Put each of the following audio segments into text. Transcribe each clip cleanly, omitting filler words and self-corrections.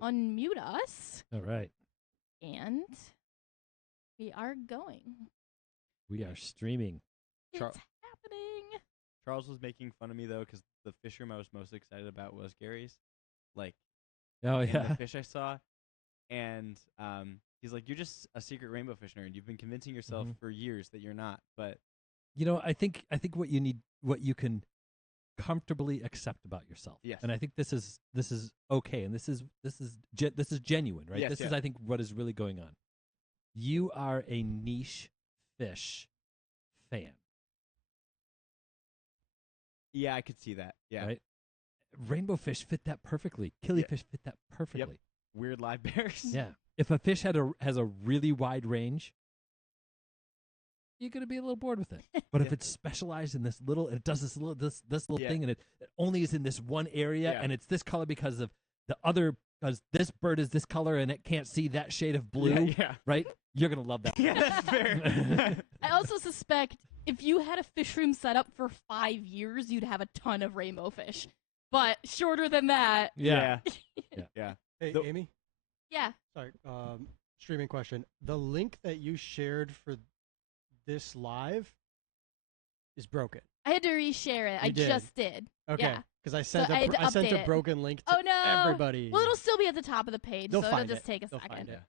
unmute us. All right. And we are going. We are streaming. It's happening. Charles was making fun of me, though, because the fish room I was most excited about was Gary's. Like, Oh, and yeah. the fish I saw. And he's like, you're just a secret rainbow fish nerd. You've been convincing yourself for years that you're not. But You know, I think what you need, what you can comfortably accept about yourself. Yes. And I think this is okay, and this is genuine, right? Yes, This is, I think, what is really going on. You are a niche fish fan, yeah, I could see that. Yeah. right? Rainbow fish fit that perfectly. Killifish fit that perfectly. Weird live bears. Yeah. If a fish has a really wide range, you're gonna be a little bored with it. But if it's specialized in this little, it does this little thing, and it only is in this one area, and it's this color because of the other, because this bird is this color and it can't see that shade of blue, right? You're gonna love that. Yeah, that's fair. I also suspect if you had a fish room set up for 5 years, you'd have a ton of rainbow fish. But shorter than that, Yeah. Hey, The- Amy. yeah. Sorry. Streaming question. The link that you shared for this live is broken. I had to reshare it. I You did? just did. Okay. Yeah. Because I sent I had to I sent update a it. broken link to Oh no! everybody. Well, it'll still be at the top of the page, They'll so it'll find just it. take a They'll second. find it.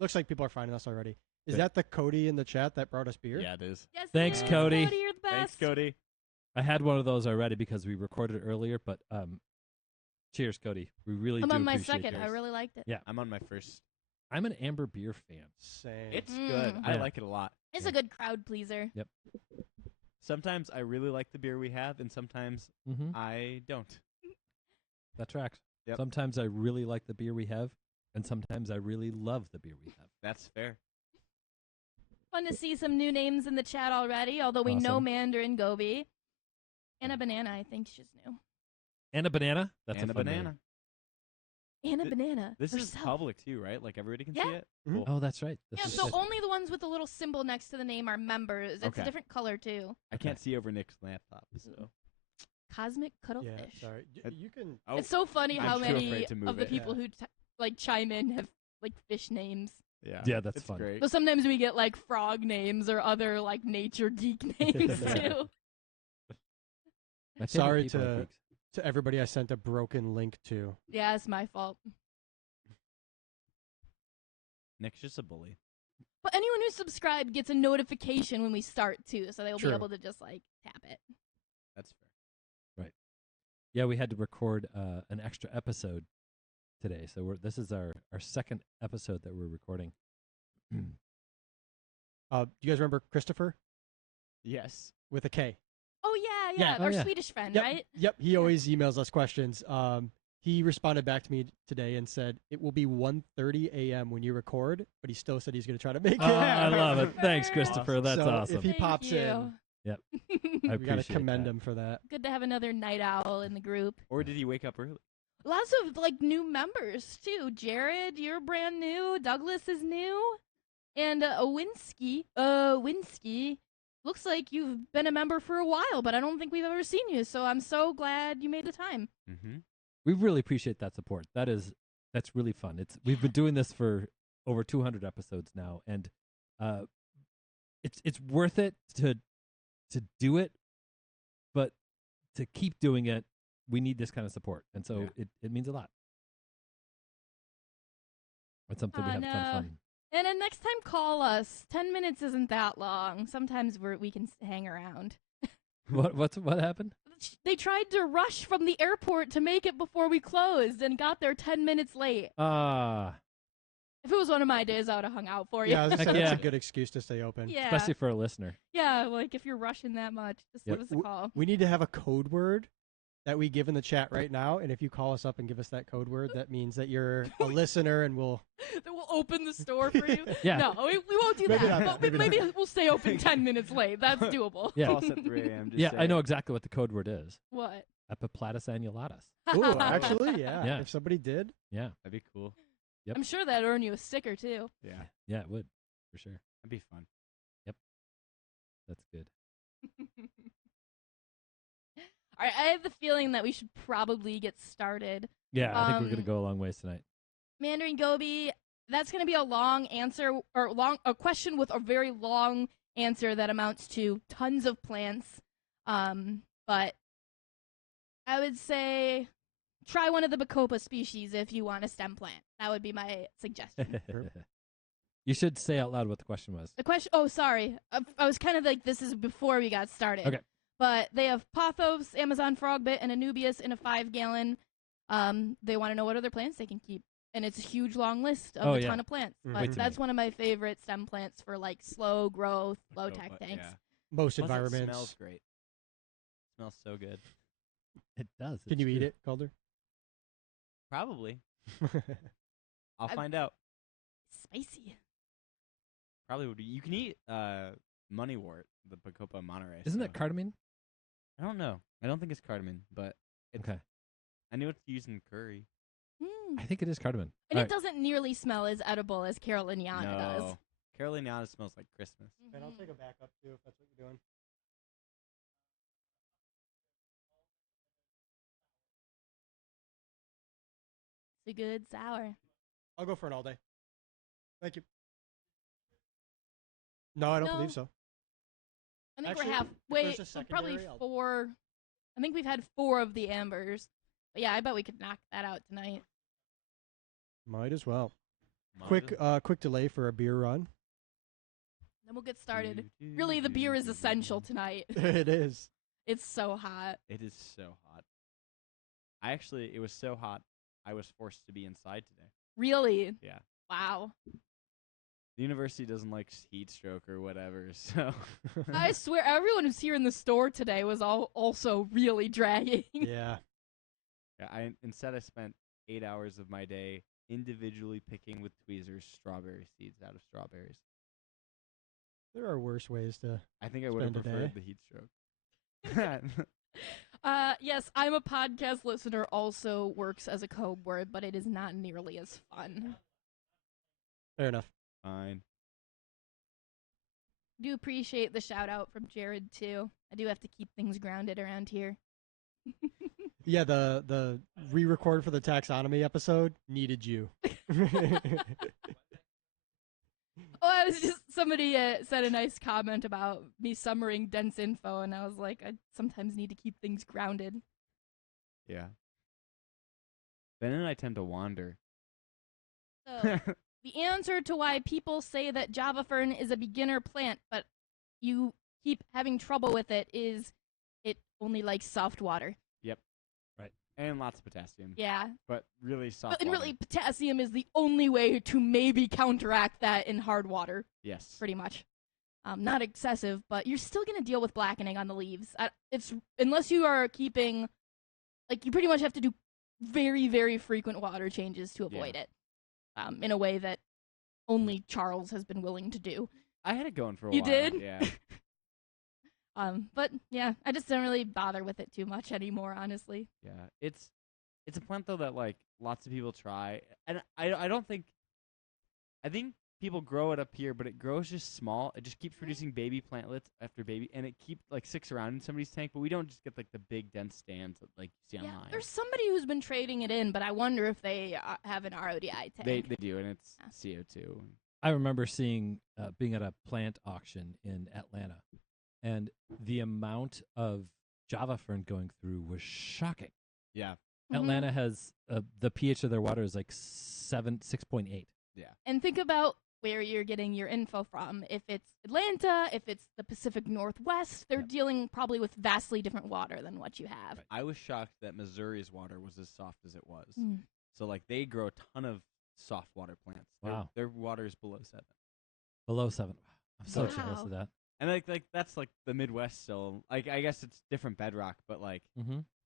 Looks like people are finding us already. Is Good. that the Cody in the chat that brought us beer? Yeah, it is. Yes, Thanks, it is. Cody. Cody, you're the best. Thanks, Cody. I had one of those already because we recorded earlier, but cheers, Cody. We really I'm do on my appreciate second. I yours. really liked it. Yeah. I'm on my first. I'm an amber beer fan. Same. It's good. Mm. I Yeah. like it a lot. It's Yeah. a good crowd pleaser. Sometimes I really like the beer we have, and sometimes Mm-hmm. I don't. That tracks. Yep. Sometimes I really like the beer we have, and sometimes I really love the beer we have. That's fair. Fun to see some new names in the chat already, although we know Awesome. Mandarin Gobi. Anna Banana, I think she's new. And a banana. That's And a a fun name. banana. Anna Th- Banana. This is herself. public too, right? Like everybody can see Yeah. it. Mhm. Cool. Oh, that's right. This Yeah, is so good. only the ones with the little symbol next to the name are members. It's Okay. a different color too. I can't see over Nick's laptop, so. Cosmic Yeah. Cuttlefish. Sorry. You can. Oh, It's so funny I'm how too many afraid to move of the it. people who like chime in have like fish names. yeah. Yeah, that's it's fun. great. But sometimes we get like frog names or other like nature geek names too. My favorite Sorry people are to geeks. to everybody I sent a broken link to. Yeah, it's my fault. Nick's just a bully. But anyone who's subscribed gets a notification when we start too, so they'll True. be able to just like tap it. That's fair. Yeah, we had to record an extra episode today, so this is our second episode that we're recording. Do you guys remember Christopher Yes. with a K? Oh yeah, Yeah. our Oh, yeah. Swedish friend, Yep. right? Yep. He always emails us questions. He responded back to me today and said it will be 1:30 a.m. when you record, but he still said he's going to try to make it. Oh, I love it. Thanks, Christopher. Christopher. That's So awesome. if he Thank pops you. in, Yep. I we got to appreciate commend that. him for that. Good to have another night owl in the group. Or did he wake up early? Lots of like new members too. Jared, you're brand new. Douglas is new, and Winsky. Looks like you've been a member for a while, but I don't think we've ever seen you. So I'm so glad you made the time. Mm-hmm. We really appreciate that support. That's really fun. We've been doing this for over 200 episodes now, and it's worth it to do it, but to keep doing it, we need this kind of support, and so it means a lot. It's something we have a ton of fun. And then next time, call us. 10 minutes isn't that long. Sometimes we can hang around. What happened? They tried to rush from the airport to make it before we closed and got there 10 minutes late. If it was one of my days, I would have hung out for you. Yeah, I was gonna say, Heck that's yeah. a good excuse to stay open. Yeah. Especially for a listener. Yeah, like if you're rushing that much, just Yep. give us a call. We need to have a code word that we give in the chat right now, and if you call us up and give us that code word, that means that you're a listener, and we'll. That will open the store for you. Yeah. No, we won't do Maybe that. not But that, maybe we'll stay open 10 minutes late. That's doable. Yeah. Call us at 3 a.m. Just Yeah, say I know it. exactly what the code word is. What? Epiplatus annulatus. Ooh, actually, yeah. Yeah. If somebody did, Yeah, That'd be cool. Yep. I'm sure that'd earn you a sticker too. Yeah. yeah, it would for sure. That'd be fun. That's good. All right, I have the feeling that we should probably get started. Yeah, I think we're gonna Um, go a long ways tonight. Mandarin Goby, that's going to be a long answer, or a question with a very long answer that amounts to tons of plants. But I would say try one of the Bacopa species if you want a stem plant. That would be my suggestion. You should say out loud what the question was. The question, oh, sorry. I was kind of like, this is before we got started. Okay. But they have pothos, Amazon frogbit, and Anubias in a 5-gallon. They want to know what other plants they can keep. And it's a huge, long list of a ton of plants. But that's one of my favorite stem plants for, like, slow growth, low-tech tanks. Yeah. Most Plus environments. It smells great. Smells so good. It does. Can you eat it, Calder? Probably. I'll find out. Spicy. Probably would. You can eat moneywort, the Bacopa monterey. Isn't that cardamom? I don't know. I don't think it's cardamom, but it's, okay. I knew it's used in curry. I think it is cardamom. And it doesn't nearly smell as edible as Caroliniana does. No. Caroliniana smells like Christmas. And I'll take a backup too if that's what you're doing. It's a good sour. I'll go for an all day. Thank you. No, I don't believe so. I think Actually, we're if halfway. there's a So probably secondary, I'll- 4. I think we've had 4 of the ambers. But yeah, I bet we could knock that out tonight. Might as well. Quick delay for a beer run. Then we'll get started. Really, the beer is essential tonight. It is. It's so hot. It is so hot. It was so hot, I was forced to be inside today. Really? Yeah. Wow. The university doesn't like heat stroke or whatever, so. I swear, everyone who's here in the store today was also really dragging. Yeah. Yeah. Instead, I spent 8 hours of my day individually picking with tweezers strawberry seeds out of strawberries. There are worse ways to. I think I would have spend a preferred day. the heat stroke. Yes, I'm a podcast listener, also works as a code word, but it is not nearly as fun. Fair enough. Fine. Do appreciate the shout out from Jared too. I do have to keep things grounded around here. Yeah, the re-record for the taxonomy episode needed you. I was just somebody said a nice comment about me summaring dense info, and I was like, I sometimes need to keep things grounded. Yeah. Ben and I tend to wander. So, the answer to why people say that Java Fern is a beginner plant, but you keep having trouble with it, is it only likes soft water. Yep. Right. And lots of potassium. Yeah. But really soft And water. really, potassium is the only way to maybe counteract that in hard water. Yes. Pretty much. Not excessive, but you're still going to deal with blackening on the leaves. It's unless you are keeping, like, you pretty much have to do very, very frequent water changes to avoid it. In a way that only Charles has been willing to do. I had it going for a You while. did? Yeah. But yeah, I just don't really bother with it too much anymore, honestly. Yeah. It's a plant though that like lots of people try, and I don't think. I think people grow it up here, but it grows just small. It just keeps producing baby plantlets after baby, and it sticks around in somebody's tank. But we don't just get like the big dense stands that like you see online. There's somebody who's been trading it in, but I wonder if they have an RODI tank. They do, and it's CO2. I remember being at a plant auction in Atlanta, and the amount of Java Fern going through was shocking. Yeah. Atlanta has the pH of their water is like 6.8. Yeah. And think about where you're getting your info from. If it's Atlanta, if it's the Pacific Northwest, they're dealing probably with vastly different water than what you have. Right. I was shocked that Missouri's water was as soft as it was. Mm. So like they grow a ton of soft water plants. Wow. Their water is below 7. Below 7. I'm so Wow. jealous of that. And like that's like the Midwest still. Like I guess it's different bedrock, but like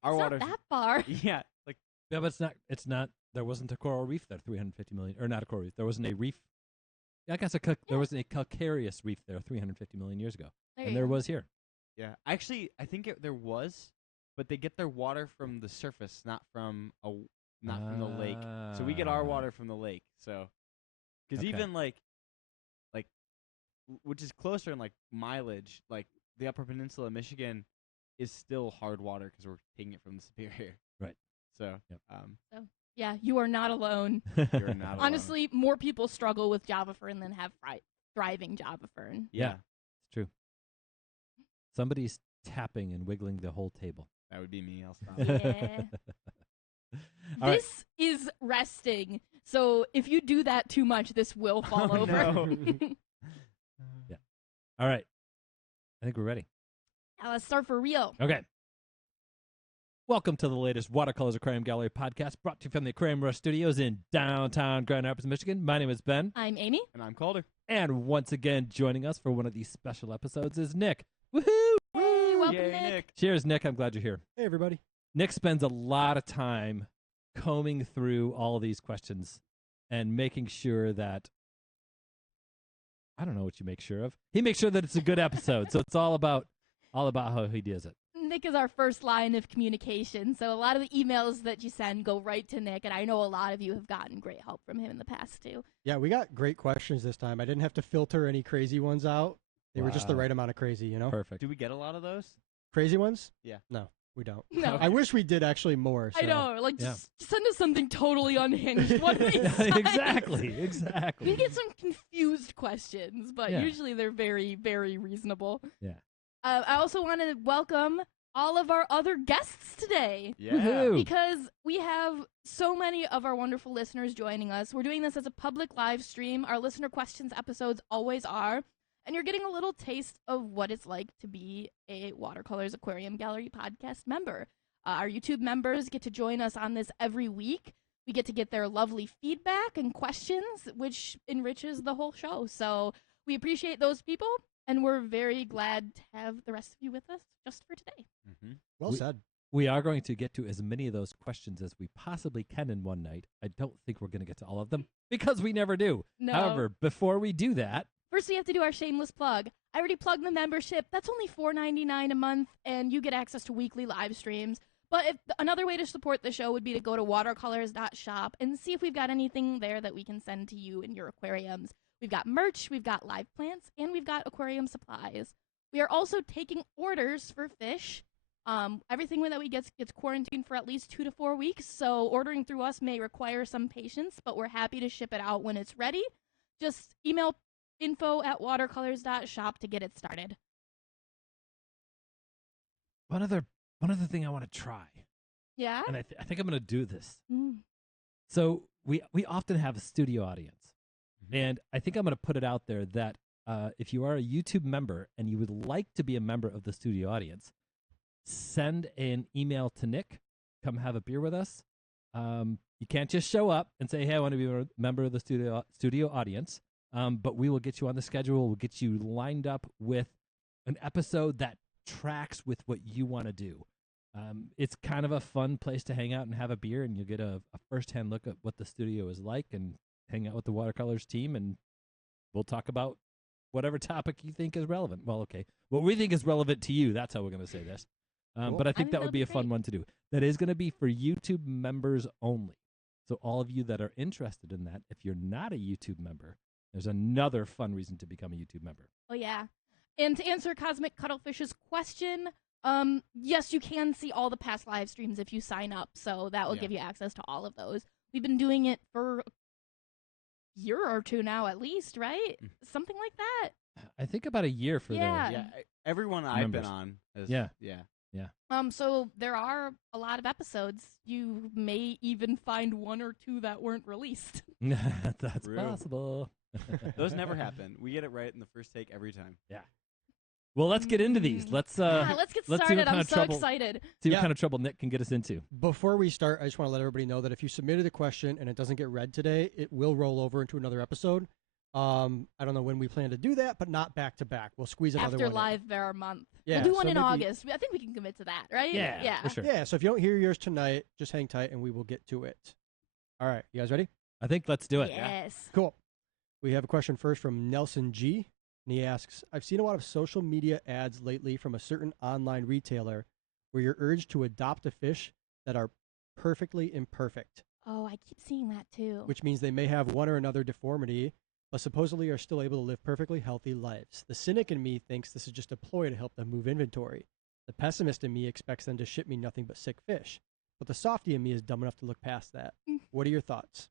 our It's water's not that far. yeah, like Yeah, but it's not. There wasn't a coral reef there 350 million, or not a coral reef. There wasn't a reef. Yeah, I guess there was a calcareous reef there 350 million years ago, and there was here. yeah. Actually, I think there was, but they get their water from the surface, not from the lake. So we get our water from the lake. So because even like which is closer in like mileage, like the Upper Peninsula of Michigan is still hard water because we're taking it from the Superior. Right. So Yep. So Yeah, you are not alone. You're not alone. Honestly, more people struggle with Java Fern than have thriving Java Fern. Yeah, It's true. Somebody's tapping and wiggling the whole table. that would be me. I'll stop. Yeah. All right. This is resting. So if you do that too much, this will fall Oh, over. no. All right. I think we're ready. Now let's start for real. Okay. Welcome to the latest Watercolors Aquarium Gallery podcast brought to you from the Aquarium Rush Studios in downtown Grand Rapids, Michigan. My name is Ben. I'm Amy. And I'm Calder. And once again, joining us for one of these special episodes is Nick. Woohoo! Hey, welcome, Yay, Nick. Cheers, Nick. I'm glad you're here. Hey, everybody. Nick spends a lot of time combing through all of these questions and making sure that I don't know what you make sure of. He makes sure that it's a good episode. So it's all about how he does it. Nick is our first line of communication, so a lot of the emails that you send go right to Nick, and I know a lot of you have gotten great help from him in the past, too. Yeah, we got great questions this time. I didn't have to filter any crazy ones out. They were just the Wow. right amount of crazy, you know? Perfect. Do we get a lot of those? Crazy ones? Yeah. No, we don't. No. I wish we did actually more. I so- know, like, Yeah. just send us something totally unhinged. What do we decide? Exactly. We get some confused questions, but Yeah. usually they're very, very reasonable. Yeah. I also want to welcome all of our other guests today. Yeah. Woohoo. Because we have so many of our wonderful listeners joining us. We're doing this as a public live stream. Our listener questions episodes always are. And you're getting a little taste of what it's like to be a Watercolors Aquarium Gallery podcast member. Our YouTube members get to join us on this every week. We get to get their lovely feedback and questions, which enriches the whole show. So we appreciate those people, and we're very glad to have the rest of you with us just for today. Mm-hmm. Well We- said. We are going to get to as many of those questions as we possibly can in one night. I don't think we're going to get to all of them because we never do. No. However, before we do that, First, we have to do our shameless plug. I already plugged the membership. That's only $4.99 a month, and you get access to weekly live streams. But another way to support the show would be to go to watercolors.shop and see if we've got anything there that we can send to you in your aquariums. We've got merch, we've got live plants, and we've got aquarium supplies. We are also taking orders for fish. Everything that we get gets quarantined for at least 2 to 4 weeks, so ordering through us may require some patience, but we're happy to ship it out when it's ready. Just email info@watercolors.shop to get it started. one other thing I want to try, Yeah? and I think I'm going to do this. Mm. So we often have a studio audience, Mhm. and I think I'm going to put it out there that if you are a YouTube member and you would like to be a member of the studio audience, send an email to Nick. Come have a beer with us. You can't just show up and say, "Hey, I want to be a member of the studio audience." But we will get you on the schedule. We'll get you lined up with an episode that tracks with what you want to do. It's kind of a fun place to hang out and have a beer, and you'll get a first-hand look at what the studio is like and hang out with the Watercolors team, and we'll talk about whatever topic you think is relevant. Well, okay. What we think is relevant to you, that's how we're going to say this. Cool. But I think think that that'll would be be a fun great. one to do. That is going to be for YouTube members only. So all of you that are interested in that, if you're not a YouTube member, there's another fun reason to become a YouTube member. Oh, yeah. And to answer Cosmic Cuttlefish's question, yes, you can see all the past live streams if you sign up, so that will Yeah. give you access to all of those. We've been doing it for a year or two now at least, right? Mm. Something like that. I think about a year for Yeah. Yeah. Everyone I've Members. been on has. Yeah. Yeah. So there are a lot of episodes. You may even find one or two that weren't released. the that's True. possible. Those never happen. We get it right in the first take every time. Well, let's get into these. Mm. Let's Yeah, let's get let's see started. what kind I'm of so trouble- excited. see what Yeah. kind of trouble Nick can get us into. Before we start, I just want to let everybody know that if you submitted a question and it doesn't get read today, it will roll over into another episode. I don't know when we plan to do that, but not back to back. We'll squeeze another After one in. Live Bear month. Yeah, We'll do one so in maybe- August. I think we can commit to that, right? Yeah. for sure. Yeah, so if you don't hear yours tonight, just hang tight and we will get to it. All right, you guys ready? I think let's do it. Yes. Cool. We have a question first from Nelson G. And he asks, I've seen a lot of social media ads lately from a certain online retailer where you're urged to adopt a fish that are perfectly imperfect, Oh, I keep seeing that too. which means they may have one or another deformity, but supposedly are still able to live perfectly healthy lives. The cynic in me thinks this is just a ploy to help them move inventory. The pessimist in me expects them to ship me nothing but sick fish. but the softie in me is dumb enough to look past that. Mm. What are your thoughts?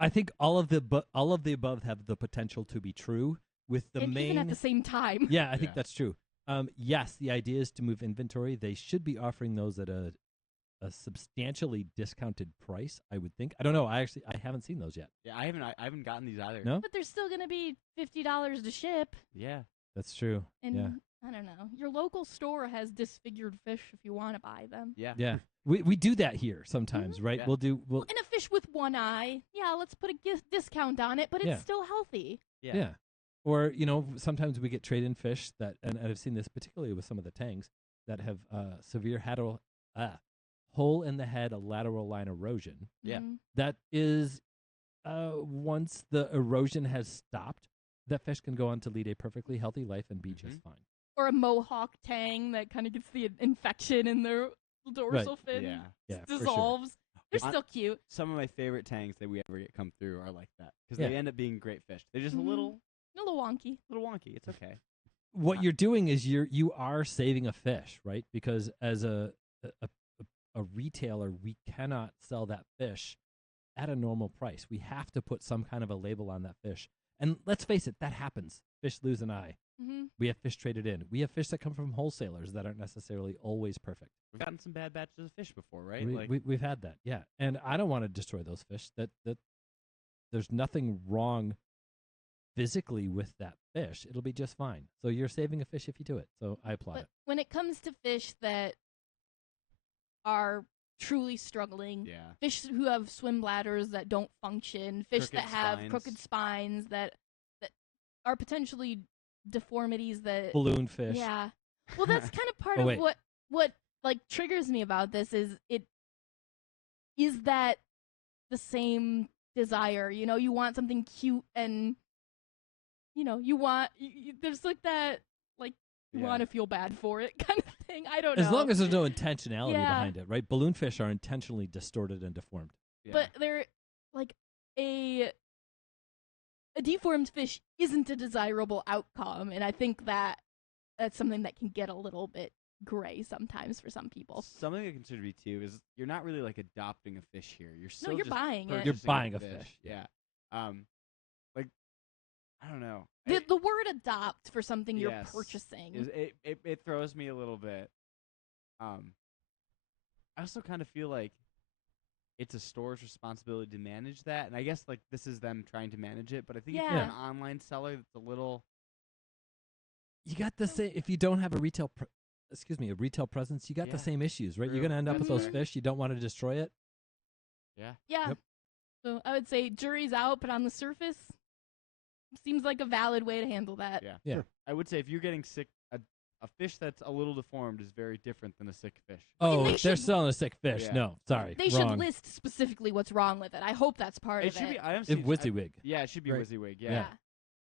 I think all of the above have the potential to be true. With the and main, even at the same time. yeah, I think Yeah. that's true. Yes, the idea is to move inventory. They should be offering those at a substantially discounted price, I would think. I don't know. I haven't seen those yet. Yeah, I haven't gotten these either. No? But they're still going to be $50 to ship. Yeah. That's true. And yeah. I don't know. Your local store has disfigured fish if you want to buy them. Yeah. Yeah. We do that here sometimes, right? Yeah. We'll And a fish with one eye. Yeah, let's put a discount on it, but Yeah. it's still healthy. yeah. Or, sometimes we get trade-in fish that, and I've seen this particularly with some of the tangs that have severe hole in the head, lateral line erosion. Yeah. Mhm. That is, once the erosion has stopped, that fish can go on to lead a perfectly healthy life and be just fine. Or a mohawk tang that kind of gets the infection in their dorsal fin. Yeah. Yeah, for sure. Dissolves. They're I- still cute. Some of my favorite tangs that we ever get come through are like that because Yeah. they end up being great fish. They're just Mhm. a little wonky. wonky. It's okay. What you're doing is you are saving a fish, right? Because as a retailer, we cannot sell that fish at a normal price. We have to put some kind of a label on that fish. And let's face it, that happens. Fish lose an eye. Mm-hmm. We have fish traded in. We have fish that come from wholesalers that aren't necessarily always perfect. We've gotten some bad batches of fish before, right? We've had that, yeah. And I don't want to destroy those fish. That there's nothing wrong physically with that fish. It'll be just fine. So you're saving a fish if you do it. So I applaud But it. when it comes to fish that are truly struggling, yeah. fish who have swim bladders that don't function, fish Crooked that have spines. crooked spines that are potentially deformities that Balloon fish. Yeah. Well, that's kind of part Oh, of wait. what like triggers me about this is that the same desire, you want something cute and you want there's like that like you Yeah. want to feel bad for it kind of thing. I don't know. As long as there's no intentionality Yeah. behind it, right? Balloon fish are intentionally distorted and deformed. Yeah. But they're like a deformed fish isn't a desirable outcome, and I think that's something that can get a little bit gray sometimes for some people. Something to consider too is you're not really like adopting a fish here. You're still you're just buying it. You're purchasing buying a fish. Yeah. Like I don't know. The word adopt for something you're Yes. purchasing. It throws me a little bit. I also kind of feel like it's a store's responsibility to manage that, and I guess like this is them trying to manage it. But I think if you're Yeah. an online seller, that's a little. You got the same. If you don't have a retail presence, you got Yeah. the same issues, right? True. You're gonna end up with those Mhm. fish. You don't want to destroy it. Yeah. Yeah. Yep. So I would say jury's out, but on the surface, seems like a valid way to handle that. Yeah. Yeah. Sure. I would say if you're getting sick, a fish that's a little deformed is very different than a sick fish. Oh, they they're should- selling a sick fish. Yeah. No, sorry, They wrong. should list specifically what's wrong with it. I hope that's part It of should it. be. I am It seeing. WYSIWYG. Yeah, it should be Right. WYSIWYG. Yeah. Yeah.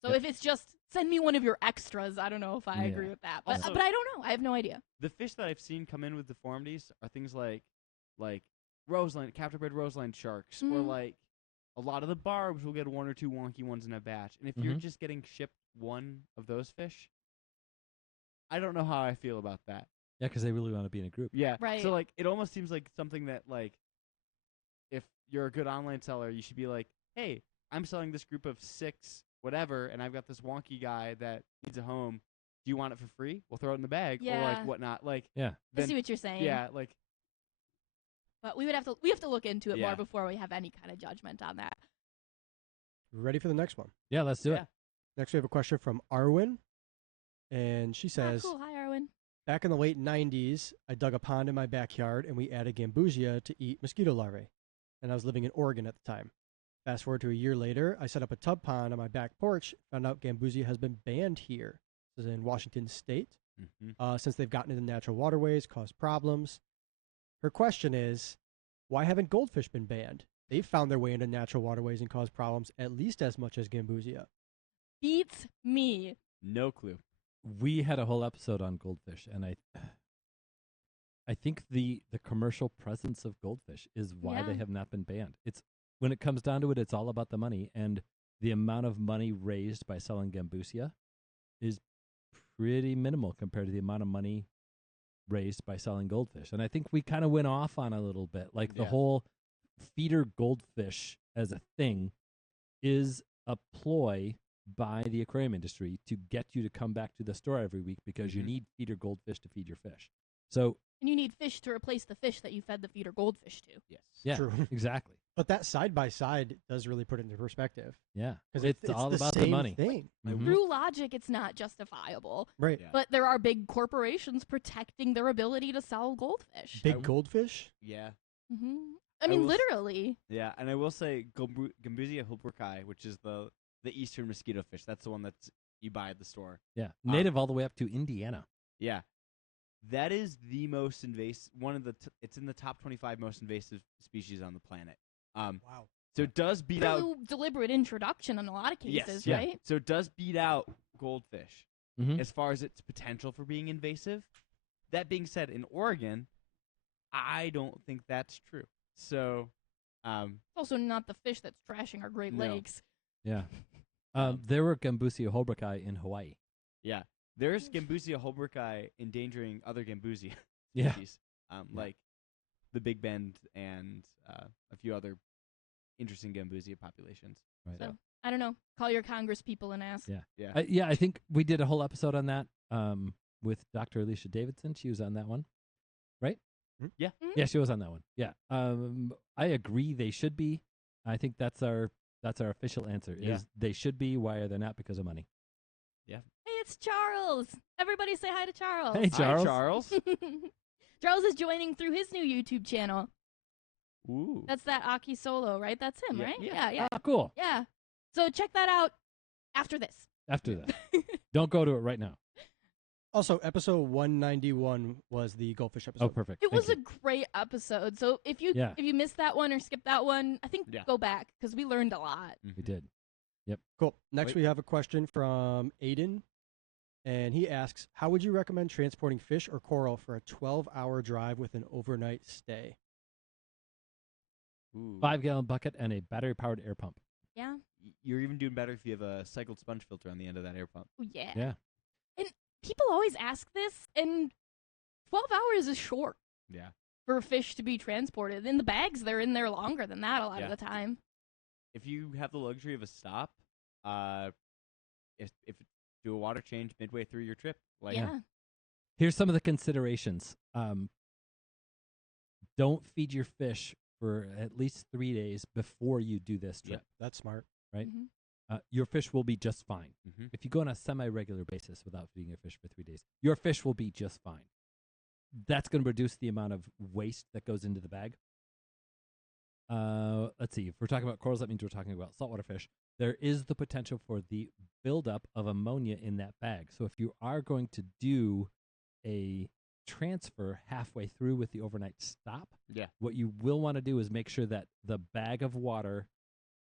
So if it's just send me one of your extras, I don't know if I agree Yeah. with that. But Also- but I don't know. I have no idea. The fish that I've seen come in with deformities are things like roseline, captive bred roseline sharks, or Mhm. like a lot of the barbs will get one or two wonky ones in a batch. And if you're Mhm. just getting shipped one of those fish, I don't know how I feel about that. Yeah, because they really want to be in a group. Yeah. Right. So like it almost seems like something that like if you're a good online seller, you should be like, hey, I'm selling this group of 6 whatever, and I've got this wonky guy that needs a home. Do you want it for free? We'll throw it in the bag or Yeah. like whatnot. Like Yeah. I then see what you're saying. yeah, like But we have to look into it Yeah. more before we have any kind of judgment on that. Ready for the next one? Yeah, let's do Yeah. it. Next, we have a question from Arwen, and she Ah, says, cool. Hi, Arwen. back in the late 90s, I dug a pond in my backyard and we added gambusia to eat mosquito larvae. And I was living in Oregon at the time. Fast forward to a year later, I set up a tub pond on my back porch, found out gambusia has been banned here. This is in Washington State. Since they've gotten into natural waterways, caused problems. Her question is, why haven't goldfish been banned? They've found their way into natural waterways and caused problems at least as much as gambusia. Beats me. no clue. We had a whole episode on goldfish, and I think the commercial presence of goldfish is why they Yeah. have not been banned. It's when it comes down to it, it's all about the money, and the amount of money raised by selling gambusia is pretty minimal compared to the amount of money raised by selling goldfish. And I think we kind of went off on a little bit. Like the Yeah. whole feeder goldfish as a thing is a ploy by the aquarium industry to get you to come back to the store every week because you Mhm. need feeder goldfish to feed your fish. So, And you need fish to replace the fish that you fed the feeder goldfish to. Yes. yeah, True. exactly. But that side by side does really put it into perspective. Yeah. Because It's all the about the same money. thing. Mhm. Through logic, it's not justifiable. Right. Yeah. But there are big corporations protecting their ability to sell goldfish. Big goldfish? Yeah. I mean, will s- literally. Yeah, and I will say Gambusia Hulburkai, which is the eastern mosquito fish. That's the one that's you buy at the store. Yeah. Native all the way up to Indiana. Yeah. That is the most invasive one of the it's in the top 25 most invasive species on the planet. Wow. So it does beat out Through deliberate introduction in a lot of cases, yeah. right? So it does beat out goldfish Mhm. as far as its potential for being invasive. That being said, in Oregon, I don't think that's true. So, It's also not the fish that's trashing our Great No. Lakes. Yeah. There were Gambusia holbrooki in Hawaii. yeah, there's Gambusia Hulburkai endangering other Gambusia Yeah. species, like the Big Bend and a few other interesting Gambusia populations. Right. So, I don't know. Call your Congress people and ask. Yeah. Yeah. I think we did a whole episode on that with Dr. Alicia Davidson. She was on that one, right? Mhm. Yeah. Yeah, she was on that one. Yeah. I agree they should be. I think that's our official answer Yeah. is they should be. Why are they not? Because of money. Hey, it's Charles. Everybody say hi to Charles. Hey, Charles. Hi, Charles. Charles is joining through his new YouTube channel. Ooh. That's that Aki Solo, right? That's him, Yeah. right? Yeah. Yeah. Oh, cool. Yeah. So check that out after this. After that. Don't go to it right now. Also, episode 191 was the goldfish episode. Oh, perfect. It Thank was you. a great episode. So if you Yeah. missed that one or skipped that one, I think Yeah. go back because we learned a lot. We did. Cool. Next, Wait. we have a question from Aiden. And he asks, how would you recommend transporting fish or coral for a 12-hour drive with an overnight stay? Ooh. 5-gallon bucket and a battery-powered air pump. Yeah. You're even doing better if you have a cycled sponge filter on the end of that air pump. Oh, yeah. Yeah. And people always ask this, and 12 hours is short Yeah. for fish to be transported. In the bags, they're in there longer than that a lot Yeah. of the time. If you have the luxury of a stop, if do a water change midway through your trip, like Yeah. Here's some of the considerations. Don't feed your fish for at least 3 days before you do this Yep. trip. That's smart. Right. Mhm. Your fish will be just fine. Mhm. If you go on a semi-regular basis without feeding your fish for 3 days, your fish will be just fine. That's going to reduce the amount of waste that goes into the bag. Let's see. If we're talking about corals, that means we're talking about saltwater fish. There is the potential for the buildup of ammonia in that bag. So if you are going to do a transfer halfway through with the overnight stop, Yeah. what you will want to do is make sure that the bag of water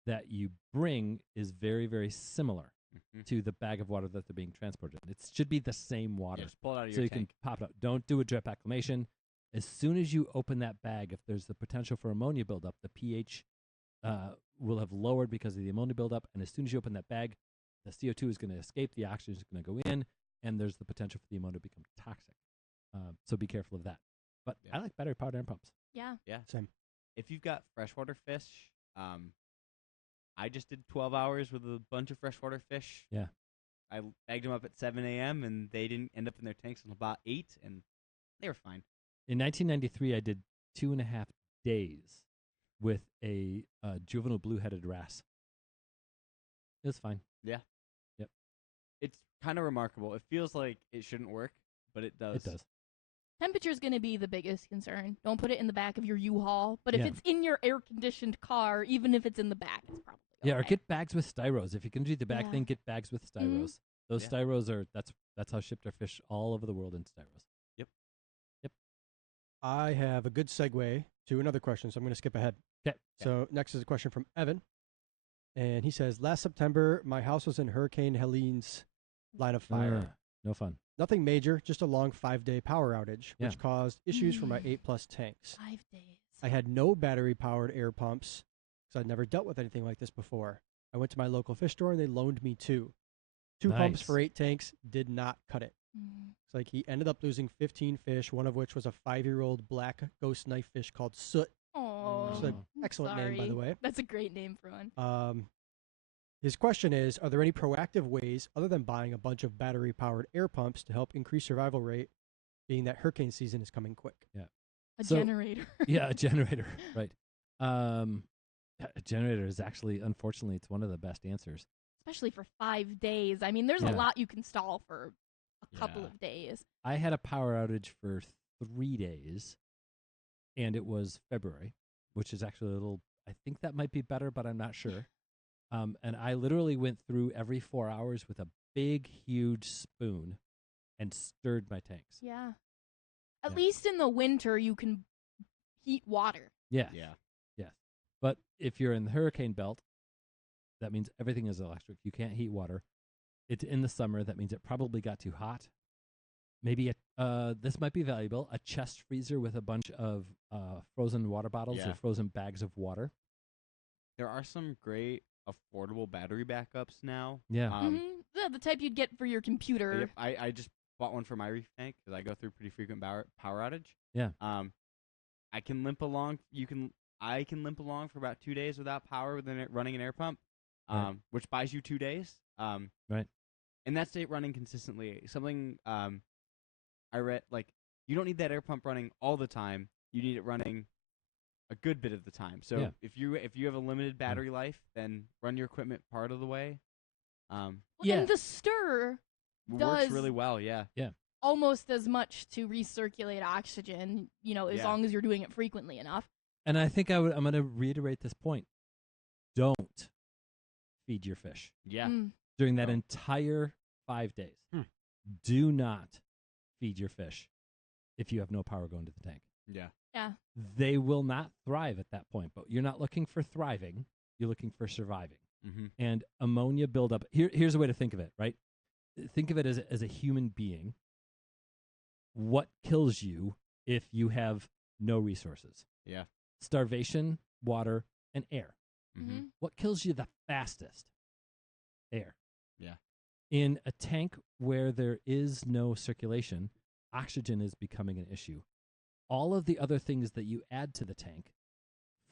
that you bring is very, very similar Mhm. to the bag of water that they're being transported in. It should be the same water. Yeah, just pull it out of So your you tank. can pop it out. Don't do a drip acclimation. As soon as you open that bag, if there's the potential for ammonia buildup, the pH will have lowered because of the ammonia buildup. And as soon as you open that bag, the CO2 is going to escape, the oxygen is going to go in, and there's the potential for the ammonia to become toxic. So be careful of that. But Yeah. I like battery powered air pumps. Yeah. Yeah. Same. If you've got freshwater fish, I just did 12 hours with a bunch of freshwater fish. Yeah. I bagged them up at 7 a.m. and they didn't end up in their tanks until about 8, and they were fine. In 1993, I did 2.5 days with a juvenile blue-headed wrasse. It was fine. It's kind of remarkable. It feels like it shouldn't work, but it does. It does. Temperature is going to be the biggest concern. Don't put it in the back of your U-Haul. But if Yeah. it's in your air-conditioned car, even if it's in the back, it's probably Yeah, or okay. get bags with styros. If you can do the bag Yeah. thing, get bags with styros. Those Yeah. styros are that's how shipped our fish all over the world in styros. I have a good segue to another question, so I'm going to skip ahead. 'Kay. So next is a question from Evan. And he says, last September, my house was in Hurricane Helene's line of fire. No fun. Nothing major, just a long 5-day power outage, Yeah. which caused issues for my Mm. 8+ tanks. 5 days. I had no battery-powered air pumps because I'd never dealt with anything like this before. I went to my local fish store and they loaned me 2. 2 pumps Nice. for 8 tanks did not cut it. It's like he ended up losing 15 fish, one of which was a 5-year-old black ghost knife fish called Soot. Oh, It's an excellent name, by the way. That's a great name for one. His question is, are there any proactive ways other than buying a bunch of battery-powered air pumps to help increase survival rate, being that hurricane season is coming quick? Yeah. A generator. Yeah, a generator, right. A generator is actually, unfortunately, it's one of the best answers. Especially for 5 days. I mean, there's a lot you can stall for a couple of days. I had a power outage for 3 days, and it was February, which is actually a little, I think that might be better, but I'm not sure. And I literally went through every 4 hours with a big, huge spoon and stirred my tanks. Yeah. At least in the winter, you can heat water. Yeah. Yeah. Yes. But if you're in the hurricane belt, that means everything is electric. You can't heat water. It's in the summer. That means it probably got too hot. Maybe this might be valuable, a chest freezer with a bunch of frozen water bottles or frozen bags of water. There are some great affordable battery backups now. Yeah. Yeah, the type you'd get for your computer. Yep, I just bought one for my reef tank because I go through pretty frequent power outage. Yeah. I can limp along. I can limp along for about 2 days without power with running an air pump, which buys you 2 days. Right. And that's it running consistently. Something I read, like, you don't need that air pump running all the time. You need it running a good bit of the time. So if you have a limited battery life, then run your equipment part of the way. And the stir works really well. Yeah. Almost as much to recirculate oxygen, as long as you're doing it frequently enough. And I think I'm going to reiterate this point. Don't feed your fish. Yeah. During that entire 5 days. Do not feed your fish if you have no power going to the tank. Yeah. Yeah. They will not thrive at that point, but you're not looking for thriving. You're looking for surviving. And ammonia buildup. Here's a way to think of it, right? Think of it as a human being. What kills you if you have no resources? Yeah. Starvation, water, and air. What kills you the fastest? Air. Yeah. In a tank where there is no circulation, oxygen is becoming an issue. All of the other things that you add to the tank,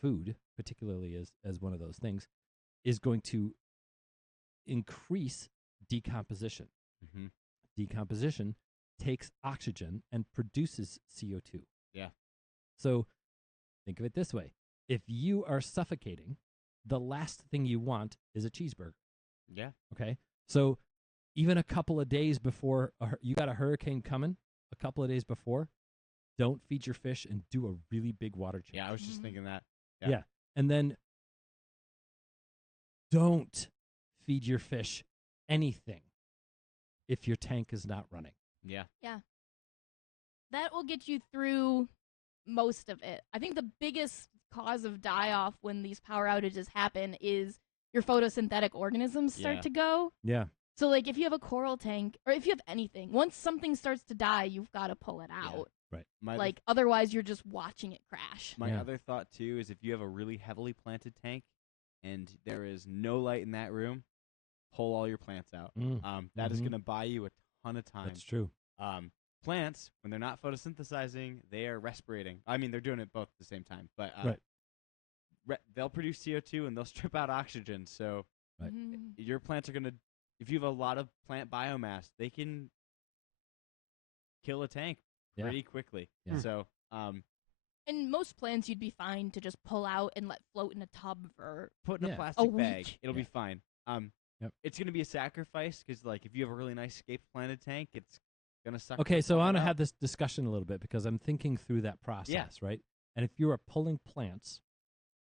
food particularly as one of those things, is going to increase decomposition. Decomposition takes oxygen and produces CO2. Yeah. So think of it this way. If you are suffocating, the last thing you want is a cheeseburger. Yeah. Okay? So even a couple of days before you got a hurricane coming, a couple of days before, don't feed your fish and do a really big water change. Yeah, I was just thinking that. Yeah. And then don't feed your fish anything if your tank is not running. Yeah. Yeah. That will get you through most of it. I think the biggest cause of die-off when these power outages happen is your photosynthetic organisms start to go. Yeah. So, like, if you have a coral tank, or if you have anything, once something starts to die, you've got to pull it out. Right. Like, otherwise you're just watching it crash. My other thought, too, is if you have a really heavily planted tank and there is no light in that room, pull all your plants out. That is going to buy you a ton of time. That's true. Plants, when they're not photosynthesizing, they are respirating. I mean, they're doing it both at the same time. But they'll produce CO2 and they'll strip out oxygen. So your plants are going to, if you have a lot of plant biomass, they can kill a tank pretty quickly. Yeah. So, and most plants you'd be fine to just pull out and let float in a tub for put in a a plastic bag. week. It'll be fine. It's going to be a sacrifice because, like, if you have a really nice escape planted tank, it's going to suck. Okay, so I want to have this discussion a little bit because I'm thinking through that process, Yeah. right? And if you are pulling plants,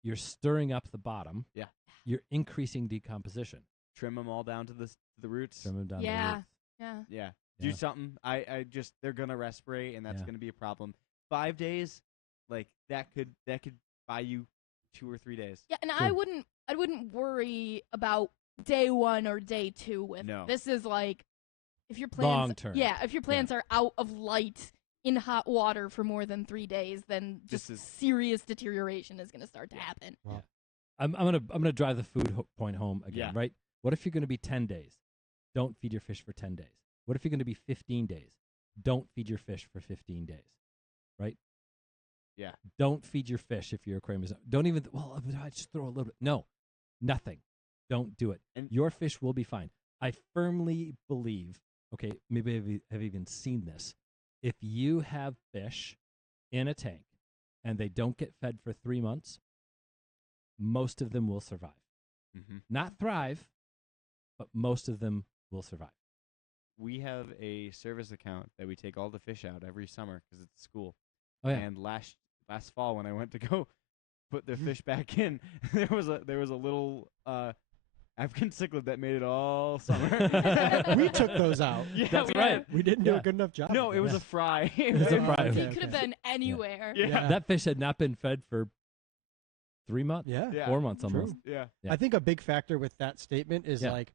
you're stirring up the bottom. Yeah. You're increasing decomposition. Trim them all down to the roots. Trim them down to the Yeah. roots. Yeah. Yeah. Yeah. Do something. I just, they're going to respirate, and that's Yeah. going to be a problem. 5 days, like, that could buy you 2 or 3 days. Yeah, and Sure. I wouldn't worry about day 1 or day 2 with No. this. Is like if your plants Long term. Yeah, if your plants are out of light in hot water for more than 3 days, then just serious deterioration is going to start to happen. Wow. I'm gonna drive the food point home again, Yeah. right? What if you're going to be 10 days? Don't feed your fish for 10 days. What if you're going to be 15 days? Don't feed your fish for 15 days, right? Yeah. Don't feed your fish if your aquarium is. Don't even. Well, I just throw a little bit. No, nothing. Don't do it. And your fish will be fine. I firmly believe. Okay, maybe I've even seen this. If you have fish in a tank and they don't get fed for 3 months, most of them will survive. Not thrive, but most of them will survive. We have a service account that we take all the fish out every summer because it's school. Oh yeah. And last fall when I went to go put the fish back in, there was a little African cichlid that made it all summer. We took those out. Yeah, That's we right. did. We didn't do a good enough job. No, of it was that. a fry. It was a fry. He Okay, could have okay. been anywhere. Yeah. That fish had not been fed for 3 months. Yeah. Yeah. 4 months True. almost. Yeah. Yeah. I think a big factor with that statement is Yeah. like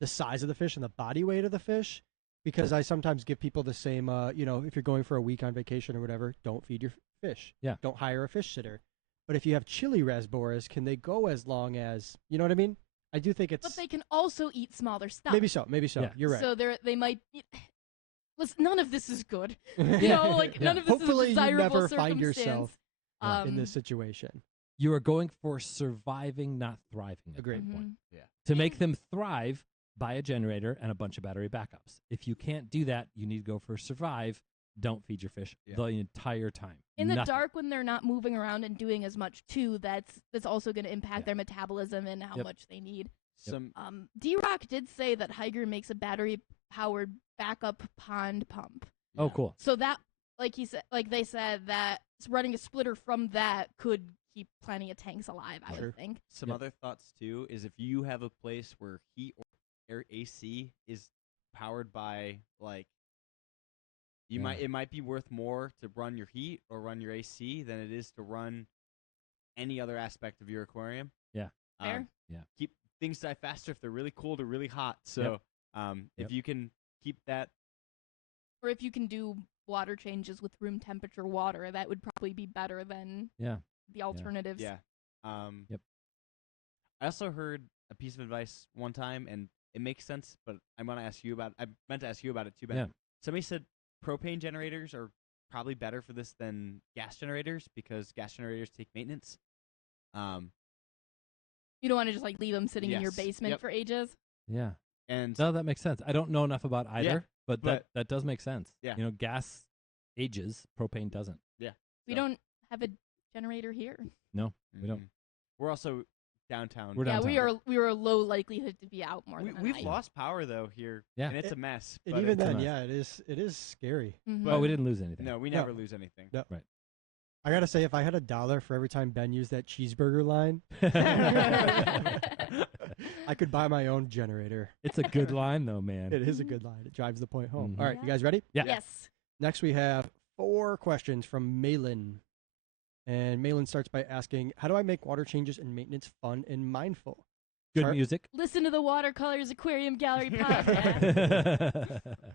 the size of the fish and the body weight of the fish. Because I sometimes give people the same, if you're going for a week on vacation or whatever, don't feed your fish. Yeah. Don't hire a fish sitter. But if you have chili rasboras, can they go as long as, you know what I mean? I do think it's. But they can also eat smaller stuff. Maybe so. Yeah. You're right. So they might. Listen, none of this is good. Yeah. You know, like Yeah. none of this Hopefully is you a desirable never find yourself circumstance. in this situation. You are going for surviving, not thriving. At Agreed. that point. Mhm. To make them thrive, buy a generator and a bunch of battery backups. If you can't do that, you need to go for survive. Don't feed your fish the entire time. In the Nothing. dark, when they're not moving around and doing as much too, that's also going to impact Yeah. their metabolism and how Yep. much they need. Some D-Rock did say that Higura makes a battery-powered backup pond pump. Oh, cool. So that, like they said, that running a splitter from that could keep plenty of tanks alive. I Sure. would think. Some Yep. other thoughts too is if you have a place where heat or air AC is powered by like it might be worth more to run your heat or run your AC than it is to run any other aspect of your aquarium. Yeah. Fair. Keep things die faster if they're really cold or really hot. So Yep. if you can keep that Or if you can do water changes with room temperature water, that would probably be better than Yeah. the alternatives. Yeah. Yep. I also heard a piece of advice one time, and it makes sense, but I meant to ask you about it too, Ben. Yeah. Somebody said propane generators are probably better for this than gas generators because gas generators take maintenance. You don't want to just like leave them sitting in your Yes. basement Yep. for ages. Yeah. And No, that makes sense. I don't know enough about either, Yeah, but but- that does make sense. Yeah. You know, gas ages, propane doesn't. We So- don't have a generator here. we don't. We're also downtown. We're Yeah, downtown. we are low likelihood to be out more than a We've night. lost power though here. Yeah. And it's a mess. And but even it's- then, nice. yeah, it is scary. Mhm. But- Oh, we didn't lose anything. No, we No. never lose anything. No. Right. I gotta say, if I had $1 for every time Ben used that cheeseburger line, I could buy my own generator. It's a good line, though, man. It is a good line. It drives the point home. Mhm. All right, you guys ready? Yeah. Yes. Next, we have 4 questions from Malin. And Malin starts by asking, how do I make water changes and maintenance fun and mindful? Good Char- music. Listen to the Watercolors Aquarium Gallery podcast.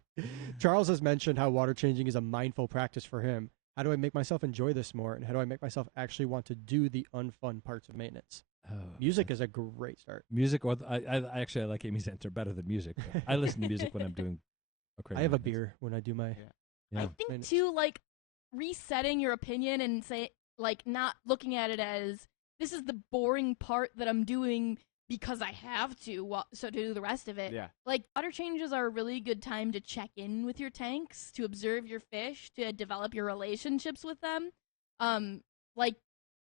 Charles has mentioned how water changing is a mindful practice for him. How do I make myself enjoy this more? And how do I make myself actually want to do the unfun parts of maintenance? Oh, Music is a great start. music, or I actually like Amy's answer better than music. but I listen to music when I'm doing. I have a beer when I do my. Yeah. I think Maintenance. too, like resetting your opinion and say, like, not looking at it as this is the boring part that I'm doing because I have to, so to do the rest of it. Yeah. Like, water changes are a really good time to check in with your tanks, to observe your fish, to develop your relationships with them. Like,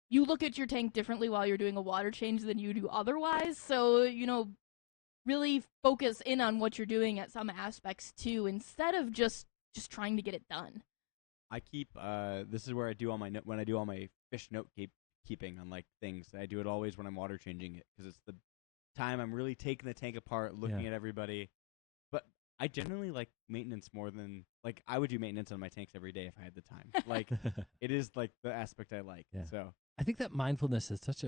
you look at your tank differently while you're doing a water change than you do otherwise. So, really focus in on what you're doing at some aspects too, instead of just trying to get it done. I keep this is where I do all my when I do all my fish note keeping on like things. I do it always when I'm water changing it because it's the time I'm really taking the tank apart, looking at everybody. But I generally like maintenance more than like I would do maintenance on my tanks every day if I had the time. Like it is like the aspect I like. Yeah. So I think that mindfulness is such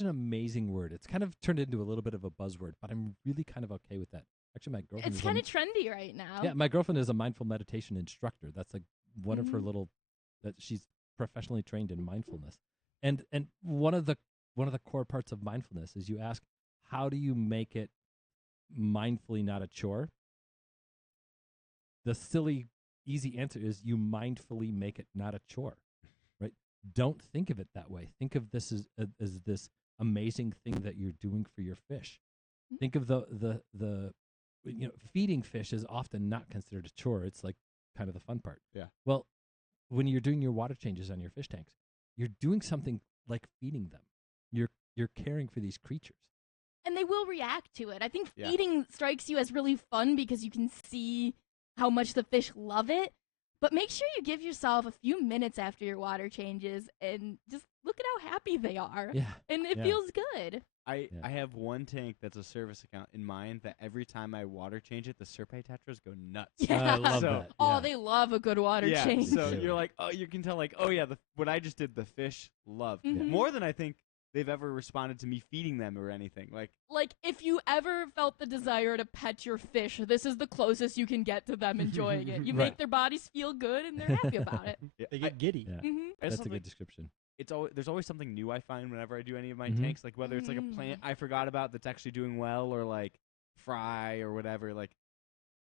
an amazing word. It's kind of turned into a little bit of a buzzword, but I'm really kind of okay with that. Actually, my girlfriend. It's kind of trendy right now. Yeah, my girlfriend is a mindful meditation instructor. That's like one of her Mhm. little that she's professionally trained in mindfulness. And one of the core parts of mindfulness is you ask, how do you make it mindfully not a chore? the silly, easy answer is you mindfully make it not a chore, right? Don't think of it that way. Think of this as this amazing thing that you're doing for your fish. Think of the feeding fish is often not considered a chore. It's like kind of the fun part. Yeah. Well, when you're doing your water changes on your fish tanks, you're doing something like feeding them. You're caring for these creatures. And they will react to it. I think Yeah. feeding strikes you as really fun because you can see how much the fish love it. But make sure you give yourself a few minutes after your water changes and just look at how happy they are. Yeah. And it Yeah. feels good. I Yeah. have one tank that's a service account in mind that every time I water change it, the Serpae tetras go nuts. Yeah. I love So- that. Oh, yeah. they love a good water yeah, change. so Yeah. you're like, oh, you can tell, like, oh yeah, what I just did, the fish love Mhm. more than I think they've ever responded to me feeding them or anything. Like, Like, if you ever felt the desire to pet your fish, this is the closest you can get to them enjoying it. You Right. make their bodies feel good, and they're happy about it. yeah, They get giddy. Yeah. Hmm I That's just a love, good like, description. there's always something new I find whenever I do any of my Mhm. tanks. Like whether it's like a plant I forgot about that's actually doing well, or like fry or whatever. Like,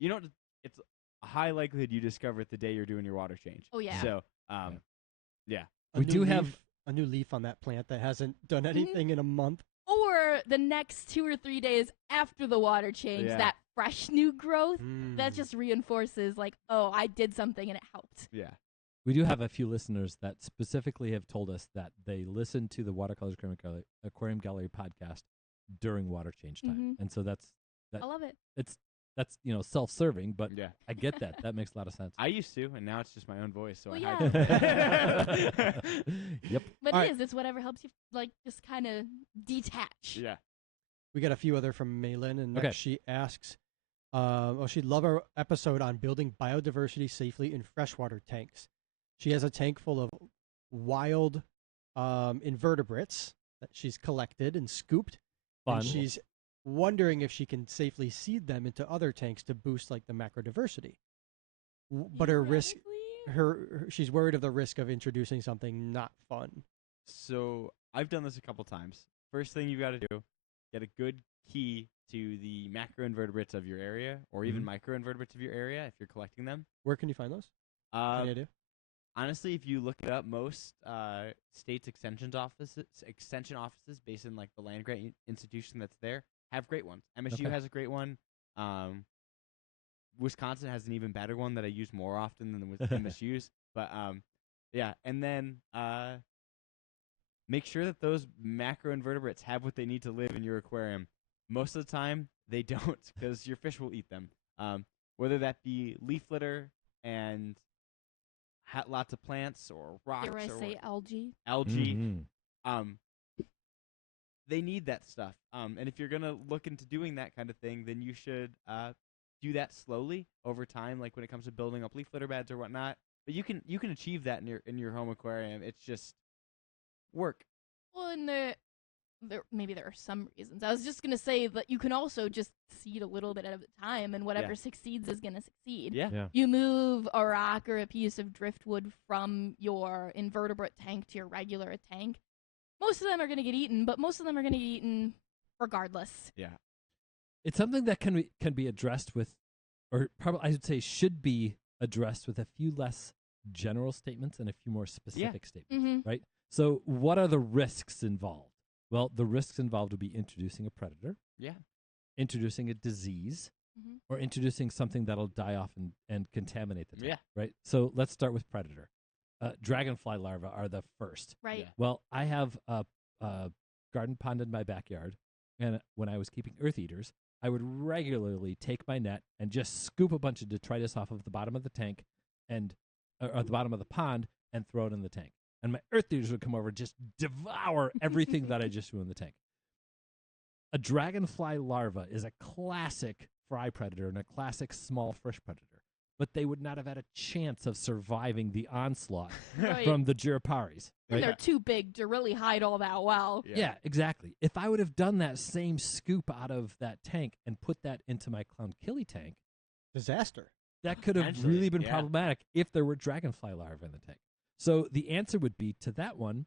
it's a high likelihood you discover it the day you're doing your water change. Oh, yeah. So, A We new do leaf- have- a new leaf on that plant that hasn't done anything in a month. Or the next 2 or 3 days after the water change, Yeah. that fresh new growth, that Mm. just reinforces, like, oh, I did something and it helped. yeah. We do have a few listeners that specifically have told us that they listen to the Watercolors Aquarium Gallery podcast during water change time, Mhm. and so that's I love it. that's self-serving, but Yeah. I get that. That makes a lot of sense. I used to, and now it's just my own voice. So Well, I yeah. hide. Yep. But All it right. is. It's whatever helps you, like, just kind of detach. Yeah. We got a few other from Maylin, and Okay. next she asks, she'd love our episode on building biodiversity safely in freshwater tanks. She has a tank full of wild invertebrates that she's collected and scooped, Fun. and she's wondering if she can safely seed them into other tanks to boost like the macrodiversity. But her risk, Theoretically, she's worried of the risk of introducing something not fun. So I've done this a couple times. First thing you got to do, get a good key to the macroinvertebrates of your area, or even microinvertebrates of your area if you're collecting them. Where can you find those? Any idea? Honestly, if you look it up, most states extension offices based in like the land grant institution that's there have great ones. MSU Okay. has a great one. Wisconsin has an even better one that I use more often than the MSU's. But yeah, and then make sure that those macroinvertebrates have what they need to live in your aquarium. Most of the time, they don't, because your fish will eat them. Whether that be leaf litter and lots of plants or rocks dare I or say algae? algae, Mhm. they need that stuff. And if you're gonna look into doing that kind of thing, then you should do that slowly over time, like when it comes to building up leaf litter beds or whatnot. But you can achieve that in your home aquarium. It's just work. Well, and there maybe there are some reasons. I was just gonna say that you can also just seed a little bit at a time, and whatever Yeah. succeeds is gonna succeed. Yeah. Yeah. You move a rock or a piece of driftwood from your invertebrate tank to your regular tank. Most of them are gonna get eaten, but most of them are gonna get eaten regardless. Yeah. It's something that can be addressed with, or probably I would say should be addressed with a few less general statements and a few more specific statements. Mm-hmm. Right? So what are the risks involved? Well, the risks involved would be introducing a predator, Yeah. introducing a disease, Mhm. or introducing something that'll die off and contaminate the tank. Yeah. Right? So let's start with predator. Dragonfly larvae are the first. Right. Yeah. Well, I have a garden pond in my backyard, and when I was keeping earth eaters, I would regularly take my net and just scoop a bunch of detritus off of the bottom of the tank and or at the bottom of the pond and throw it in the tank. And my earth eaters would come over and just devour everything that I just threw in the tank. A dragonfly larva is a classic fry predator and a classic small fish predator, but they would not have had a chance of surviving the onslaught Right. from the gyroparis. And Right? they're too big to really hide all that well. Yeah, exactly. If I would have done that same scoop out of that tank and put that into my clownchili tank, Disaster. that could have Potentially, really been yeah. problematic if there were dragonfly larvae in the tank. So the answer would be to that one,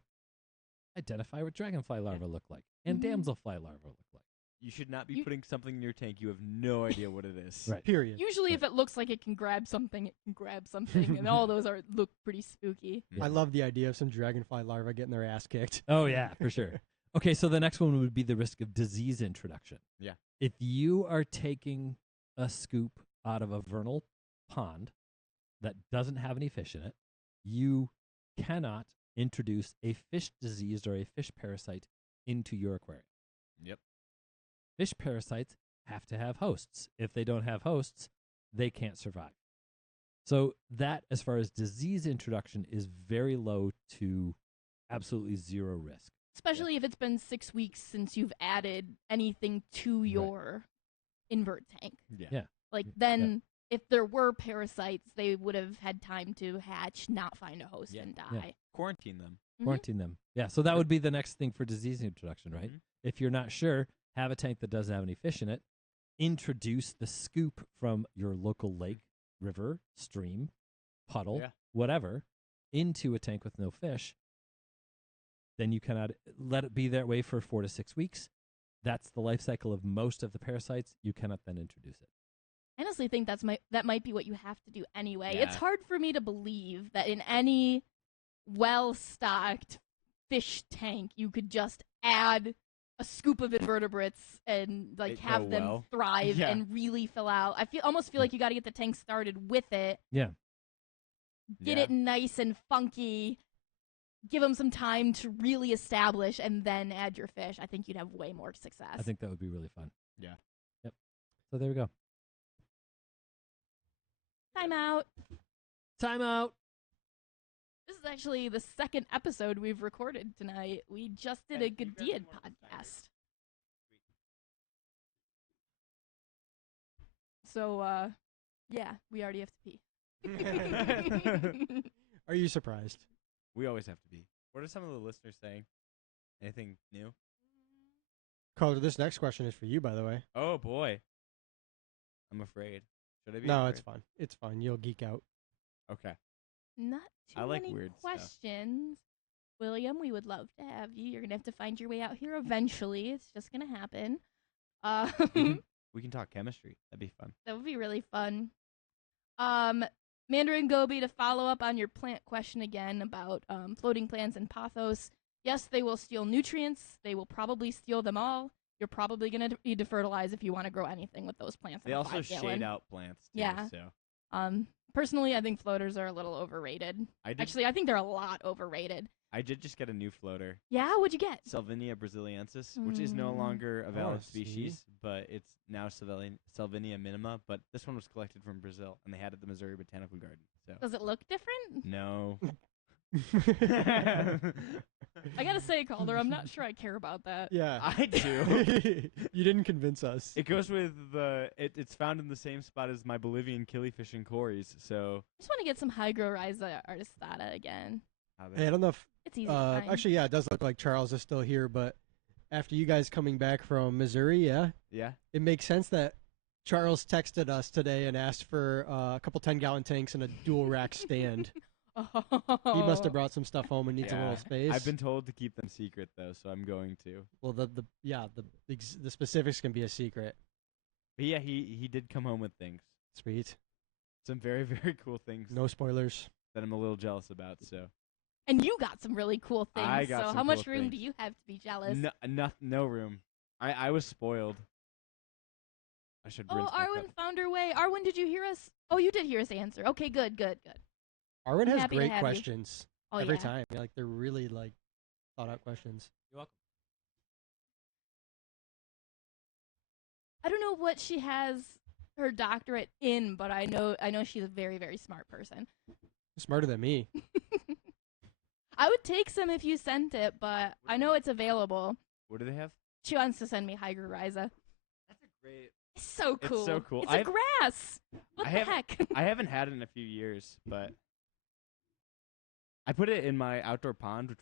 identify what dragonfly larvae look like and Mhm. damselfly larvae look like. You should not be You- putting something in your tank. You have no idea what it is. Right. Period. Usually, if it looks like it can grab something, it can grab something, and all those look pretty spooky. Mhm. I love the idea of some dragonfly larvae getting their ass kicked. Oh yeah, for sure. Okay, so the next one would be the risk of disease introduction. Yeah. If you are taking a scoop out of a vernal pond that doesn't have any fish in it, you cannot introduce a fish disease or a fish parasite into your aquarium. Yep. Fish parasites have to have hosts. If they don't have hosts, they can't survive. So that, as far as disease introduction, is very low to absolutely zero risk. Especially if it's been 6 weeks since you've added anything to your invert tank. Yeah. Yeah. Like, then if there were parasites, they would have had time to hatch, not find a host, Yeah. and Yeah. die. Quarantine them. Mhm. Quarantine them. Yeah, so that would be the next thing for disease introduction, right? Mhm. If you're not sure, have a tank that doesn't have any fish in it. Introduce the scoop from your local lake, river, stream, puddle, Yeah. whatever, into a tank with no fish. Then you cannot let it be that way for 4 to 6 weeks. That's the life cycle of most of the parasites. You cannot then introduce it. I honestly think that might be what you have to do anyway. Yeah. It's hard for me to believe that in any well-stocked fish tank you could just add a scoop of invertebrates and like It have go them well. thrive Yeah. and really fill out. I almost feel like you got to get the tank started with it. Yeah. Get Yeah. it nice and funky. Give them some time to really establish, and then add your fish. I think you'd have way more success. I think that would be really fun. Yeah. Yep. So there we go. Time out. Time out. This is actually the second episode we've recorded tonight. We just did a good deed podcast. So, yeah, we already have to pee. Are you surprised? We always have to be. What are some of the listeners saying? Anything new? Carter, this next question is for you, by the way. Oh boy. I'm afraid. Should I be? No, afraid? it's fine. It's fine. You'll geek out. Okay. Not too I like many weird stuff. questions. William, we would love to have you. You're going to have to find your way out here eventually. It's just going to happen. We can talk chemistry. That'd be fun. That would be really fun. Mandarin Gobi, to follow up on your plant question again about floating plants and pothos. Yes, they will steal nutrients. They will probably steal them all. You're probably going to need to fertilize if you want to grow anything with those plants. They in a also 5-gallon. shade out plants too. Yeah. So Personally, I think floaters are a little overrated. Actually, I think they're a lot overrated. I did just get a new floater. Yeah, what'd you get? Salvinia brasiliensis, which is no Mm. longer a valid see. species, but it's now Salvinia minima. But this one was collected from Brazil, and they had it at the Missouri Botanical Garden. So Does it look different? no. I gotta say, Calder, I'm not sure I care about that. Yeah. I do. You didn't convince us. It goes with the. It's found in the same spot as my Bolivian killifish and cories. So I just want to get some Higura artistata again. Hey, I don't know if It's easy to find. actually, yeah, it does look like Charles is still here, but after you guys coming back from Missouri, yeah, yeah. it makes sense that Charles texted us today and asked for a couple 10-gallon tanks and a dual rack stand. He must have brought some stuff home and needs a Yeah. little space. I've been told to keep them secret though, so I'm going to. well, the specifics can be a secret. But yeah, he did come home with things. Sweet. Some very very cool things No spoilers. that I'm a little jealous about. So And you got some really cool things. I got so some how much cool room things. do you have to be jealous? no room. I was spoiled. I should. Oh, rinse my Arwen cup. found her way. Arwen, did you hear us? Oh, you did hear us answer. Okay, good. Arwen I'm has happy to great have you. questions Oh, every yeah. time. They're really thought out questions. You're welcome. I don't know what she has her doctorate in, but I know she's a very, very smart person. Smarter than me. I would take some if you sent it, but I know it's available. What do they have? She wants to send me Higura. That's a great. It's so cool. It's so cool. It's a grass. What I the haven't- heck? I haven't had it in a few years, but I put it in my outdoor pond, which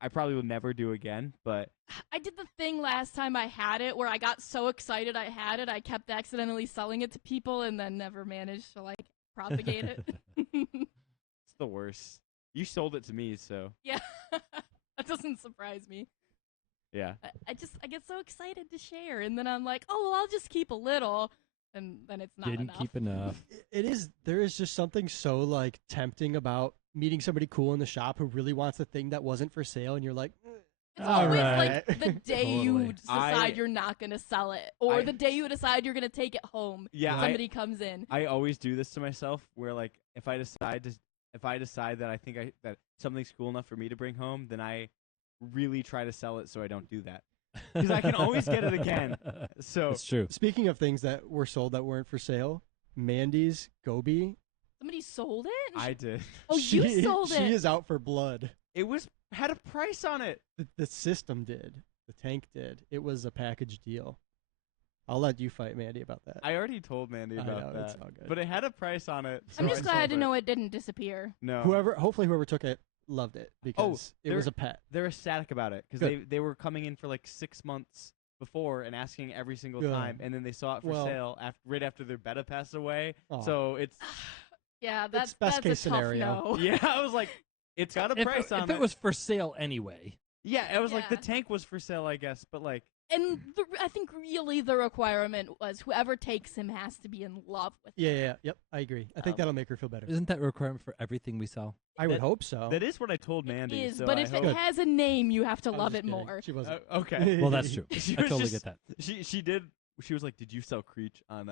I probably will never do again. But I did the thing last time I had it where I got so excited I had it, I kept accidentally selling it to people and then never managed to propagate it. it's the worst. You sold it to me, so Yeah, that doesn't surprise me. Yeah. I get so excited to share, and then I'm like, oh well, I'll just keep a little, and then it's not Didn't enough. keep enough. There is just something so like tempting about meeting somebody cool in the shop who really wants the thing that wasn't for sale, and you're like, It's All always right. like the day you Totally. decide you're not gonna sell it, or the day you decide you're gonna take it home. Yeah, somebody comes in. I always do this to myself, where like if I decide that I think that something's cool enough for me to bring home, then I really try to sell it so I don't do that, because I can always get it again. So It's true. speaking of things that were sold that weren't for sale, Mandy's Goby. Somebody sold it. I did. Oh, you sold it. She is out for blood. It had a price on it. The system did. The tank did. It was a package deal. I'll let you fight Mandy about that. I already told Mandy I about know, that. it's all good. But it had a price on it. I'm so just I glad sold to it. know it didn't disappear. No. Hopefully whoever took it loved it because it was a pet. They're ecstatic about it because Good. they were coming in for like 6 months before and asking every single Good. time, and then they saw it for sale right after their betta passed away. Aw. So it's Yeah, that's best case a tough scenario. no. yeah. I was like, it's got a price on if it. it was for sale anyway. Yeah, it was like the Yeah. tank was for sale, I guess, but like And I think really the requirement was whoever takes him has to be in love with him. Yeah, yep, I agree. I think that'll make her feel better. Isn't that a requirement for everything we sell? I would that- hope so. that is what I told Mandy. It is, so but I if hope, it has a name, you have to I was love just it kidding. more. She wasn't. okay. Well, that's true. She I was totally just- get that. She did. She was like, "Did you sell Creech on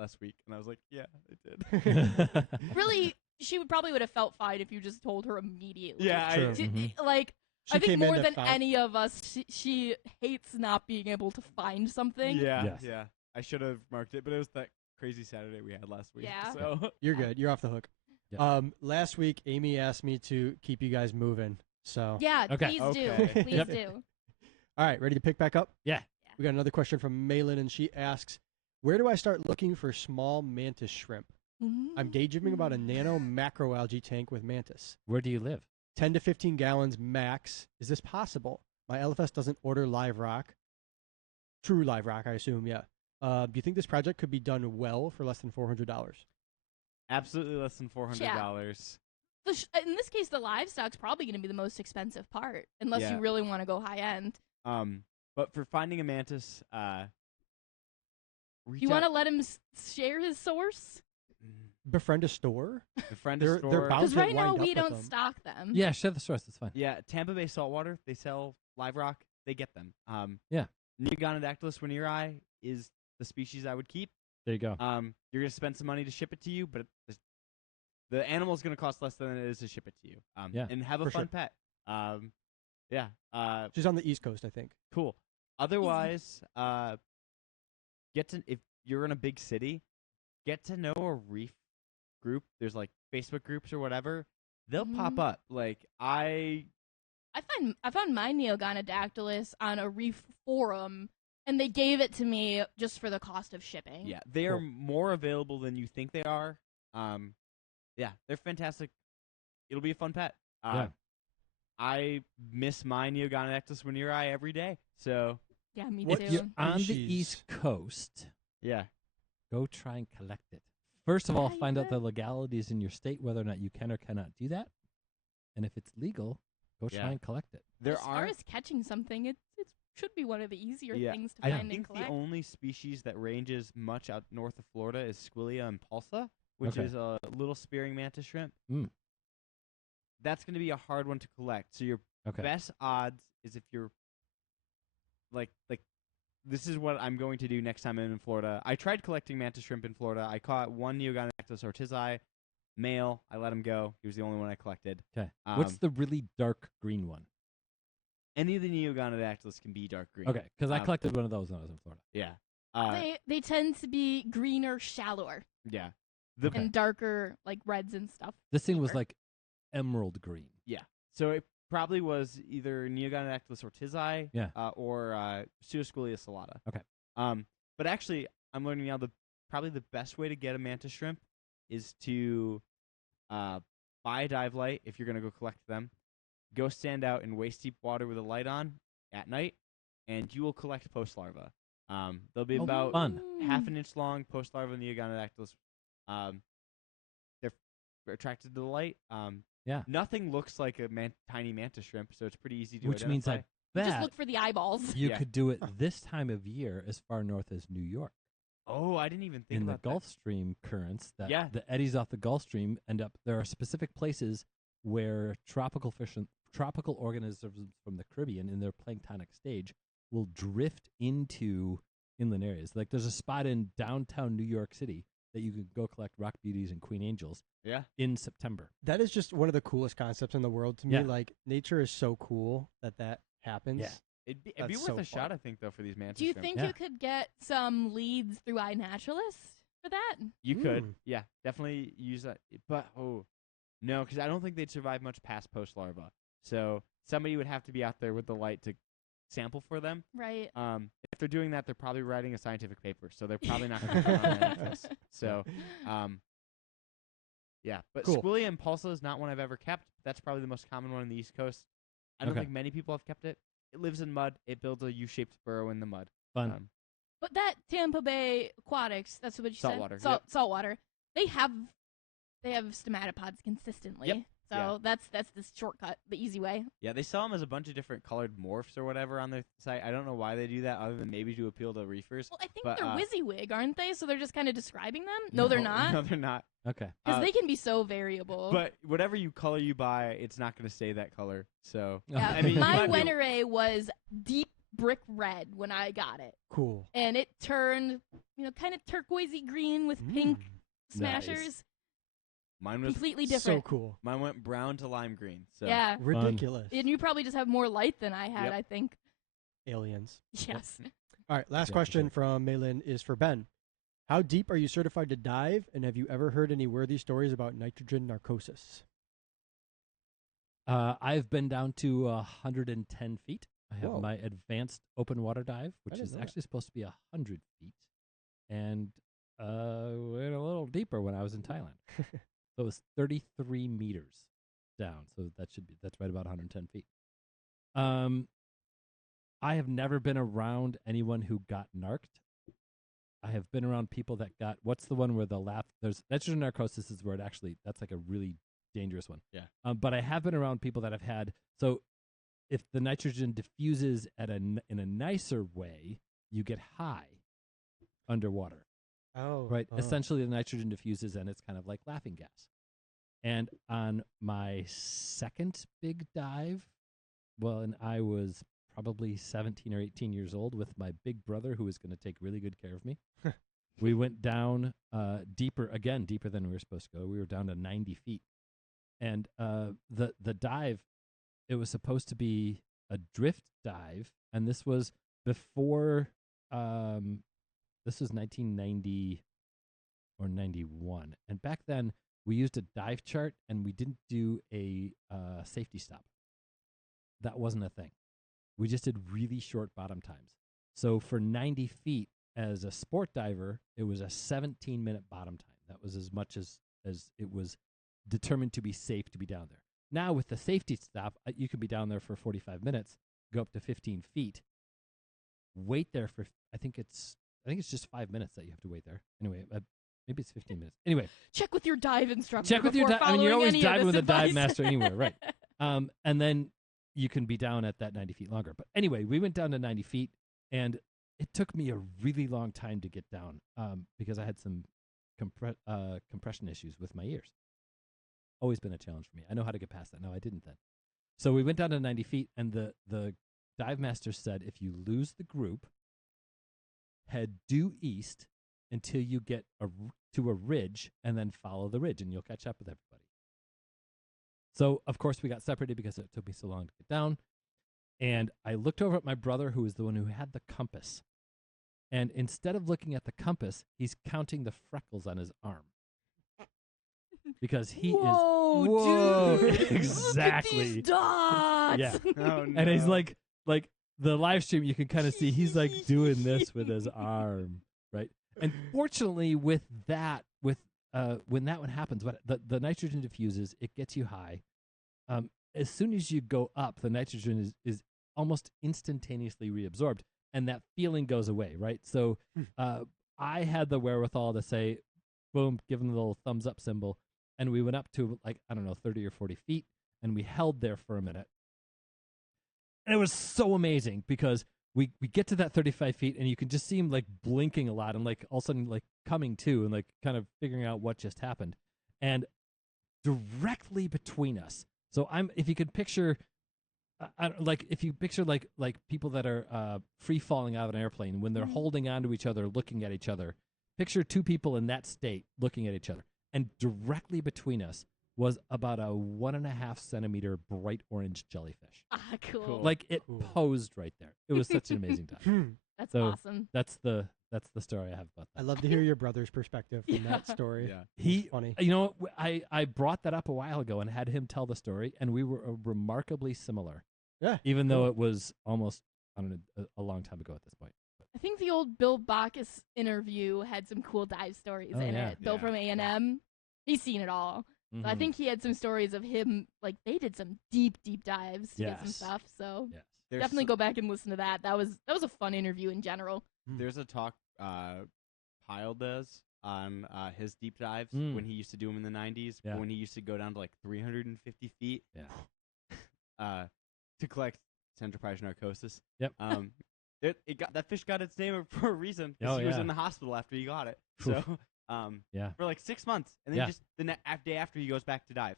last week?" And I was like, "Yeah, I did." Really, she would have felt fine if you just told her immediately. Yeah, True. Like She I think came in more to than found- any of us, she hates not being able to find something. Yeah, Yes. yeah. I should have marked it, but it was that crazy Saturday we had last week. Yeah. So You're good. You're off the hook. Yeah. Last week, Amy asked me to keep you guys moving. So, Yeah, Okay. please Okay. do. Please Yep. do. all right, ready to pick back up? Yeah. We got another question from Malin, and she asks, "Where do I start looking for small mantis shrimp? I'm daydreaming about a nano macroalgae tank with mantis. Where do you live? 10 to 15 gallons max. Is this possible? My LFS doesn't order live rock. True live rock, I assume, yeah. Do you think this project could be done well for less than $400? absolutely less than $400. In this case, the livestock's probably going to be the most expensive part, unless Yeah. you really want to go high end. But for finding a mantis, You want to let him share his source? Befriend a store? befriend They're a store. bound Because to right now wind up we with don't them. stock them. Yeah, share the source. It's fine. Yeah, Tampa Bay Saltwater, they sell live rock. They get them. Yeah. Neogonodactylus winneri is the species I would keep. There you go. You're gonna spend some money to ship it to you, but the animal's gonna cost less than it is to ship it to you. Yeah, and have a for fun sure. pet. Yeah. She's on the East Coast, I think. Cool. Otherwise, if you're in a big city, get to know a reef group. There's like Facebook groups or whatever. They'll pop up. Like I found my Neogonodactylus on a reef forum, and they gave it to me just for the cost of shipping. yeah, they are Cool. more available than you think they are. Yeah, they're fantastic. It'll be a fun pet. Yeah. I miss my Neogonodactylus winneri every day. So Yeah, me What too. You're on the Species. East Coast. yeah, Go try and collect it. First of all, Yeah, find you out the legalities in your state, whether or not you can or cannot do that. And if it's legal, go try Yeah. and collect it. there as far are. as catching something, it should be one of the easier Yeah, things to I find and think the collect. only species that ranges much out north of Florida is Squilia impulsa, which Okay. is a little spearing mantis shrimp. Mm. That's going to be a hard one to collect. So your Okay. best odds is if you're like this is what I'm going to do next time I'm in Florida. I tried collecting mantis shrimp in Florida. I caught one Neogonodactylus ortizi, male. I let him go. He was the only one I collected. Okay. What's the really dark green one? Any of the Neogonodactylus can be dark green. Okay, because I Um, collected one of those when I was in Florida. Yeah. They tend to be greener, shallower, Yeah. The Okay. and darker, like reds and stuff. This thing was Deeper. like emerald green. So it probably was either Neogonodactylus ortizi, Yeah. or Pseudosquilia salata. Okay. But actually, I'm learning now probably the best way to get a mantis shrimp is to buy a dive light if you're gonna go collect them. Go stand out in waist deep water with a light on at night, and you will collect post larvae. They'll be Oh, about fun. half an inch long post larva Neogonodactylus. They're attracted to the light. Yeah. Nothing looks like a tiny mantis shrimp, so it's pretty easy to Which means identify. Just that, look for the eyeballs. you Yeah. could do it this time of year as far north as New York. Oh, I didn't even think In the about Gulf Stream currents, that Yeah. the eddies off the Gulf Stream end up. There are specific places where tropical fish and tropical organisms from the Caribbean, in their planktonic stage, will drift into inland areas. Like there's a spot in downtown New York City that you can go collect rock beauties and queen angels that. Yeah. in September. That is just one of the coolest concepts in the world to me. Yeah. Like nature is so cool that happens. Yeah. It'd be That's worth so a shot, fun. I think, though, for these mantis Do you shrimp. think Yeah. you could get some leads through iNaturalist for that? You could, Mm. yeah, definitely use that. But no, because I don't think they'd survive much past post larva. So somebody would have to be out there with the light to sample for them. Right. If they're doing that, they're probably writing a scientific paper, so they're probably not going to come on Mantis. So, yeah. But Cool. Squillia impulsa is not one I've ever kept. That's probably the most common one on the East Coast. I don't Okay. think many people have kept it. It lives in mud. It builds a U-shaped burrow in the mud. Fun. But that Tampa Bay Aquatics, that's what you Saltwater, said. Saltwater. They have stomatopods consistently. Yep. So that's the shortcut, the easy way. Yeah, they sell them as a bunch of different colored morphs or whatever on their site. I don't know why they do that, other than maybe to appeal to reefers. Well, I think But, they're WYSIWYG, aren't they? So they're just kind of describing them. No, they're not. No, they're not. Okay. Because Uh, they can be so variable. But whatever you color you buy, it's not going to stay that color. So yeah, I mean, you my might be able- Weneray was deep brick red when I got it, Cool. and it turned, kind of turquoisey green with pink Mm. smashers. mine was Completely So different. cool. mine went brown to lime green. So Yeah, Ridiculous. and you probably just have more light than I had. Yep. I think. Aliens. Yes. All right, last Yeah, for question sure. from Malin is for Ben. How deep are you certified to dive, and have you ever heard any worthy stories about nitrogen narcosis? I've been down to 110 feet. I have Whoa. my advanced open water dive, which didn't is know that. actually supposed to be 100 feet, and went a little deeper when I was in Thailand. So it was 33 meters down. So that's right about 110 feet. I have never been around anyone who got narked. I have been around people that got, what's the one where there's nitrogen narcosis is where that's like a really dangerous one. Yeah. But I have been around people that have had, so if the nitrogen diffuses in a nicer way, you get high underwater. Oh, Right. Essentially, the nitrogen diffuses and it's kind of like laughing gas. And on my second big dive, and I was probably 17 or 18 years old with my big brother who was going to take really good care of me. We went down deeper than we were supposed to go. We were down to 90 feet. And the dive, it was supposed to be a drift dive. And this was before, this was 1990 or 91. And back then, we used a dive chart and we didn't do a safety stop. That wasn't a thing. We just did really short bottom times. So for 90 feet as a sport diver, it was a 17-minute bottom time. That was as much as it was determined to be safe to be down there. Now with the safety stop, you can be down there for 45 minutes, go up to 15 feet, wait there for, I think it's just 5 minutes that you have to wait there. Anyway, maybe it's 15 minutes. Anyway, Check with your dive instructor. check with your before dive. I mean, you're following always any of diving this with a dive advice. master anywhere, right? And then you can be down at that 90 feet longer. But anyway, we went down to 90 feet, and it took me a really long time to get down because I had some compression issues with my ears. Always been a challenge for me. I know how to get past that. No, I didn't then. So we went down to 90 feet, and the dive master said, if you lose the group, head due east until you get to a ridge, and then follow the ridge, and you'll catch up with everybody. So, of course, we got separated because it took me so long to get down. And I looked over at my brother, who was the one who had the compass. And instead of looking at the compass, he's counting the freckles on his arm. Because he Whoa, is... dude. Exactly. Look at these dots. Yeah. Oh, no. And he's like the live stream, you can kind of see he's like doing this with his arm, right? And fortunately, with that, when that one happens, when the nitrogen diffuses, it gets you high. As soon as you go up, the nitrogen is almost instantaneously reabsorbed, and that feeling goes away, right? So I had the wherewithal to say, boom, give him the little thumbs up symbol, and we went up to 30 or 40 feet, and we held there for a minute. And it was so amazing because we get to that 35 feet and you can just see him like blinking a lot and like all of a sudden like coming to and like kind of figuring out what just happened. And directly between us. So if you could picture, if you picture like people that are free falling out of an airplane when they're holding onto each other, looking at each other, picture two people in that state looking at each other. And directly between us was about a 1.5 centimeter bright orange jellyfish. Ah, cool. Like it posed right there. It was such an amazing time. That's So awesome. That's the story I have about that. I love to hear your brother's perspective from that story. Yeah. It's funny. You know, I brought that up a while ago and had him tell the story, and we were remarkably similar. Yeah. Even though it was almost, I don't know, a long time ago at this point. I think the old Bill Bacchus interview had some cool dive stories in it. Bill from A&M, he's seen it all. So I think he had some stories of him, like they did some deep dives to get some stuff. So definitely go back and listen to that. That was a fun interview in general. There's a talk Pyle does on his deep dives when he used to do them in the 90s, when he used to go down to like 350 feet to collect Nitrous Narcosis. Yep. That fish got its name for a reason because he was in the hospital after he got it. So for like 6 months, and then just the day after he goes back to dive.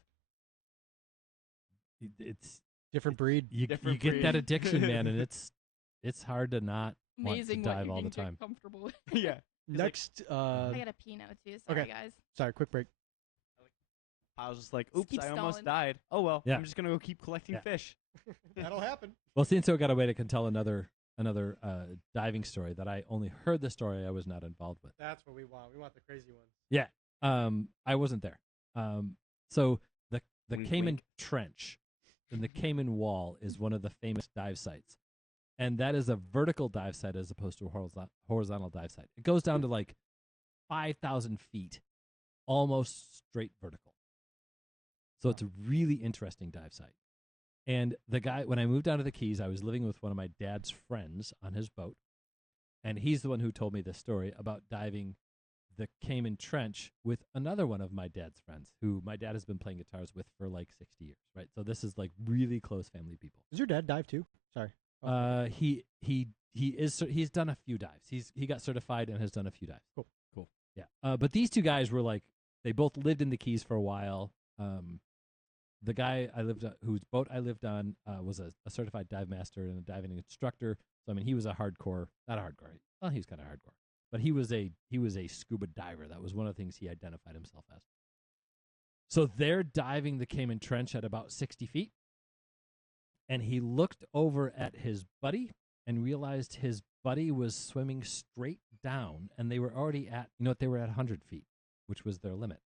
It's different breed. You get that addiction, man, and it's hard to not Amazing want to dive what all you the can time. get comfortable with. Yeah. Next, I got a pee now too. Sorry, guys. sorry, quick break. I was just like, oops, keep I almost stalling. died. Oh well, Yeah. I'm just gonna go keep collecting fish. That'll happen. Well, Cinso got away to tell another diving story that I only heard the story. I was not involved with. That's what we want. We want the crazy ones. Yeah. I wasn't there. So the Wink, Cayman wink. Trench and the Cayman Wall is one of the famous dive sites. And that is a vertical dive site as opposed to a horizontal dive site. It goes down to like 5,000 feet, almost straight vertical. So it's a really interesting dive site. And the guy, when I moved down to the Keys, I was living with one of my dad's friends on his boat. And he's the one who told me this story about diving the Cayman Trench with another one of my dad's friends, who my dad has been playing guitars with for like 60 years, right? So this is like really close family people. Does your dad dive too? Sorry. He's done a few dives. He got certified and has done a few dives. Cool. Yeah. But these two guys were like, they both lived in the Keys for a while. The guy whose boat I lived on was a certified dive master and a diving instructor. So I mean, he was not hardcore. Well, he was kind of hardcore, but he was a scuba diver. That was one of the things he identified himself as. So they're diving the Cayman Trench at about 60 feet, and he looked over at his buddy and realized his buddy was swimming straight down, and they were already they were at 100 feet, which was their limit.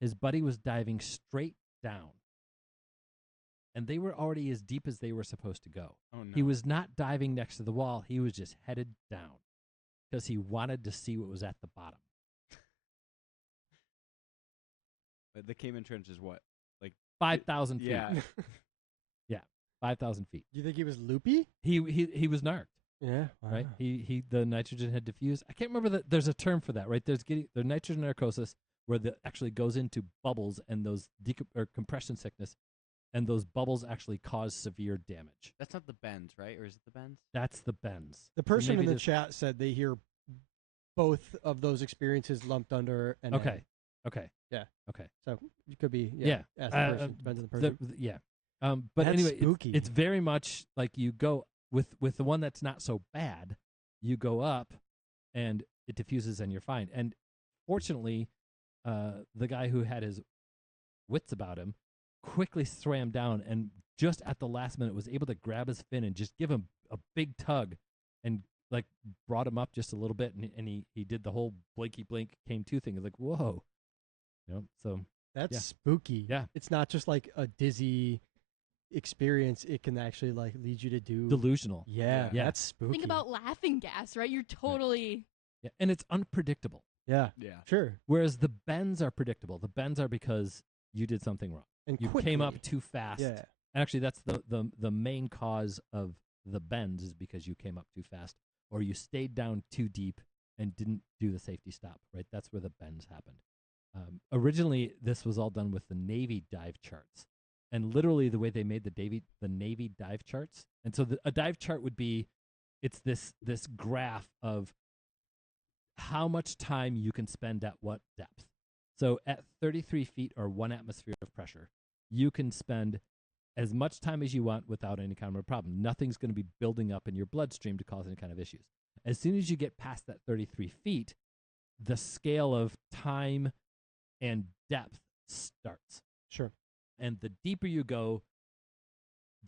His buddy was diving straight down. And they were already as deep as they were supposed to go. Oh, no. He was not diving next to the wall. He was just headed down because he wanted to see what was at the bottom. The Cayman Trench is what? Like 5,000 feet. Yeah. Yeah, 5,000 feet. Do you think he was loopy? He was narked, Yeah. right? The nitrogen had diffused. I can't remember there's a term for that, right? There's the nitrogen narcosis where it actually goes into bubbles and those compression sickness. And those bubbles actually cause severe damage. That's not the bends, right? Or is it the bends? That's the bends. The person in the chat said they hear both of those experiences lumped under an Okay. Yeah. Okay. So it could be Yeah. Ask the person. Depends on the person. Yeah. But That's anyway, spooky. it's very much like you go with the one that's not so bad. You go up, and it diffuses, and you're fine. And fortunately, the guy who had his wits about him quickly swam down, and just at the last minute was able to grab his fin and just give him a big tug, and like brought him up just a little bit, and he did the whole blinky blink came to thing. Like whoa, So That's yeah. spooky. Yeah. It's not just like a dizzy experience. It can actually like lead you to do delusional. Yeah, Yeah. that's spooky. Think about laughing gas, right? You're totally. Yeah, and it's unpredictable. Yeah, Yeah. sure. Whereas the bends are predictable. The bends are because you did something wrong. And You quickly. came up too fast. Yeah. Actually, that's the main cause of the bends is because you came up too fast or you stayed down too deep and didn't do the safety stop, right? That's where the bends happened. Originally, this was all done with the Navy dive charts. and literally the way they made the Navy dive charts. And so a dive chart would be, it's this graph of how much time you can spend at what depth. So at 33 feet or 1 atmosphere of pressure, you can spend as much time as you want without any kind of a problem. Nothing's going to be building up in your bloodstream to cause any kind of issues. As soon as you get past that 33 feet, the scale of time and depth starts. Sure. And the deeper you go,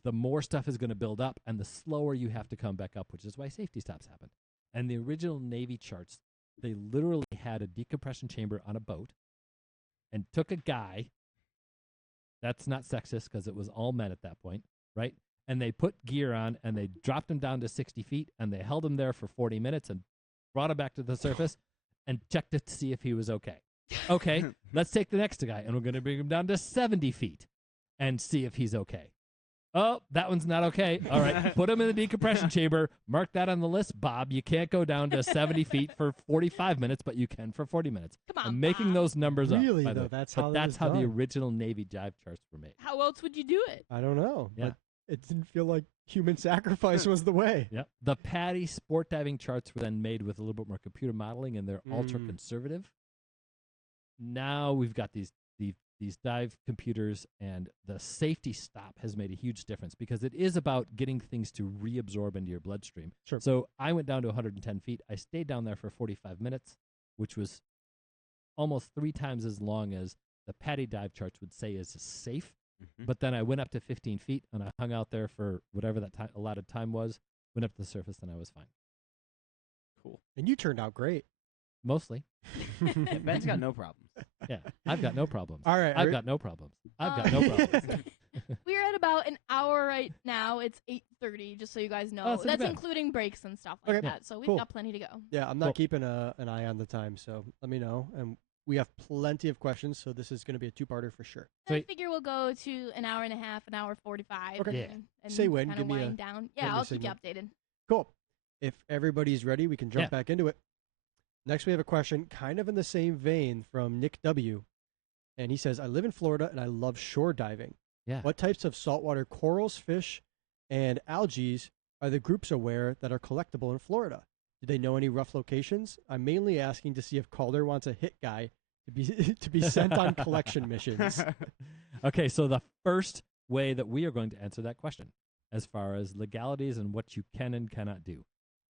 the more stuff is going to build up, and the slower you have to come back up, which is why safety stops happen. And the original Navy charts, they literally had a decompression chamber on a boat and took a guy. That's not sexist because it was all men at that point, right? And they put gear on and they dropped him down to 60 feet and they held him there for 40 minutes and brought him back to the surface and checked it to see if he was okay. Okay, let's take the next guy and we're going to bring him down to 70 feet and see if he's okay. Oh, that one's not okay. All right, put him in the decompression chamber. Mark that on the list, Bob. You can't go down to 70 feet for 45 minutes, but you can for 40 minutes. Come on, I'm making Bob. those numbers up. Really, by the though, way. that's But how that's how the done. original Navy dive charts were made. How else would you do it? I don't know. Yeah. But it didn't feel like human sacrifice was the way. Yep. The PADI sport diving charts were then made with a little bit more computer modeling, and they're ultra conservative. Now we've got these dive computers, and the safety stop has made a huge difference because it is about getting things to reabsorb into your bloodstream. Sure. So I went down to 110 feet. I stayed down there for 45 minutes, which was almost 3 times as long as the PADI dive charts would say is safe. Mm-hmm. But then I went up to 15 feet, and I hung out there for whatever that allotted time was, went up to the surface, and I was fine. Cool. And you turned out great. Mostly. Yeah, Ben's got no problems. Yeah, I've got no problems. All right. I've got no problems. I've got no problems. We're at about an hour right now. It's 8:30, just so you guys know. Oh, that's not That's bad. including breaks and stuff like Okay. that. So we've Cool. got plenty to go. Yeah, I'm not Cool. keeping an eye on the time, so let me know. And we have plenty of questions, so this is going to be a 2-parter for sure. I Sweet. figure we'll go to an hour and a half, an hour 45. Okay. Yeah. And Say when, kinda give me a- wind down. me Yeah, a I'll keep you signal. updated. Cool. If everybody's ready, we can jump Yeah. back into it. Next, we have a question kind of in the same vein from Nick W. And he says, I live in Florida and I love shore diving. Yeah. What types of saltwater corals, fish, and algae are the groups aware that are collectible in Florida? Do they know any rough locations? I'm mainly asking to see if Calder wants a hit guy to be to be sent on collection missions. Okay, so the first way that we are going to answer that question, as far as legalities and what you can and cannot do,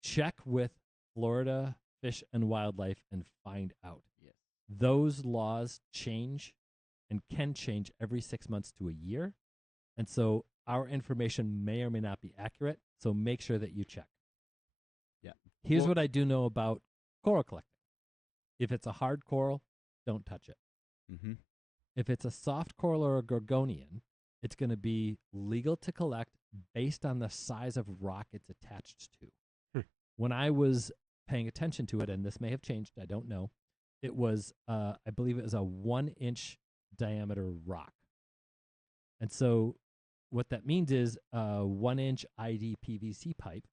check with Florida Fish and Wildlife and find out. Yes. Those laws change and can change every 6 months to a year. And so our information may or may not be accurate. So make sure that you check. Yeah. Here's Well- what I do know about coral collecting. If it's a hard coral, don't touch it. Mm-hmm. If it's a soft coral or a gorgonian, it's going to be legal to collect based on the size of rock it's attached to. When I was paying attention to it, and this may have changed, I don't know, it was, I believe it was a 1-inch diameter rock. And so what that means is a 1-inch ID PVC pipe,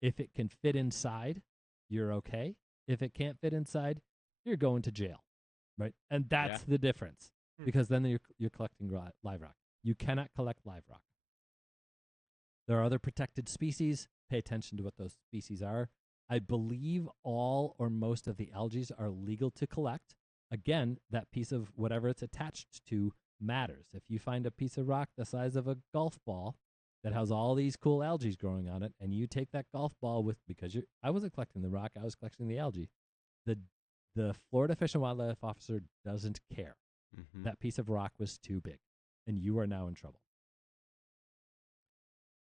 if it can fit inside, you're okay. If it can't fit inside, you're going to jail, right? And that's the difference, because then you're collecting live rock. You cannot collect live rock. There are other protected species. Pay attention to what those species are. I believe all or most of the algae are legal to collect. Again, that piece of whatever it's attached to matters. If you find a piece of rock the size of a golf ball that has all these cool algae growing on it, and you take that golf ball because I wasn't collecting the rock, I was collecting the algae. The Florida Fish and Wildlife Officer doesn't care. Mm-hmm. That piece of rock was too big, and you are now in trouble.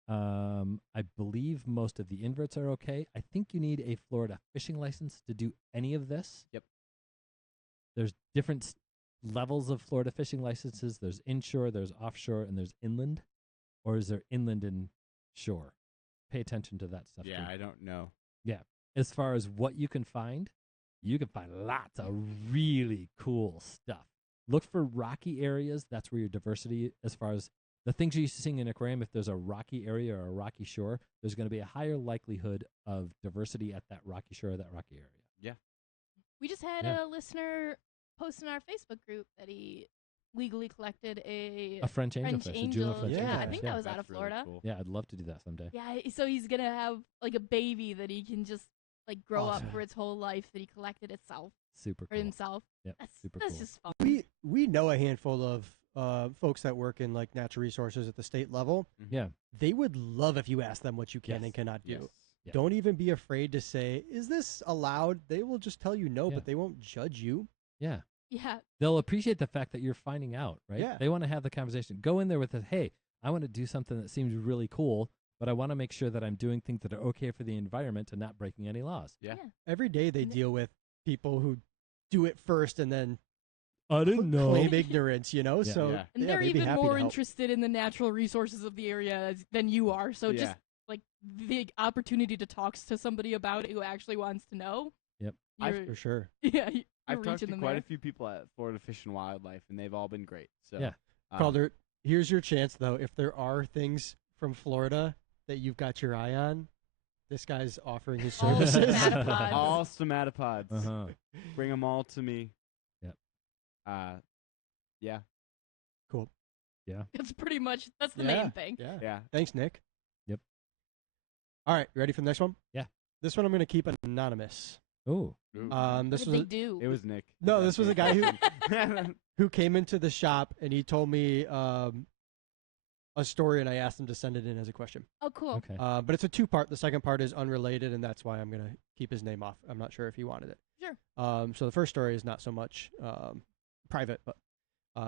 I believe most of the inverts are okay. I think you need a Florida fishing license to do any of this. Yep. There's different levels of Florida fishing licenses. There's inshore, there's offshore, and there's inland. Or is there inland and shore? Pay attention to that stuff. Yeah, too. I don't know. As far as what you can find lots of really cool stuff. Look for rocky areas. That's where your diversity, as far as the things you're used to seeing in an aquarium, if there's a rocky area or a rocky shore, there's going to be a higher likelihood of diversity at that rocky shore or that rocky area. We just had Yeah. a listener post in our Facebook group that he legally collected a French French angelfish, a angel. juvenile French Yeah, I angelfish. think Yeah. that was out That's of really Florida. cool. Yeah, I'd love to do that someday. Yeah, so he's gonna have like a baby that he can just like grow Awesome. up for its whole life that he collected itself Super or cool. himself. Yep, That's super that's cool. just fun. We know a handful of folks that work in like natural resources at the state level. Yeah. They would love if you ask them what you can Yes. and cannot do. Yes. Yeah. Don't even be afraid to say, "Is this allowed?" They will just tell you no, Yeah. but they won't judge you. Yeah. Yeah, They'll appreciate the fact that you're finding out, right? Yeah. They want to have the conversation. Go in there with hey, I want to do something that seems really cool, but I want to make sure that I'm doing things that are okay for the environment and not breaking any laws. Yeah. Every day they And- deal with people who do it first and then I didn't know. claim ignorance, you know? Yeah. So Yeah. and yeah, they're they'd be even happy more to help. interested in the natural resources of the area than you are. So Yeah. just like the opportunity to talk to somebody about it who actually wants to know. Yep. You're, For sure. yeah, you're I've talked reaching to them quite there. a few people at Florida Fish and Wildlife, and they've all been great. So, Yeah. Calder, here's your chance, though. If there are things from Florida that you've got your eye on, this guy's offering his All services. somatopods. all somatopods. Uh-huh. Bring them all to me. Yep. Yeah. Cool. That's pretty much that's the Yeah. main thing. Yeah. Yeah. Thanks, Nick. Yep. All right, ready for the next one? Yeah. This one I'm going to keep anonymous. Oh. Ooh. This What was did they do? It was Nick. No, this was a guy who. who came into the shop and he told me a story, and I asked him to send it in as a question. Oh, cool. Okay. But it's a two-part. The second part is unrelated, and that's why I'm going to keep his name off. I'm not sure if he wanted it. Sure. So the first story is not so much private, but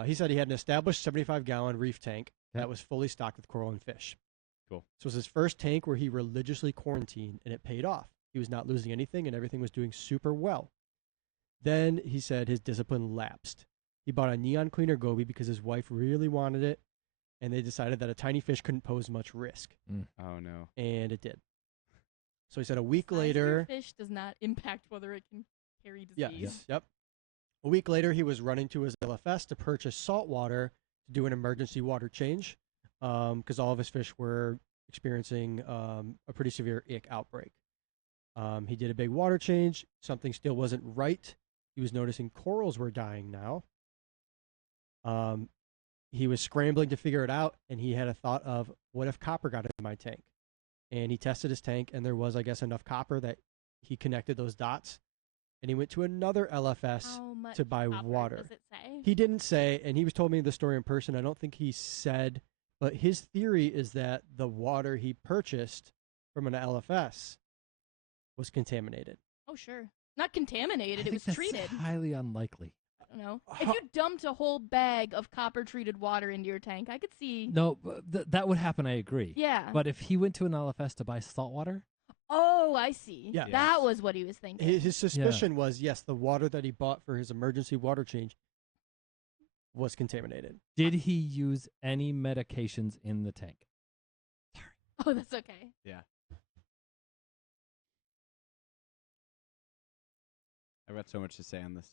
he said he had an established 75-gallon reef tank that was fully stocked with coral and fish. Cool. This was his first tank where he religiously quarantined, and it paid off. He was not losing anything, and everything was doing super well. Then he said his discipline lapsed. He bought a neon cleaner goby because his wife really wanted it, and they decided that a tiny fish couldn't pose much risk, Oh no. and it did. So he said a week Size of your later. fish does not impact whether it can carry Yes. disease. Yep. A week later, he was running to his LFS to purchase salt water to do an emergency water change because all of his fish were experiencing a pretty severe ick outbreak. He did a big water change. Something still wasn't right. He was noticing corals were dying now. He was scrambling to figure it out, and he had a thought of, what if copper got into my tank? And he tested his tank, and there was, I guess, enough copper that he connected those dots. And he went to another LFS How much to buy copper water. Does it say? He didn't say, and he was told me the story in person. I don't think he said, but his theory is that the water he purchased from an LFS was contaminated. Oh, sure. Not contaminated. I It think was that's treated. highly unlikely. I don't know. If you dumped a whole bag of copper-treated water into your tank, I could see. No, that would happen. I agree. Yeah. But if he went to an LFS to buy salt water, Oh, I see. Yeah. That was what he was thinking. His suspicion was, yes, the water that he bought for his emergency water change was contaminated. did he use any medications in the tank? Oh, that's okay. I've got so much to say on this.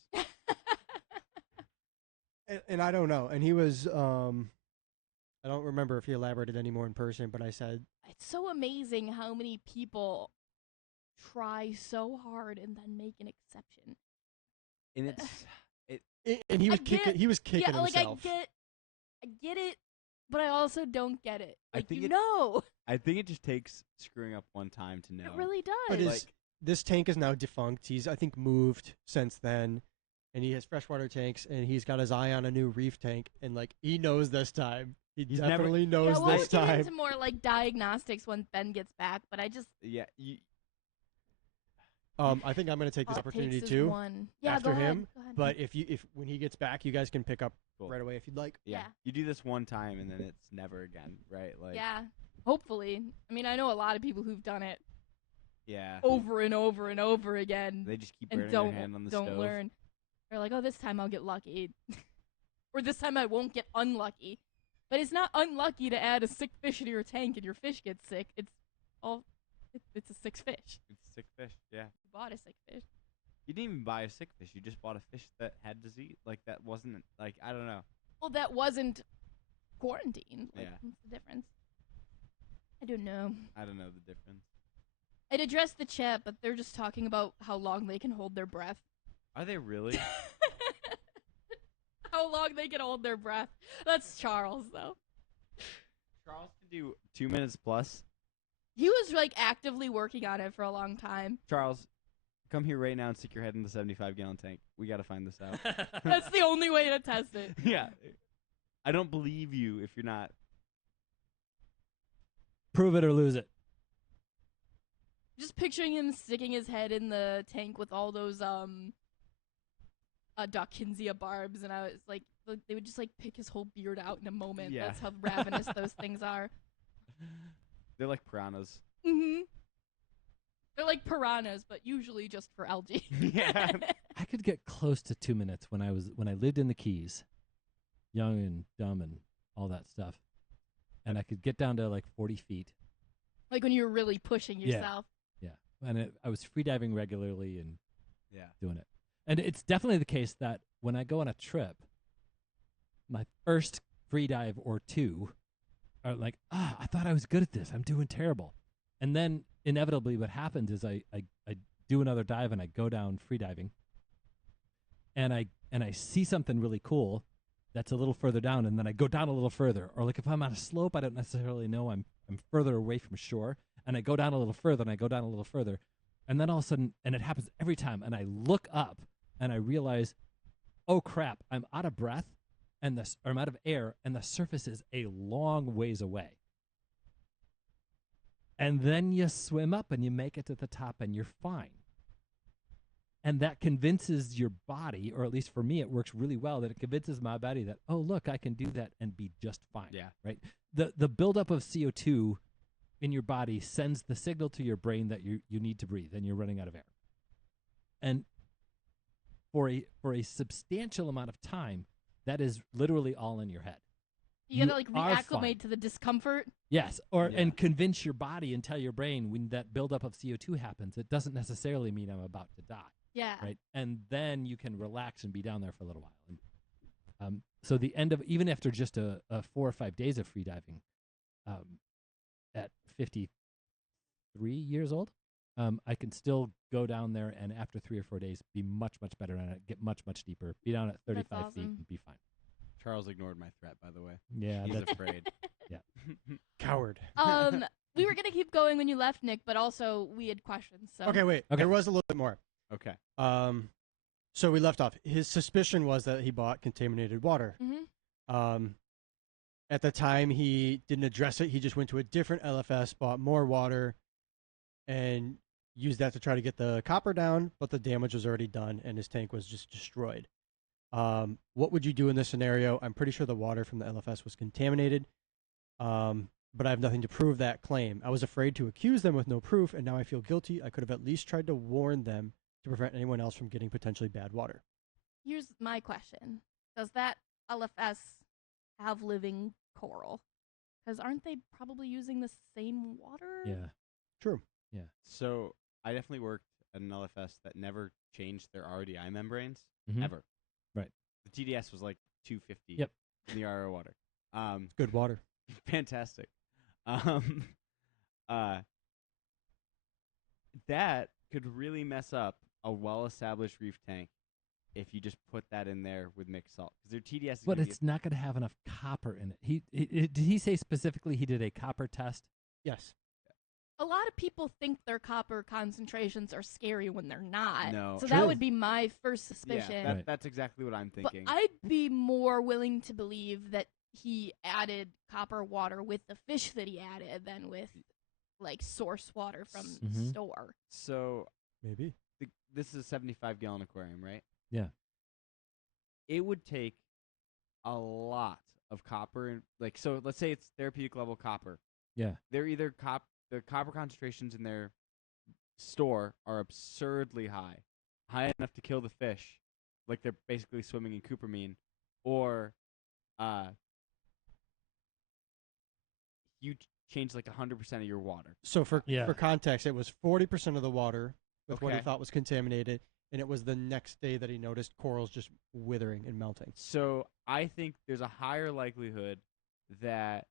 And I don't know. And he was, I don't remember if he elaborated any more in person, but I said, It's so amazing how many people try so hard and then make an exception. And it's and he was I kicking. get- He was kicking yeah, like himself. I get it, but I also don't get it. I Like think you it- know, I think it just takes screwing up one time to know. it really does. But Like- this tank is now defunct. He's, I think, moved since then, and he has freshwater tanks, and he's got his eye on a new reef tank, and like he knows this time. He He's never- definitely knows yeah, we'll this get time. into more like diagnostics when Ben gets back. But I just Yeah. I think I'm going to take this all it opportunity takes is too. one. Yeah, after go ahead, him, go ahead. But if when he gets back, you guys can pick up Cool. right away if you'd like. Yeah. Yeah. You do this one time and then it's never again, right? Like. yeah, hopefully. I mean, I know a lot of people who've done it Yeah. over and over and over again They just keep and burning don't their hand on the don't stove. learn. They're like, oh, this time I'll get lucky, or this time I won't get unlucky. But it's not unlucky to add a sick fish into your tank and your fish gets sick. It's a sick fish. It's sick fish. Yeah. You bought a sick fish. You didn't even buy a sick fish. You just bought a fish that had disease. Like that wasn't like I don't know. Well, that wasn't quarantined. Like, Yeah. what's the difference? I don't know. I don't know the difference. I'd address the chat, but they're just talking about how long they can hold their breath. Are they really? How how long they can hold their breath. That's Charles, though. Charles can do 2 minutes plus. He was like actively working on it for a long time. Charles, come here right now and stick your head in the 75-gallon tank. We got to find this out. That's the only way to test it. Yeah. I don't believe you if you're not. Prove it or lose it. Just picturing him sticking his head in the tank with all those Dawkinsia barbs, and I was like, they would just like pick his whole beard out in a moment. Yeah. That's how ravenous those things are. They're like piranhas. Mm-hmm. They're like piranhas, but usually just for algae. Yeah. I could get close to 2 minutes when I lived in the Keys, young and dumb and all that stuff, and I could get down to like 40 feet. Like when you're really pushing yourself. Yeah, and I was free diving regularly and Yeah. doing it. And it's definitely the case that when I go on a trip, my first free dive or two are like, I thought I was good at this. I'm doing terrible. And then inevitably what happens is I do another dive and I go down free diving and I see something really cool that's a little further down, and then I go down a little further. Or like if I'm on a slope, I don't necessarily know I'm further away from shore, and I go down a little further and I go down a little further. And then all of a sudden, and it happens every time, and I look up and I realize, oh crap, I'm out of breath or I'm out of air, and the surface is a long ways away. And then you swim up and you make it to the top and you're fine. And that convinces your body, or at least for me, it works really well, that it convinces my body that, oh, look, I can do that and be just fine. Yeah. Right? The buildup of CO2 in your body sends the signal to your brain that you need to breathe and you're running out of air. And for a substantial amount of time, that is literally all in your head. You gotta like are fine. reacclimate to the discomfort. Yes, and convince your body and tell your brain when that buildup of CO2 happens, it doesn't necessarily mean I'm about to die. Yeah. Right? And then you can relax and be down there for a little while. And, so the end of, even after just a 4 or 5 days of free diving, at 53 years old, I can still go down there and after 3 or 4 days be much, much better and get much, much deeper, be down at 35 feet awesome. and be fine. Charles ignored my threat, by the way. Yeah, He's that's afraid. Coward. We were gonna keep going when you left, Nick, but also we had questions. So. Okay, wait. Okay. There was a little bit more. Okay. So we left off. His suspicion was that he bought contaminated water. Mm-hmm. At the time, he didn't address it. He just went to a different LFS, bought more water, and used that to try to get the copper down, but the damage was already done, and his tank was just destroyed. What would you do in this scenario? I'm pretty sure the water from the LFS was contaminated, but I have nothing to prove that claim. I was afraid to accuse them with no proof, and now I feel guilty. I could have at least tried to warn them to prevent anyone else from getting potentially bad water. Here's my question: does that LFS have living coral? Because aren't they probably using the same water? yeah. True. Yeah. So I definitely worked at an LFS that never changed their RDI membranes Mhm. ever. Right. The TDS was like 250 Yep. in the RO water. It's good water. Fantastic. That could really mess up a well-established reef tank if you just put that in there with mixed salt, because their TDS is But gonna it's not going to have enough copper in it. Did he say specifically he did a copper test? Yes. A lot of people think their copper concentrations are scary when they're not. No. So True. that would be my first Yeah, suspicion. Right. that's exactly what I'm But thinking. I'd be more willing to believe that he added copper water with the fish that he added than with like source water from Mhm. store. So Maybe. this is a 75-gallon aquarium, right? Yeah. It would take a lot of copper, and like, so let's say it's therapeutic level copper. Yeah. They're either the copper concentrations in their store are absurdly high enough to kill the fish, like they're basically swimming in cupramine, or you change like 100% of your water. So for Yeah. context, it was 40% of the water with what he Okay. thought was contaminated, and it was the next day that he noticed corals just withering and melting. So I think there's a higher likelihood that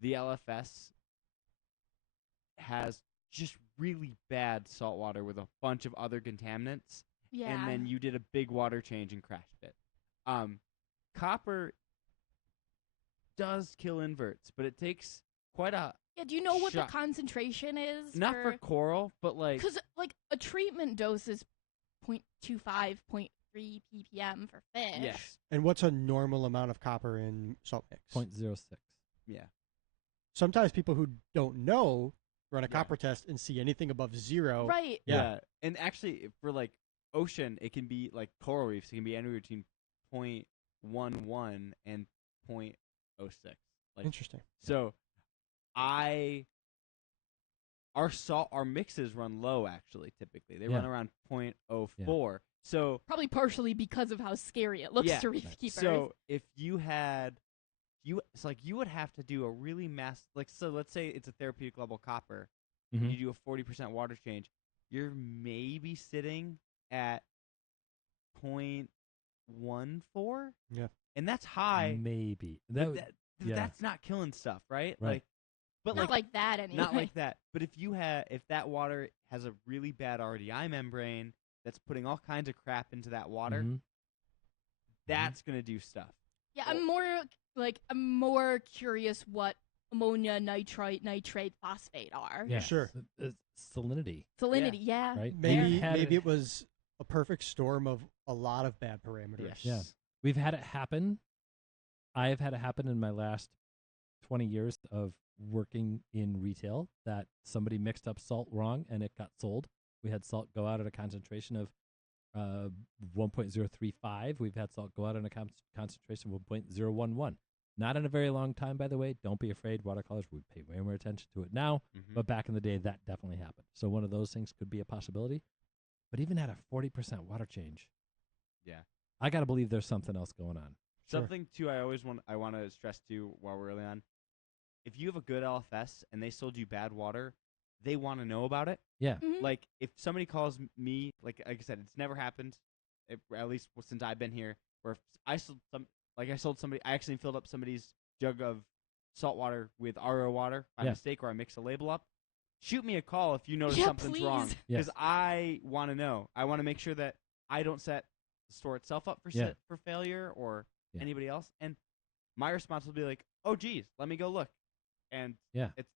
the LFS has just really bad salt water with a bunch of other contaminants, Yeah. and then you did a big water change and crashed it. copper does kill inverts, but it takes quite a Yeah, do you know what the shot. concentration is? Not for coral, but like Because like a treatment dose is 0.25, 0.3 ppm for fish. yes, And what's a normal amount of copper in salt mix? 0.06. yeah, Sometimes people who don't know run a Yeah. copper test and see anything above 0. Right. Yeah. And actually, for like ocean, it can be like coral reefs. It can be anywhere between 0.11 and 0.06. Like Interesting. so, our mixes run low actually. Typically, they Yeah. run around 0.04. So Probably partially because of how scary it looks Yeah. to reef keepers. So if you had, it's like you would have to do a really so let's say it's a therapeutic level copper, Mhm. you do a 40% water change, you're maybe sitting at 0.14. Yeah. And that's high. Maybe. But That, yeah. that's not killing stuff, right? Right. Like, but not like that anyway. not like that. But if that water has a really bad RDI membrane that's putting all kinds of crap into that water, Mhm. that's gonna do stuff. Yeah, I'm more curious what ammonia, nitrate, phosphate are. Yeah. Sure. Salinity, Salinity, yeah. right? Maybe We've had maybe it was a perfect storm of a lot of bad parameters. Yes. Yeah. We've had it happen. I have had it happen in my last 20 years of working in retail that somebody mixed up salt wrong and it got sold. We had salt go out at a concentration of 1.035. We've had salt go out at a concentration of 1.011. Not in a very long time, by the way. Don't be afraid. Watercolors, we pay way more attention to it now. Mhm. But back in the day, that definitely happened. So one of those things could be a possibility. But even at a 40% water change, Yeah. I got to believe there's something else going on. Sure. Something too I want to stress too while we're early on. If you have a good LFS and they sold you bad water, they want to know about it. Yeah. Mhm. Like if somebody calls me, like I said, it's never happened, at least since I've been here. Where if I sold somebody, I accidentally filled up somebody's jug of salt water with RO water by Yeah. mistake, or I mix a label up. Shoot me a call if you notice Yeah, something's wrong, please. Yes. I want to know. I want to make sure that I don't set the store itself up for Yeah. for failure or Yeah. anybody else. And my response will be like, "Oh, geez, let me go look." And Yeah. it's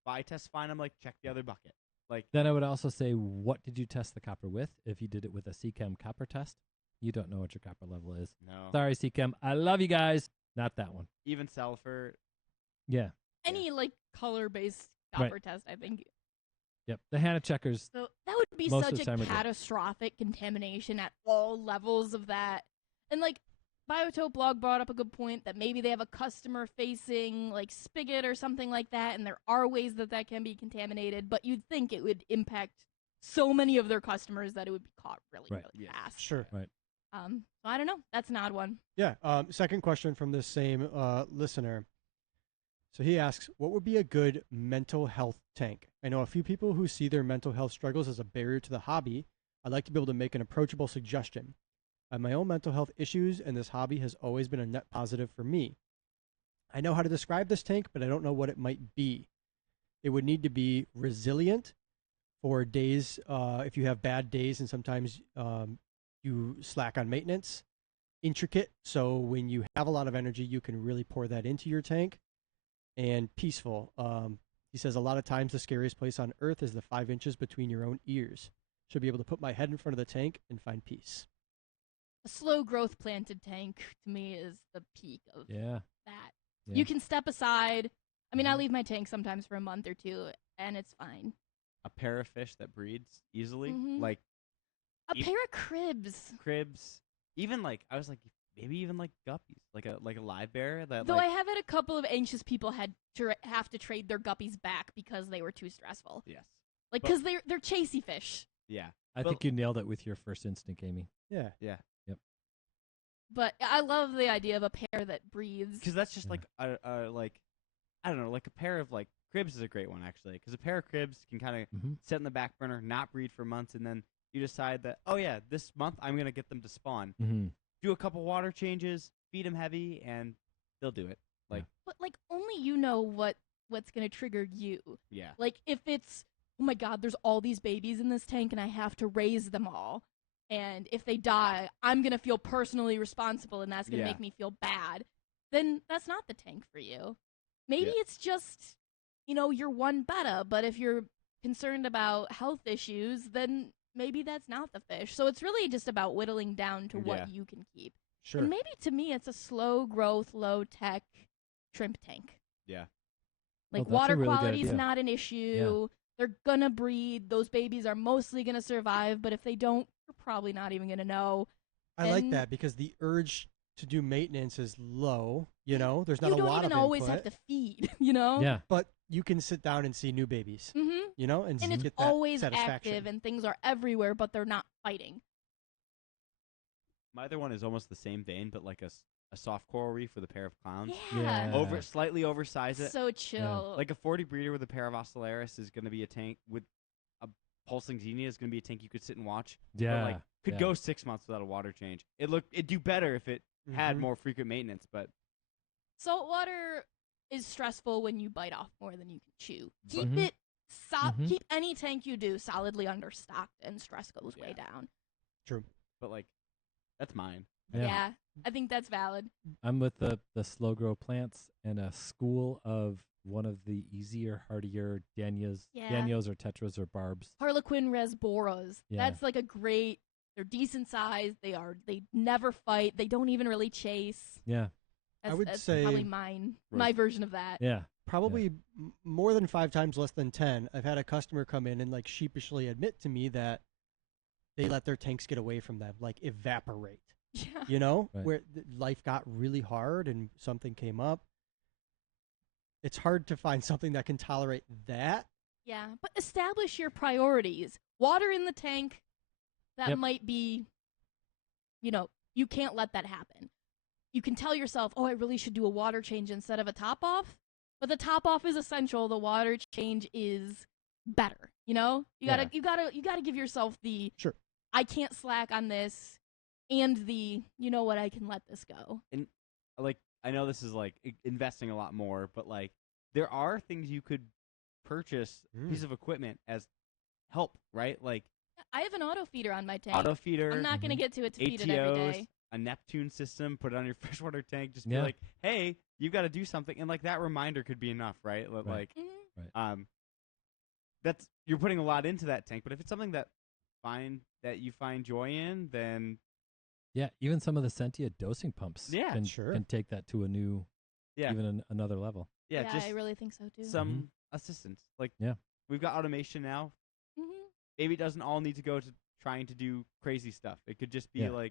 if I test fine, I'm like, check the other bucket. Like, Then I would also say, what did you test the copper with? If you did it with a CChem copper test, you don't know what your copper level is. no, Sorry, CChem. I love you guys. Not that one. even sulfur. Yeah. Any like color-based Right. copper test, I think. Yep. The Hannah checkers. So that would be Most of such the a time are good. catastrophic contamination at all levels of that. And like Biotope blog brought up a good point that maybe they have a customer-facing like spigot or something like that, and there are ways that can be contaminated. But you'd think it would impact so many of their customers that it would be caught really, Right. really Yes. fast. Sure. So I don't know. That's an odd one. Yeah. Second question from this same listener. So he asks, what would be a good mental health tank? I know a few people who see their mental health struggles as a barrier to the hobby. I'd like to be able to make an approachable suggestion. I have my own mental health issues, and this hobby has always been a net positive for me. I know how to describe this tank, but I don't know what it might be. It would need to be resilient for days, if you have bad days and sometimes you slack on maintenance. Intricate, so when you have a lot of energy, you can really pour that into your tank. And peaceful. He says a lot of times the scariest place on earth is the 5 inches between your own ears. Should be able to put my head in front of the tank and find peace. A slow growth planted tank to me is the peak of Yeah. that. Yeah. You can step aside. I mean, I Mhm. leave my tank sometimes for a month or two, and it's fine. A pair of fish that breeds easily, Mhm. like A Eep. pair of cribs. cribs. Even like I was like maybe even like guppies, like a live bear that Though like I have had a couple of anxious people had to have to trade their guppies back because they were too stressful. yes, Like, But- because they're chasey fish. yeah. I Well- think you nailed it with your first instinct, Amy. Yeah. But I love the idea of a pair that breathes. Because that's just Yeah. like like I don't know, like a pair of like cribs is a great one actually. Because a pair of cribs can kind of Mm-hmm. sit in the back burner, not breed for months, and then you decide that oh yeah, this month I'm gonna get them to spawn. Mm-hmm. Do a couple water changes, feed them heavy, and they'll do it. Like But like only you know what's gonna trigger you. yeah, Like if it's oh my god, there's all these babies in this tank and I have to raise them all. and if they die, I'm going to feel personally responsible and that's going to Yeah. make me feel bad, then that's not the tank for you. Maybe Yeah. it's just, you're one betta, but if you're concerned about health issues, then maybe that's not the fish. So it's really just about whittling down to what Yeah. you can keep. Sure. And maybe to me, it's a slow growth, low tech shrimp tank. Yeah. Like that's a water really good quality is idea. not an issue. They're gonna breed. Those babies are mostly gonna survive. But if they don't, you're probably not even gonna know. I like And that because the urge to do maintenance is low. There's not you a don't lot even of always input, have to feed. You know. Yeah. but you can sit down and see new babies. Mm-hmm. And And it's get that always satisfaction. active, and things are everywhere, but they're not fighting. My other one is almost the same vein, but like a soft coral reef with a pair of clowns. Yeah. Slightly oversize it. So chill. Like a 40 breeder with a pair of Ocellaris is going to be a tank. With a pulsing Xenia is going to be a tank you could sit and watch. Yeah. But could go 6 months without a water change. It'd do better if it had Mhm. more frequent maintenance, but Saltwater is stressful when you bite off more than you can chew. Keep Mhm. it Mhm. keep any tank you do solidly understocked, and stress goes way down. True. but that's mine. Yeah. I think that's valid. I'm with the slow grow plants and a school of one of the easier, hardier Danios or tetras or barbs. Harlequin resboras. Yeah. That's like a great. They're decent size. They never fight. They don't even really chase. Yeah. would That's say- probably my version of that. Yeah. Probably more than 5 times less than 10. I've had a customer come in and sheepishly admit to me that they let their tanks get away from them, evaporate. Yeah. Right. Where life got really hard and something came up. It's hard to find something that can tolerate that. Yeah, but establish your priorities. Water in the tank, that Yep. might be, you can't let that happen. You can tell yourself, oh, I really should do a water change instead of a top off, but the top off is essential. The water change is better. You gotta give yourself the Sure. I can't slack on this, and the what, I can let this go. And I know this is investing a lot more, but there are things you could purchase a piece of equipment as help, right? I have an auto feeder on my tank. Auto feeder, I'm not gonna get to it to feed it every ATOs, day. a Neptune system, put it on your freshwater tank. Just Yeah. be like, hey, you've got to do something, and that reminder could be enough, right? Right. Mhm. That's you're putting a lot into that tank. But if it's something that you find joy in, then Yeah. Even some of the Sentia dosing pumps Yeah, can, sure. can take that to a new, yeah, another level. yeah, just I really think so too. some assistance. Yeah. We've got automation now. Mhm. Maybe it doesn't all need to go to trying to do crazy stuff. It could just be Yeah.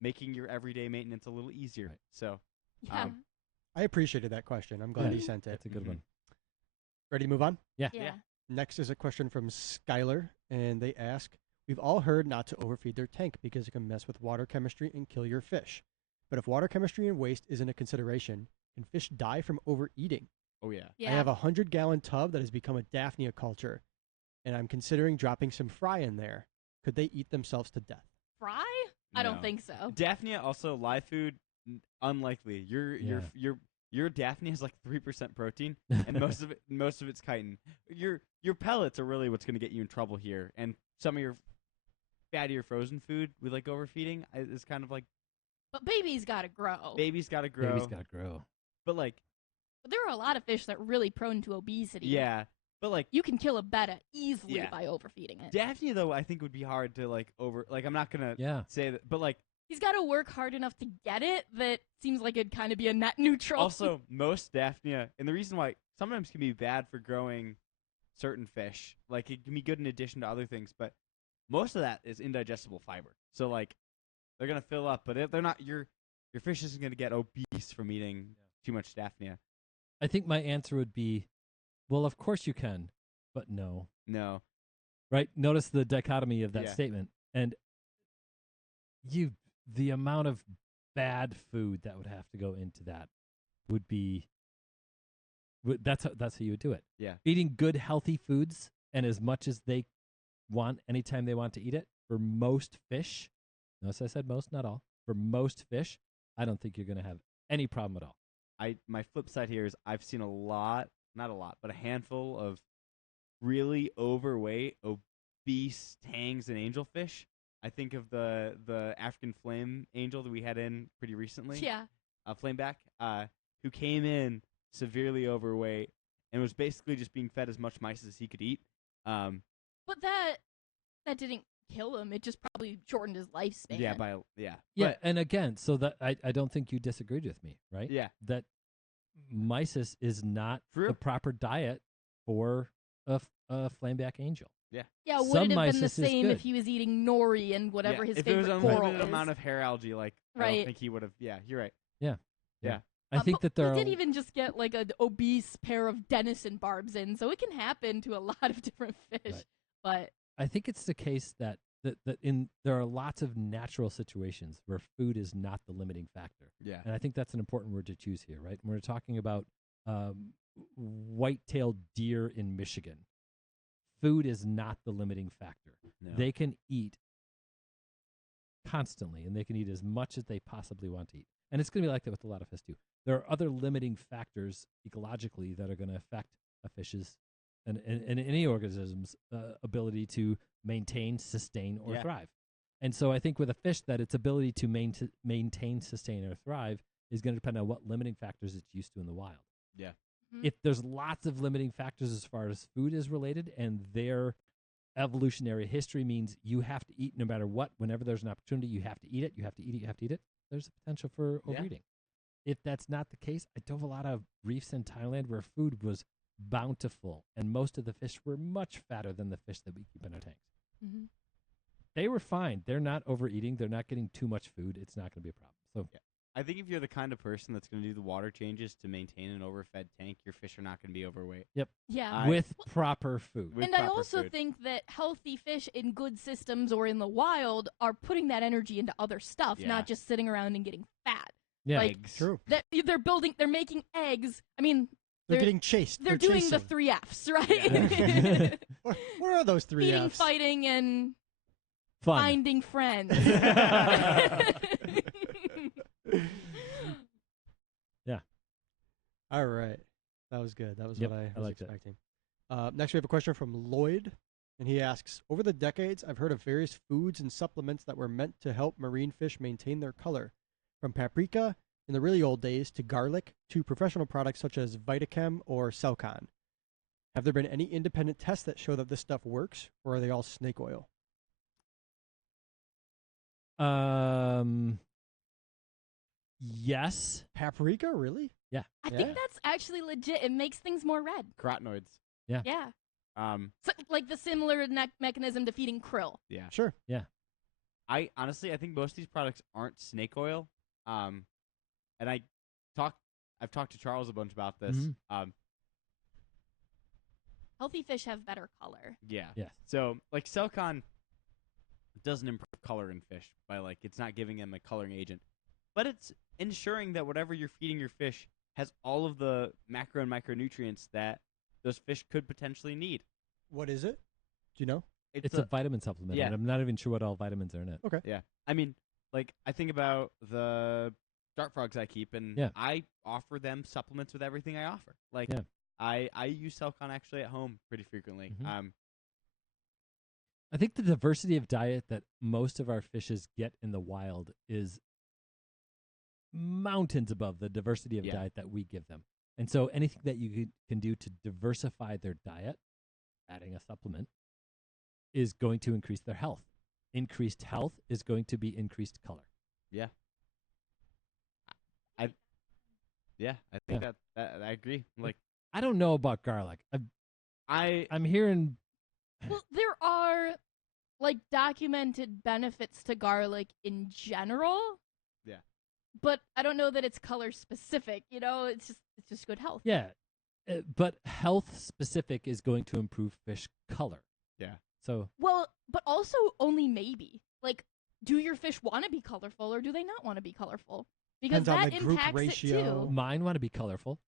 making your everyday maintenance a little easier. Right. So Yeah. I appreciated that question. I'm glad Yeah. he sent it. That's a good Mhm. one. Ready to move on? Yeah. Yeah. Next is a question from Skylar, and they ask, we've all heard not to overfeed their tank because it can mess with water chemistry and kill your fish. But if water chemistry and waste isn't a consideration, can fish die from overeating? oh yeah, Yeah. I have a 100-gallon tub that has become a Daphnia culture, and I'm considering dropping some fry in there. Could they eat themselves to death? Fry? I don't No. think so. Daphnia also live food unlikely. Your Daphnia is 3% protein, and most of it's chitin. Your pellets are really what's going to get you in trouble here, and some of your fattier frozen food with overfeeding is kind of But babies gotta grow. baby's got to grow. Baby's got to grow. But But there are a lot of fish that are really prone to obesity. yeah, but You can kill a betta easily Yeah. by overfeeding it. Daphnia though I think would be hard to I'm not gonna Yeah. say that, but He's got to work hard enough to get it that seems like it'd kind of be a net neutral. also most Daphnia, and the reason why sometimes can be bad for growing certain fish, it can be good in addition to other things, but most of that is indigestible fiber. So they're gonna fill up, but they're not your fish isn't gonna get obese from eating too much Daphnia. I think my answer would be, well, of course you can, but no. No, Right? Notice the dichotomy of that Yeah. statement. And the amount of bad food that would have to go into that would be, that's how you would do it. Yeah. Eating good, healthy foods and as much as they want anytime they want to eat it, for most fish, notice I said most, not all, for most fish, I don't think you're going to have any problem at all. my flip side here is I've seen not a lot, but a handful of really overweight, obese tangs and angelfish I think of the African flame angel that we had in pretty recently. Yeah. Flameback, who came in severely overweight and was basically just being fed as much mice as he could eat. But that didn't kill him. It just probably shortened his lifespan. Yeah, But, and again, so that I don't think you disagreed with me, right? yeah. That mysis is not True. the proper diet for a flameback angel. Yeah, would Some it have been the mysis is same good. if he was eating nori and whatever his if it was favorite an coral unlimited is? amount of hair algae, like I Right. don't think he would have. Yeah, you're right. I think but that there we are did even just get like an obese pair of Denison barbs in, so it can happen to a lot of different fish. Right. But I think it's the case that there are lots of natural situations where food is not the limiting factor. Yeah. And I think that's an important word to choose here, right? When we're talking about white-tailed deer in Michigan, food is not the limiting factor. No. They can eat constantly, and they can eat as much as they possibly want to eat. And it's going to be like that with a lot of fish, too. There are other limiting factors ecologically that are going to affect a fish's and any organism's ability to maintain, sustain, or Yeah. thrive. And so I think with a fish, that its ability to maintain, sustain, or thrive is going to depend on what limiting factors it's used to in the wild. Yeah. If there's lots of limiting factors as far as food is related, and their evolutionary history means you have to eat no matter what, whenever there's an opportunity, you have to eat it, you have to eat it, you have to eat it, there's a potential for Yeah. overeating. If that's not the case, I dove a lot of reefs in Thailand where food was bountiful, and most of the fish were much fatter than the fish that we keep in our tanks. mm-hmm. They were fine. They're not overeating. They're not getting too much food. It's not going to be a problem. So I think if you're the kind of person that's going to do the water changes to maintain an overfed tank, your fish are not going to be overweight. yeah. with proper food. With And I proper also food. think that healthy fish in good systems or in the wild are putting that energy into other stuff, Yeah. not just sitting around and getting fat. Yeah. like- Eggs. True. They're making eggs. I mean, They're They're- getting chased. they're doing chasing. the 3 Fs, right? Yeah. What are those three Feeding, Fs? fighting, and Fun. finding friends. All right. That was good. That was Yep, what I I was liked it. expecting. Next, we have a question from Lloyd, and he asks, over the decades, I've heard of various foods and supplements that were meant to help marine fish maintain their color, from paprika in the really old days to garlic to professional products such as Vitachem or Celcon. Have there been any independent tests that show that this stuff works, or are they all snake oil? Yes. Paprika, really? I Yeah. think that's actually legit. It makes things more red. Carotenoids. Yeah. So, Like the similar mechanism to feeding krill. yeah. Sure. I think most of these products aren't snake oil. And I've talked to Charles a bunch about this. Mhm. Healthy fish have better color. Yeah. Yes. So like Celcon doesn't improve color in fish by like it's not giving them a coloring agent, but it's ensuring that whatever you're feeding your fish has all of the macro and micronutrients that those fish could potentially need. What is it? Do you know? It's a vitamin supplement, yeah. and I'm not even sure what all vitamins are in it. Yeah. I mean, like I think about the dart frogs I keep, and Yeah. I offer them supplements with everything I offer. Like Yeah. I use Celcon actually at home pretty frequently. Mhm. I think the diversity of diet that most of our fishes get in the wild is mountains above the diversity of Yeah. diet that we give them. And so anything that you can do to diversify their diet, adding a supplement, is going to increase their health. Increased health is going to be increased color. Yeah, I think that I agree. Like I don't know about garlic. I'm hearing Well, there are like documented benefits to garlic in general. Yeah. But I don't know that it's color specific. You know, it's just good health. yeah, but health specific is going to improve fish color. Yeah. So Well, but also only maybe. Like, do your fish want to be colorful or do they not want to be colorful? Because Depends on that the group impacts ratio. it too. mine want to be colorful.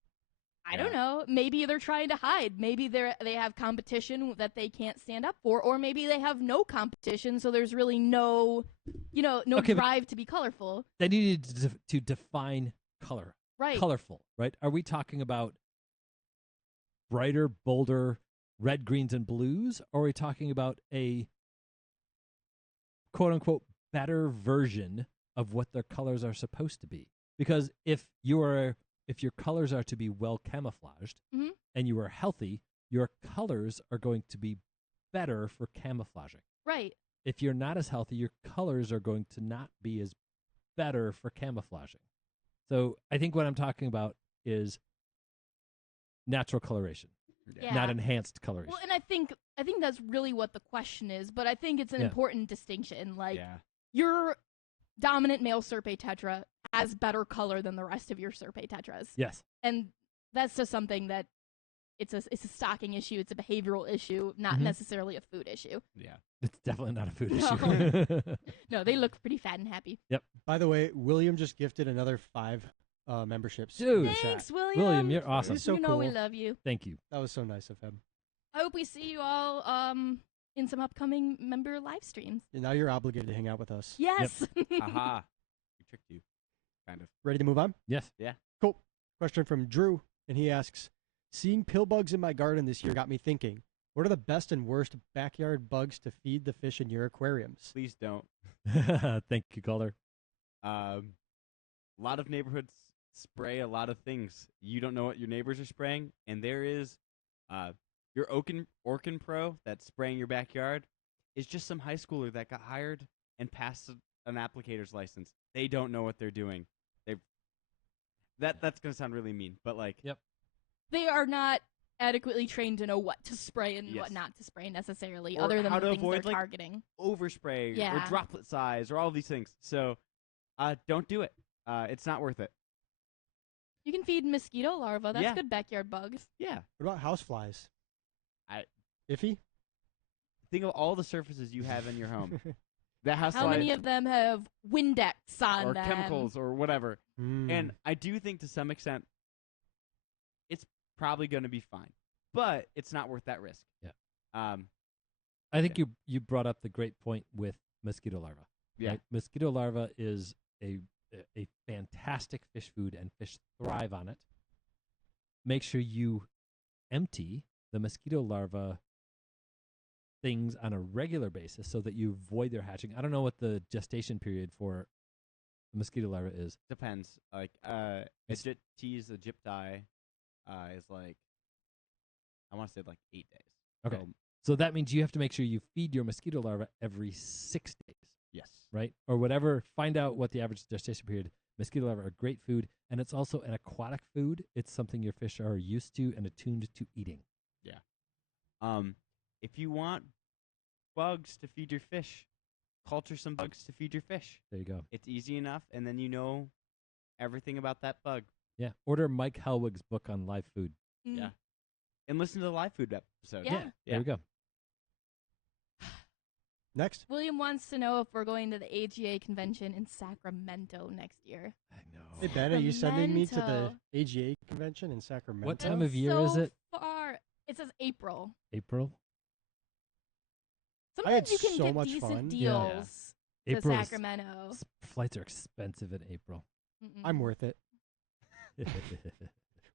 I don't know. Maybe they're trying to hide. Maybe they have competition that they can't stand up for, or maybe they have no competition, so there's really no, no Okay, but- drive to be colorful. They needed to define color. Right. Colorful, right? Are we talking about brighter, bolder red, greens, and blues? Or are we talking about a quote unquote better version of what their colors are supposed to be. Because if your colors are to be well camouflaged Mhm. and you are healthy, your colors are going to be better for camouflaging. Right. If you're not as healthy, your colors are going to not be as better for camouflaging. So I think what I'm talking about is natural coloration, Yeah. not enhanced coloration. Well, and I think that's really what the question is, but I think it's an Yeah. important distinction. Like Yeah. your dominant male Serpae tetra has better color than the rest of your Serpae tetras. Yes. And that's just something that it's a stocking issue, it's a behavioral issue, not Mhm. necessarily a food issue. Yeah. It's definitely not a food No. issue. No, they look pretty fat and happy. By the way, William just gifted another 5 memberships. in Dude. the chat. Thanks, William. William, you're awesome. He's so you know we cool. love you. Thank you. That was so nice of him. I hope we see you all in some upcoming member live streams. And now you're obligated to hang out with us. Yes. Aha. We tricked you. Kind of. Ready to move on? Yes. Cool. Question from Drew, and he asks, seeing pill bugs in my garden this year got me thinking, what are the best and worst backyard bugs to feed the fish in your aquariums? Please don't. Thank you, caller. A lot of neighborhoods spray a lot of things. You don't know what your neighbors are spraying, and there is your Orkin Pro that's spraying your backyard is just some high schooler that got hired and passed an applicator's license. They don't know what they're doing. That's gonna sound really mean, but like, Yep. They are not adequately trained to know what to spray and Yes. what not to spray necessarily, Or other than how the to things avoid, they're like, targeting. overspray Yeah. or droplet size or all these things. So, don't do it. It's not worth it. You can feed mosquito larvae. That's Yeah. good backyard bugs. Yeah. What about houseflies? I- Iffy? Think of all the surfaces you have in your home. The house How many of them have Windex on or them? chemicals or whatever. Mm. And I do think to some extent it's probably going to be fine, but it's not worth that risk. Yeah. I I think you brought up the great point with mosquito larvae. Yeah. Right? Mosquito larva is a fantastic fish food, and fish thrive on it. Make sure you empty the mosquito larva things on a regular basis so that you avoid their hatching. I don't know what the gestation period for a mosquito larva is. depends. Like It's- Egypti is like I want to say like 8 days. Okay. So, So that means you have to make sure you feed your mosquito larva every 6 days. yes. Right? Or whatever. Find out what the average gestation period. Mosquito larvae are great food, and it's also an aquatic food. It's something your fish are used to and attuned to eating. If you want bugs to feed your fish, culture some bugs to feed your fish. There you go. It's easy enough, and then you know everything about that bug. Yeah. Order Mike Helwig's book on live food. Mm. Yeah. And listen to the live food episode. Yeah. There we go. Next. William wants to know if we're going to the AGA convention in Sacramento next year. I know. Hey, Ben, are you sending me to the Sacramento. AGA convention in Sacramento? What time That's of year is so it? Far. It says April. April? I had Sometimes you can so get much decent fun. deals Yeah. to April is- Sacramento. flights are expensive in April. Mm-mm. I'm worth it.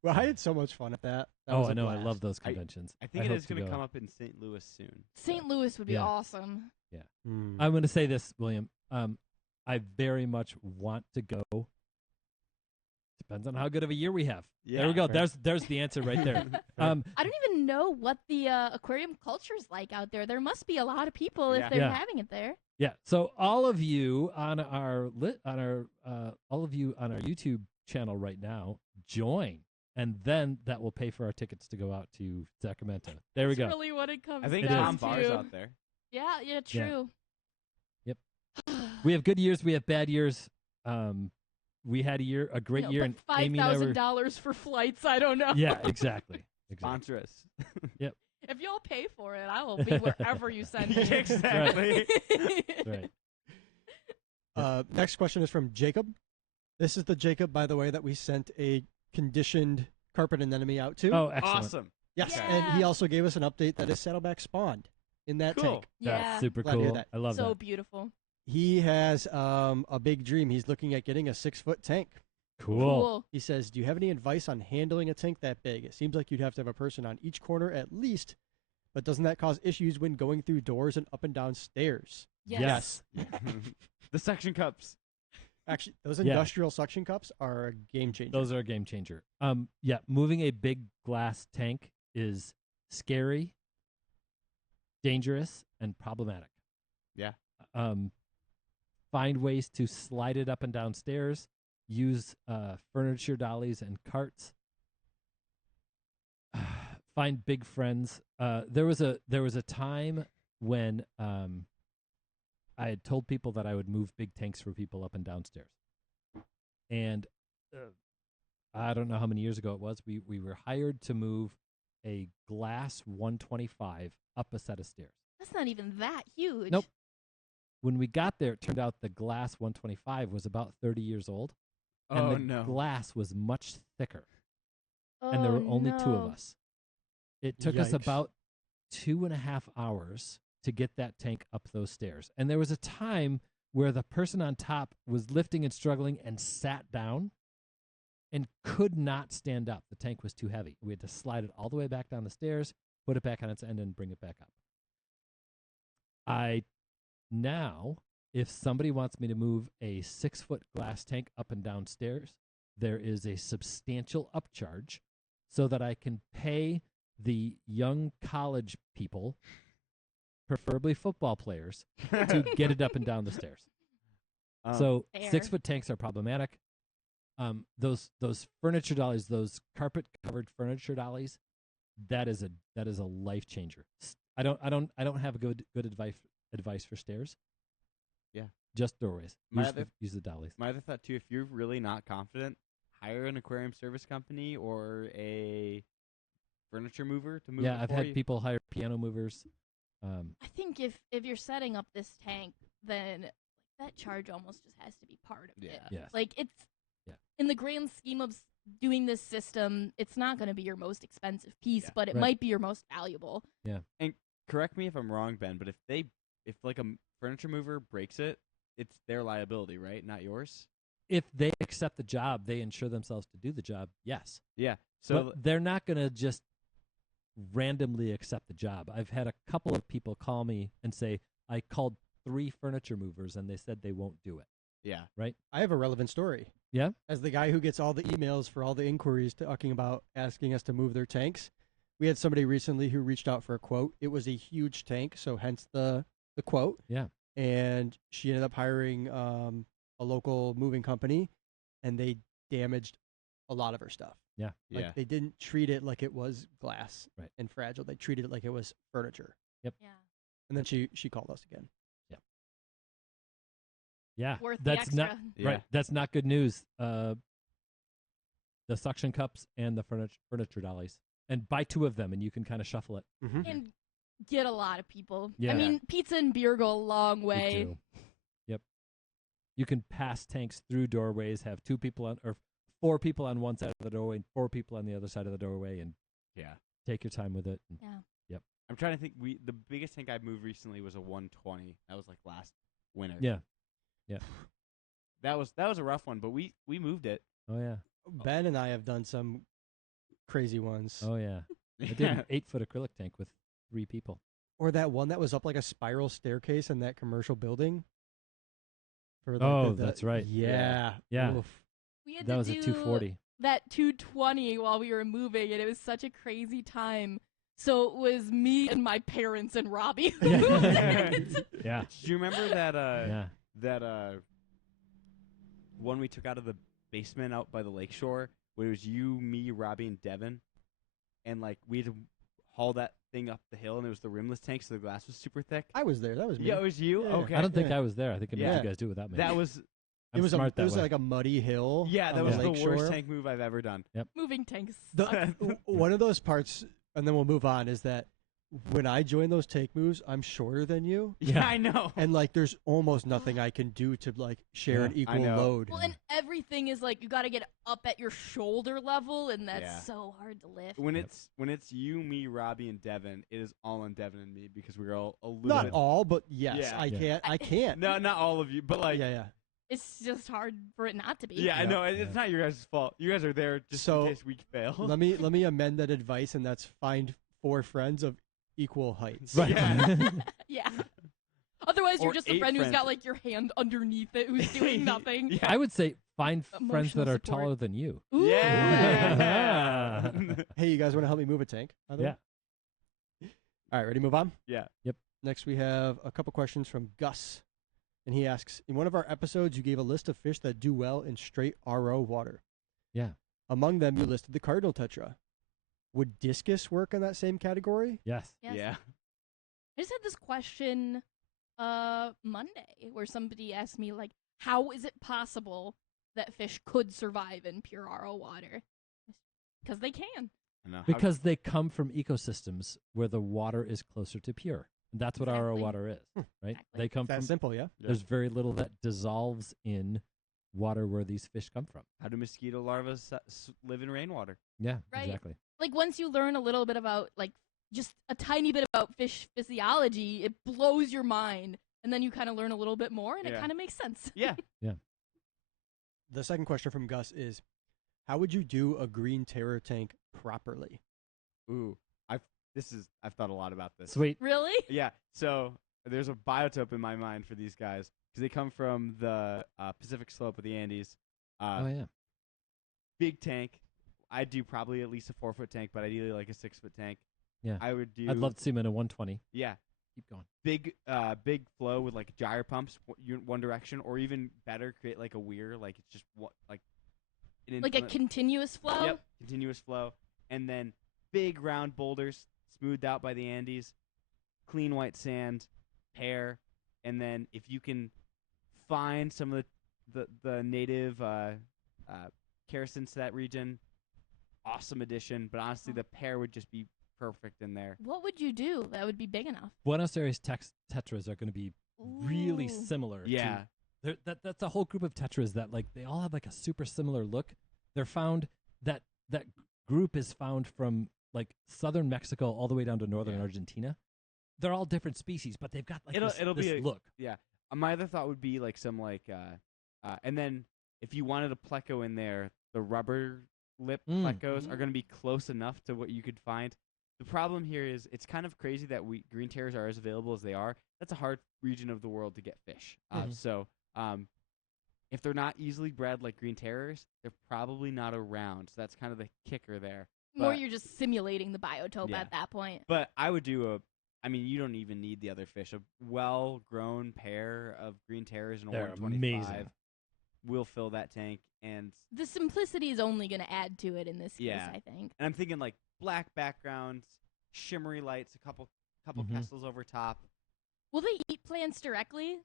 Well, I had so much fun at that. That Oh, was a I know. I blast. love those conventions. I think it hope is going to go. come up in St. Louis soon. St. Louis would be Yeah. awesome. Mm. I'm going to say this, William. I very much want to go. Depends on how good of a year we have. There we go. Fair. There's the answer right there. I don't even know what the aquarium culture is like out there. There must be a lot of people Yeah. if they're Yeah. having it there. Yeah. So all of you on our all of you on our YouTube channel right now, join, and then that will pay for our tickets to go out to Sacramento. There we That's go. really what it comes I think It is. Tom down Barr's to. out there. Yeah, true. Yep. We have good years. We have bad years. We had a great No, year, but and Amy and I were. $5,000 for flights. I don't know. Yeah, exactly. Sponsor us. If y'all pay for it, I will be wherever you send me. Exactly. Right. Next question is from Jacob. This is the Jacob, by the way, that we sent a conditioned carpet anemone out to. Oh, excellent. Awesome. yes. Yeah. And he also gave us an update that his saddleback spawned in that Cool. tank. Yeah. That's super Glad to hear cool. that. I love So that. beautiful. He has a big dream. He's looking at getting a 6-foot tank. Cool. He says, do you have any advice on handling a tank that big? It seems like you'd have to have a person on each corner at least, but doesn't that cause issues when going through doors and up and down stairs? Yes. The suction cups. Actually, those Yeah. industrial suction cups are a game changer. Those are a game changer. Yeah, moving a big glass tank is scary, dangerous, and problematic. Yeah. Find ways to slide it up and down stairs. Use furniture dollies and carts. Find big friends. There was a time when I had told people that I would move big tanks for people up and downstairs. And I don't know how many years ago it was. We were hired to move a glass 125 up a set of stairs. That's not even that huge. Nope. When we got there, it turned out the glass 125 was about 30 years old. And Oh, the no. glass was much thicker. Oh, And there were only two of no. us. It took us Yikes. about 2.5 hours to get that tank up those stairs. And there was a time where the person on top was lifting and struggling and sat down and could not stand up. The tank was too heavy. We had to slide it all the way back down the stairs, put it back on its end, and bring it back up. Now, if somebody wants me to move a 6-foot glass tank up and down stairs, there is a substantial upcharge so that I can pay the young college people, preferably football players, to get it up and down the stairs. So Fair. 6-foot tanks are problematic. Those furniture dollies, those carpet covered furniture dollies, that is a life changer. I don't have a good advice for stairs. Yeah. Just doorways. Use the dollies. My other thought too, if you're really not confident, hire an aquarium service company or a furniture mover to move. Yeah, it I've for had you. people hire piano movers. I think if you're setting up this tank, then that charge almost just has to be part of it. Yes. Like it's Yeah. in the grand scheme of doing this system, it's not going to be your most expensive piece, Yeah. but it Right. might be your most valuable. Correct me if I'm wrong, Ben, but if like a furniture mover breaks it, it's their liability, right? Not yours. If they accept the job, they insure themselves to do the job. Yes. Yeah. So But they're not going to just randomly accept the job. I've had a couple of people call me and say, I called 3 furniture movers and they said they won't do it. yeah. I have a relevant story. Yeah? As the guy who gets all the emails for all the inquiries talking about asking us to move their tanks, we had somebody recently who reached out for a quote. It was a huge tank, so hence the quote. Yeah. And she ended up hiring a local moving company, and they damaged a lot of her stuff. Yeah. Like Yeah. they didn't treat it like it was glass Right. and fragile. They treated it like it was furniture. Yeah. And then she called us again. Yeah. Worth the That's extra. not Yeah. right. That's not good news. The suction cups and the furniture dollies. And buy 2 of them and you can kind of shuffle it. Mm-hmm. And get a lot of people. Yeah. I mean, pizza and beer go a long Me way. too. Yep. You can pass tanks through doorways, have 2 people on or 4 people on one side of the doorway and 4 people on the other side of the doorway, and Yeah. take your time with it. And Yeah. I'm trying to think. The biggest tank I moved recently was a 120. That was like last winter. yeah. That was a rough one, but we moved it. Oh yeah. Ben and I have done some crazy ones. Oh yeah. I did an 8-foot acrylic tank with 3 people. Or that one that was up like a spiral staircase in that commercial building. For like Oh, that's right. Yeah. Yeah. Oof. We had That to was a do 240. that 220 while we were moving, and it was such a crazy time. So it was me and my parents and Robbie who moved it. Yeah. Do you remember that? Yeah. That one we took out of the basement out by the lakeshore, where it was you, me, Robbie, and Devin, and like we had to haul that thing up the hill, and it was the rimless tank, so the glass was super thick. I was there. That was me. Yeah, it was you. Yeah. Okay, I don't think Yeah. I was there. I think it made Yeah. you guys do it without me. that was I'm It was smart it that was way. like a muddy hill. yeah, that on was the the lake worst shore. tank move I've ever done. Moving tanks. One of those parts, and then we'll move on, is that when I join those take moves, I'm shorter than you. Yeah, Yeah. I know. And like there's almost nothing I can do to like share an Yeah. equal know. load. Well, and everything is like you got to get up at your shoulder level, and that's Yeah. so hard to lift. When Yep. it's you, me, Robbie, and Devin, it is all on Devin and me because we're all a little Not bit. all, but yes, Yeah. I Yeah. can't. No, not all of you, but like. yeah. It's just hard for it not to be. Yeah, I Yeah, know. It's yeah. not your guys' fault. You guys are there just So, in case we fail. let me amend that advice, and that's find 4 friends of equal heights. Right. Yeah. Yeah. Otherwise, you're Or just a 8 friend who's got friends. like your hand underneath it, who's doing nothing. Yeah. I would say find friends Emotional that are support. taller than you. Ooh. Yeah. Hey, you guys want to help me move a tank? by the way? All right, ready to move on? Yeah. Next, we have a couple questions from Gus. And he asks, in one of our episodes, you gave a list of fish that do well in straight RO water. Yeah. Among them, you listed the cardinal tetra. Would discus work in that same category? Yes. Yes. Yeah. I just had this question Monday where somebody asked me, like, how is it possible that fish could survive in pure RO water? Because they can. I know. Because they come from ecosystems where the water is closer to pure. That's what RO Exactly. water is, right? Exactly. They come That from. simple, yeah? There's very little that dissolves in water where these fish come from. How do mosquito larvae live in rainwater? Yeah, Right. exactly. Like, once you learn a little bit about, like, just a tiny bit about fish physiology, it blows your mind. And then you kind of learn a little bit more, and it Yeah. kind of makes sense. Yeah. The second question from Gus is, how would you do a green terror tank properly? Ooh. I've thought a lot about this. Sweet. Really? Yeah. So there's a biotope in my mind for these guys because they come from the Pacific slope of the Andes. Oh yeah. Big tank. I'd do probably at least a 4-foot tank, but ideally like a 6-foot tank. Yeah. I would do. I'd love to see him in a 120. Yeah. Keep going. Big flow with like gyre pumps, one direction, or even better, create like a weir, like it's just like an Like a infinite- continuous flow? Yep, continuous flow, and then big round boulders smoothed out by the Andes, clean white sand, pear, and then if you can find some of the native kerosene to that region, awesome addition. But honestly, the pear would just be perfect in there. What would you do that would be big enough? Buenos Aires tetras are going to be really Ooh. similar. Yeah. That's a whole group of tetras that like they all have like a super similar look. They're found that group is found from like southern Mexico all the way down to northern Yeah. Argentina. They're all different species, but they've got like It'll this be a- look. My other thought would be like some like and then if you wanted a pleco in there, the rubber lip plecos are going to be close enough to what you could find. The problem here is it's kind of crazy that green terrors are as available as they are. That's a hard region of the world to get fish. So if they're not easily bred like green terrors, they're probably not around. So that's kind of the kicker there. More But- you're just simulating the biotope Yeah. at that point. But I would do you don't even need the other fish. A well-grown pair of green terrors and a They're 125 amazing. will fill that tank. And The simplicity is only going to add to it in this case, Yeah. I think. I'm thinking like black backgrounds, shimmery lights, a couple Mhm. pestles over top. Will they eat plants directly?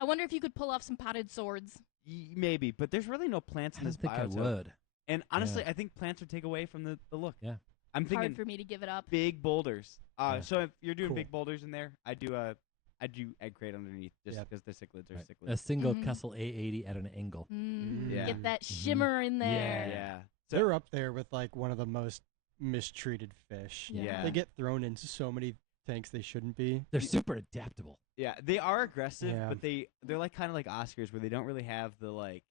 I wonder if you could pull off some potted swords. Maybe, but there's really no plants I in don't this think I biotope. would. And honestly, I think plants would take away from the look. Yeah. I'm Hard thinking for me to give it up. big boulders. Yeah. So if you're doing Cool. big boulders in there, I do egg crate underneath just Yep. because the cichlids are Right. cichlids. A single Mhm. Kessel A80 at an angle. Yeah. Get that Mhm. shimmer in there. Yeah. So They're up there with like one of the most mistreated fish. Yeah. They get thrown into so many tanks they shouldn't be. They're super adaptable. yeah, they are aggressive, Yeah. but they're like kind of like Oscars where they don't really have the like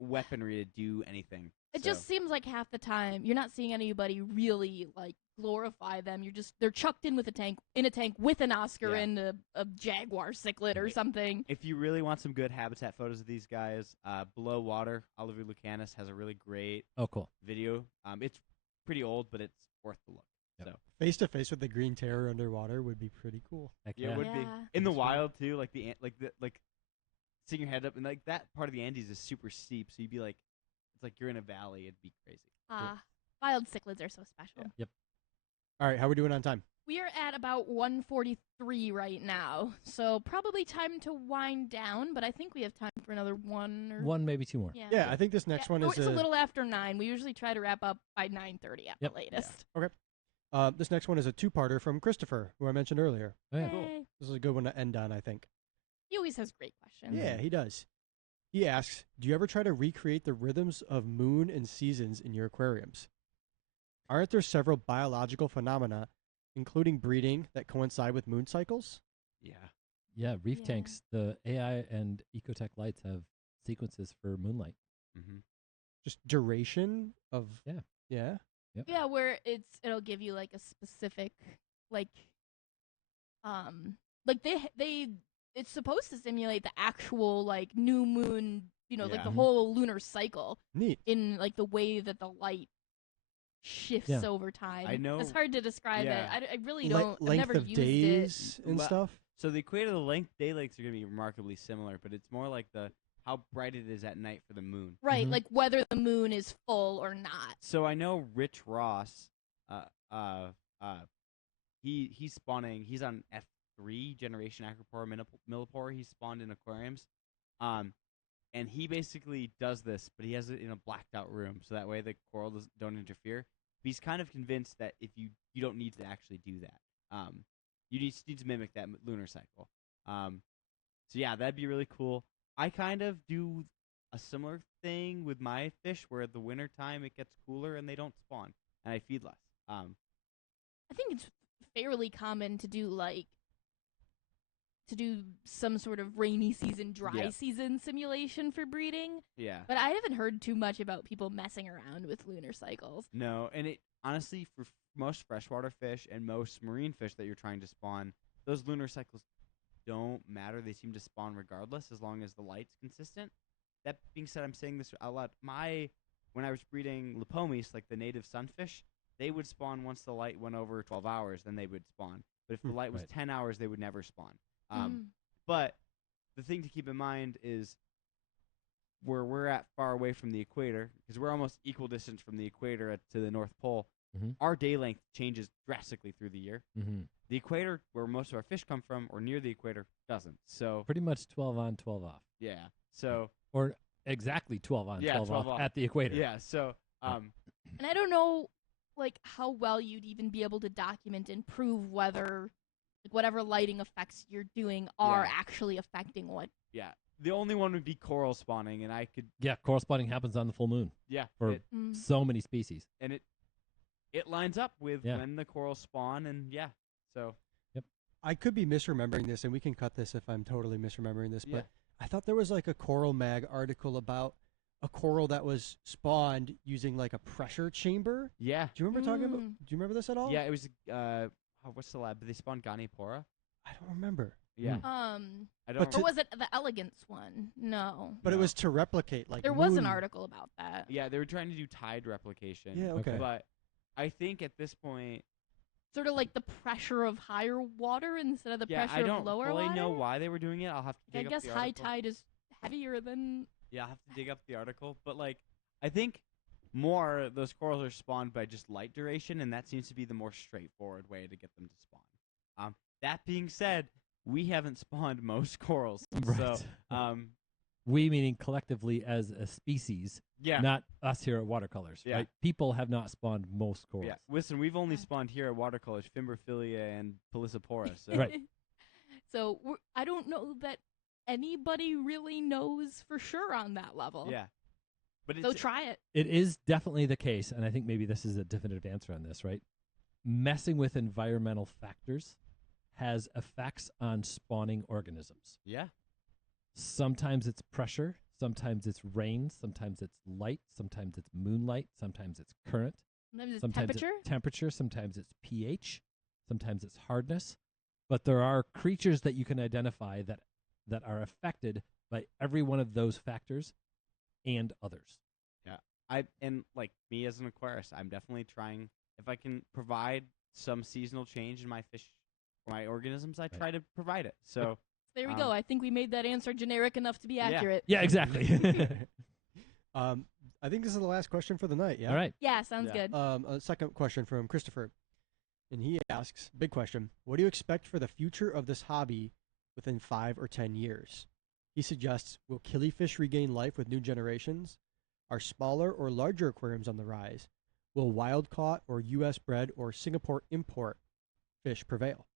weaponry to do anything. It So, just seems like half the time you're not seeing anybody really like glorify them. They're chucked in a tank with an Oscar Yeah. and a jaguar cichlid or Right. something. if you really want some good habitat photos of these guys, Below Water, Oliver Lucanis has a really great Oh, cool. video. It's pretty old, but it's worth the look. Yep. So Face to face with the green terror underwater would be pretty cool. Heck yeah, yeah. it would Yeah. be in the That's right. wild too. Like sitting your head up, and like that part of the Andes is super steep, so you'd be like, it's like you're in a valley. It'd be crazy. Wild cichlids are so special. All right, how we doing on time? We are at about 1:43 right now, so probably time to wind down. But I think we have time for another one. Or One, maybe two more. Yeah. Yeah, I think this next one or is it's a little after 9. We usually try to wrap up by 9:30 at Yep. the latest. this next one is a two-parter from Christopher, who I mentioned earlier. Oh, yeah. Yay. This is a good one to end on, I think. He always has great questions. Yeah, he does. He asks, do you ever try to recreate the rhythms of moon and seasons in your aquariums? Aren't there several biological phenomena, including breeding, that coincide with moon cycles? Yeah. Yeah, reef Yeah. tanks. The AI and Ecotech lights have sequences for moonlight. Mm-hmm. Just duration of... Yeah. Yeah? Yeah, where it'll give you like a specific like like they it's supposed to simulate the actual like new moon, like Yeah. the whole lunar cycle Neat. in like the way that the light shifts Yeah. over time. I know- It's hard to describe yeah. it. I really Le- don't. I've length never of used days and Le- stuff. So the equator, the day lengths are going to be remarkably similar, but it's more like how bright it is at night for the moon. it. Right, Mhm. like whether the moon is full or not. So I know Rich Ross, he's spawning. He's on F3 generation Acropora millipora. He's spawned in aquariums, and he basically does this, but he has it in a blacked out room, so that way the coral don't interfere. But he's kind of convinced that if you don't need to actually do that. You need to mimic that lunar cycle. So yeah, that'd be really cool. I kind of do a similar thing with my fish, where at the winter time it gets cooler and they don't spawn, and I feed less. I think it's fairly common to do some sort of rainy season, dry Yeah. season simulation for breeding. Yeah. But I haven't heard too much about people messing around with lunar cycles. No, and it honestly, for most freshwater fish and most marine fish that you're trying to spawn, those lunar cycles don't matter. They seem to spawn regardless, as long as the light's consistent. That being said, I'm saying this out loud. When I was breeding Lipomis, like the native sunfish, they would spawn once the light went over 12 hours, then they would spawn. But if the light was Right. 10 hours, they would never spawn. Mhm. But the thing to keep in mind is where we're at far away from the equator, because we're almost equal distance from the equator to the North Pole, Mhm. our day length changes drastically through the year. Mm-hmm. The equator, where most of our fish come from, or near the equator, doesn't. So, Pretty much 12 on, 12 off. yeah. So, Or exactly 12 on, Yeah, 12, 12 off off. at the equator. yeah. So, And I don't know, like, how well you'd even be able to document and prove whether, like, whatever lighting effects you're doing are Yeah. actually affecting what. yeah. The only one would be coral spawning, and I could, Yeah, coral spawning happens on the full moon yeah. For- Mm. so many species. And it lines up with Yeah. when the corals spawn, and yeah. So, I could be misremembering this, and we can cut this if I'm totally misremembering this, Yeah. but I thought there was like a Coral Mag article about a coral that was spawned using like a pressure chamber. yeah. Do you remember talking about? Mm. Do you remember this at all? Yeah, it was, what's the lab? Did they spawn Ganipora? I don't remember. Yeah. Or I don't Um, was it the elegance one? No. But it No. was to replicate like There was an moon- article about that. Yeah, they were trying to do tide replication. Yeah, okay. But I think at this point, Sort of like the pressure of higher water instead of the yeah, pressure I don't of lower fully water. know why they were doing it. I'll have to I dig up guess the high article. tide is heavier than. Yeah, I'll have to dig up the article. But like, I think more those corals are spawned by just light duration, and that seems to be the more straightforward way to get them to spawn. That being said, we haven't spawned most corals, Right. so We meaning collectively as a species, yeah. not us here at Watercolors. Yeah. Right? People have not spawned most corals. Yeah, listen, we've only Yeah. spawned here at Watercolors Fimbriphilia and Pelissipora. So Right. So I don't know that anybody really knows for sure on that level. yeah, but So it's try it. It is definitely the case, and I think maybe this is a definitive answer on this, right? Messing with environmental factors has effects on spawning organisms. yeah. Sometimes it's pressure, sometimes it's rain, sometimes it's light, sometimes it's moonlight, sometimes it's current, Sometimes it's sometimes temperature. it's temperature, sometimes it's pH, sometimes it's hardness. But there are creatures that you can identify that are affected by every one of those factors and others. And like me as an aquarist, I'm definitely trying, if I can provide some seasonal change in my fish or my organisms, I try to provide it. So There we go. I think we made that answer generic enough to be Yeah. accurate. Yeah, exactly. I think this is the last question for the night. Yeah. All right. Yeah, sounds Yeah. good. A second question from Christopher, and he asks, big question: what do you expect for the future of this hobby within 5 or 10 years? He suggests, will killifish regain life with new generations? Are smaller or larger aquariums on the rise? Will wild-caught or U.S. bred or Singapore import fish prevail?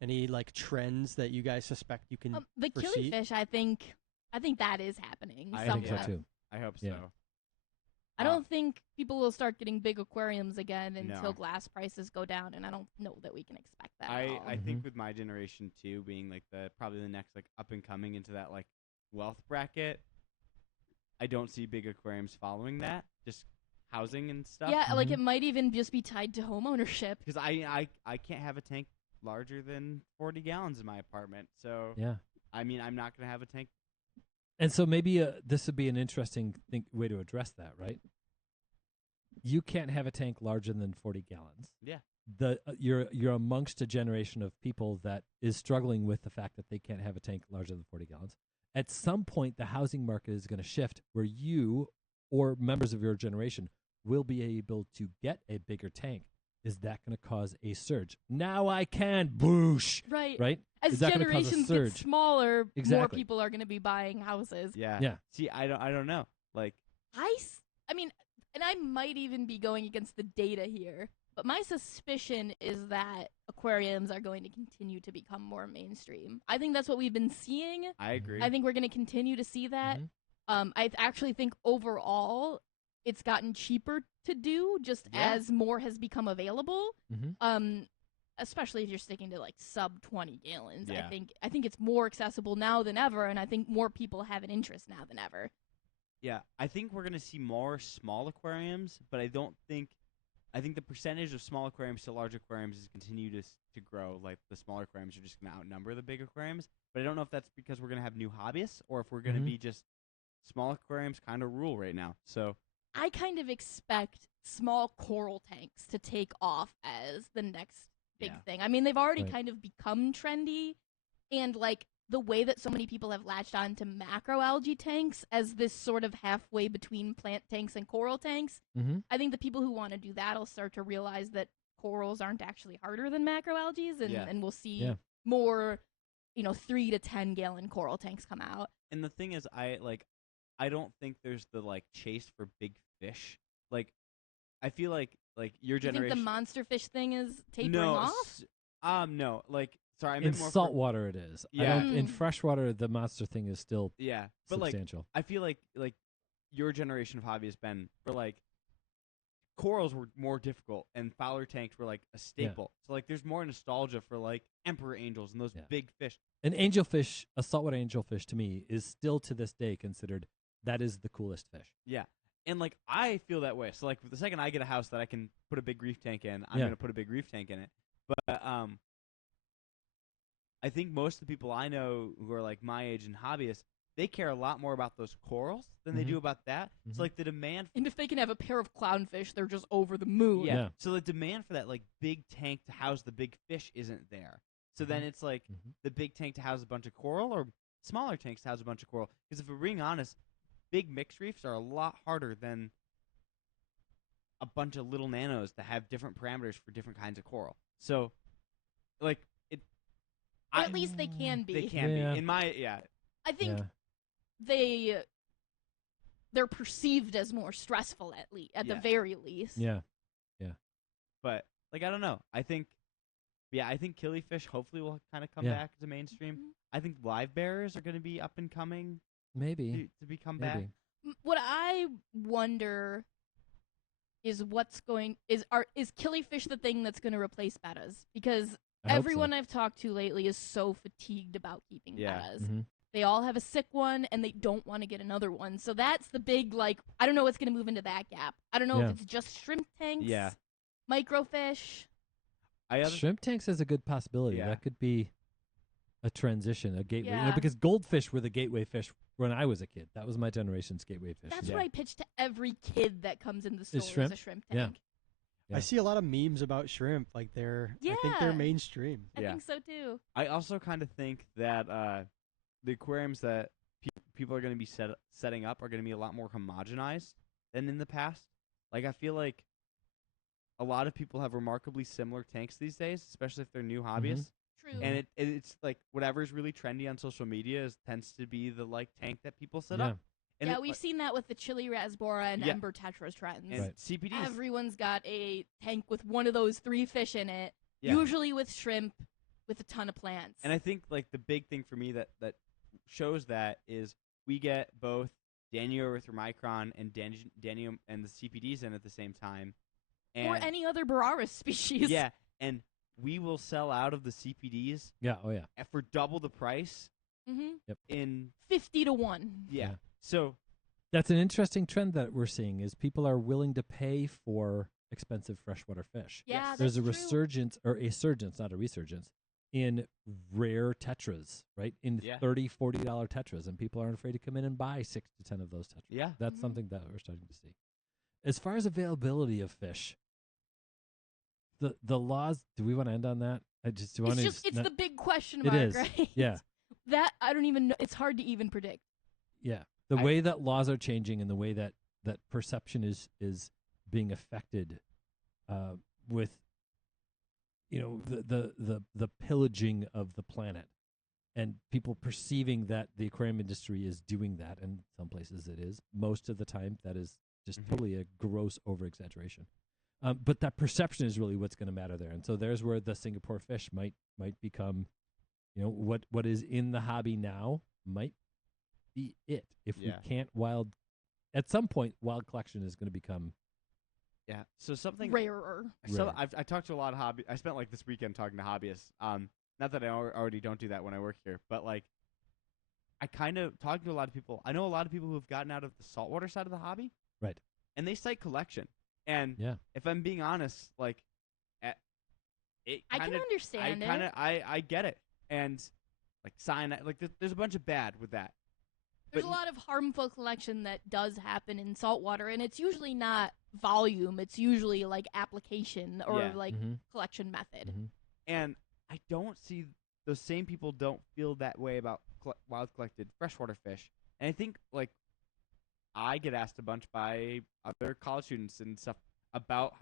Any like trends that you guys suspect you can? The foresee? killifish, I think that is happening. I I think so somewhat. too. I hope Yeah. so. I don't think people will start getting big aquariums again until No. glass prices go down, and I don't know that we can expect that. at I all. think with my generation too, being like probably the next like up and coming into that like wealth bracket, I don't see big aquariums following that. Just housing and stuff. Yeah, like Mhm. it might even just be tied to home ownership. Because I can't have a tank larger than 40 gallons in my apartment. So Yeah. I mean, I'm not going to have a tank. And so maybe this would be an interesting way to address that, right? You can't have a tank larger than 40 gallons. Yeah. You're amongst a generation of people that is struggling with the fact that they can't have a tank larger than 40 gallons. At some point, the housing market is going to shift where you or members of your generation will be able to get a bigger tank. Is that going to cause a surge? Now I can, boosh. Right? As Is that gonna cause a generations get surge? smaller, more Exactly. people are going to be buying houses. Yeah. Yeah. See, I don't know. Like, I mean, and I might even be going against the data here, but my suspicion is that aquariums are going to continue to become more mainstream. I think that's what we've been seeing. I agree. I think we're going to continue to see that. I actually think overall it's gotten cheaper to do just as more has become available. Especially if you're sticking to like sub 20 gallons. Yeah. I think it's more accessible now than ever, and I think more people have an interest now than ever. Yeah, I think we're going to see more small aquariums, but I think the percentage of small aquariums to large aquariums is continue to grow. Like, the smaller aquariums are just going to outnumber the big aquariums. But I don't know if that's because we're going to have new hobbyists or if we're going to be just small aquariums kind of rule right now. So I kind of expect small coral tanks to take off as the next big thing. I mean, they've already kind of become trendy, and like the way that so many people have latched on to macroalgae tanks as this sort of halfway between plant tanks and coral tanks. I think the people who want to do that will start to realize that corals aren't actually harder than macroalgaes, and we'll see more, 3 to 10 gallon coral tanks come out. And the thing is, I don't think there's the like chase for big fish. Like, I feel like your Do you generation. think the monster fish thing is tapering off? No. Like, sorry, I In meant more saltwater, it is. Yeah. In freshwater, the monster thing is still but substantial. I feel like your generation of hobbyists, Ben, for like corals were more difficult and Fowler tanks were like a staple. So like there's more nostalgia for like emperor angels and those big fish. An angelfish, a saltwater angelfish, to me is still to this day considered that is the coolest fish. Yeah. And like I feel that way. So like the second I get a house that I can put a big reef tank in, I'm gonna put a big reef tank in it. But I think most of the people I know who are like my age and hobbyists, they care a lot more about those corals than they do about that. So like the demand And if they can have a pair of clownfish, they're just over the moon. Yeah. So the demand for that like big tank to house the big fish isn't there. So then it's like the big tank to house a bunch of coral or smaller tanks to house a bunch of coral. Because if we're being honest, big mixed reefs are a lot harder than a bunch of little nanos that have different parameters for different kinds of coral. So, like, Or at least they can be. They can be. In my, I think they're perceived as more stressful at the very least. Yeah. But, like, I don't know. I think killifish hopefully will kind of come back to mainstream. I think live bearers are going to be up and coming. Maybe. To become back. What I wonder is is killifish the thing that's going to replace bettas? Because everyone I've talked to lately is so fatigued about keeping bettas. They all have a sick one, and they don't want to get another one. So that's the big, like, I don't know what's going to move into that gap. I don't know if it's just shrimp tanks, microfish. Shrimp tanks is a good possibility. Yeah. That could be a transition, a gateway. Yeah. Because goldfish were the gateway fish when I was a kid. That was my generation's gateway fish. That's what I pitch to every kid that comes in the store shrimp? as a shrimp tank. Yeah. I see a lot of memes about shrimp. Like I think they're mainstream. I think so too. I also kind of think that the aquariums that people are going to be setting up are going to be a lot more homogenized than in the past. Like, I feel like a lot of people have remarkably similar tanks these days, especially if they're new hobbyists. True. And it's like whatever's really trendy on social media tends to be the like tank that people set up. And we've seen that with the chili rasbora and ember tetra trends. And CPDs. Everyone's got a tank with one of those 3 fish in it, usually with shrimp, with a ton of plants. And I think like the big thing for me that shows that is we get both Danioerythromicron and Danium and the CPDs in at the same time. And or any other Boraris species. Yeah, and we will sell out of the CPDs. Yeah, oh yeah. For double the price. Mm-hmm. In 50 to 1. Yeah. So that's an interesting trend that we're seeing is people are willing to pay for expensive freshwater fish. Yeah, There's a that's true. resurgence, or a surgence, not a resurgence, in rare tetras, right? In Yeah. $30-$40 tetras, and people aren't afraid to come in and buy 6 to 10 of those tetras. Yeah. That's Mhm. something that we're starting to see. As far as availability of fish, the laws. Do we want to end on that? I just do. It's the big question It mark, is. right? Yeah. That I don't even know. It's hard to even predict. Yeah, the way that laws are changing and the way that perception is being affected, with the pillaging of the planet, and people perceiving that the aquarium industry is doing that, and some places it is. Most of the time, that is just totally a gross over exaggeration. But that perception is really what's going to matter there, and so there's where the Singapore fish might become, what is in the hobby now might be it. If we can't at some point, wild collection is going to become So something rarer. So I talked to a lot of I spent like this weekend talking to hobbyists. Not that I already don't do that when I work here, but like I kind of talking to a lot of people. I know a lot of people who have gotten out of the saltwater side of the hobby, right? And they cite collection. And if I'm being honest, like I can understand it. I get it. And like cyanide, like there's a bunch of bad with that. There's a lot of harmful collection that does happen in saltwater, and it's usually not volume. It's usually like application or like collection method. And I don't see those same people don't feel that way about wild collected freshwater fish. And I think like I get asked a bunch by other college students and stuff about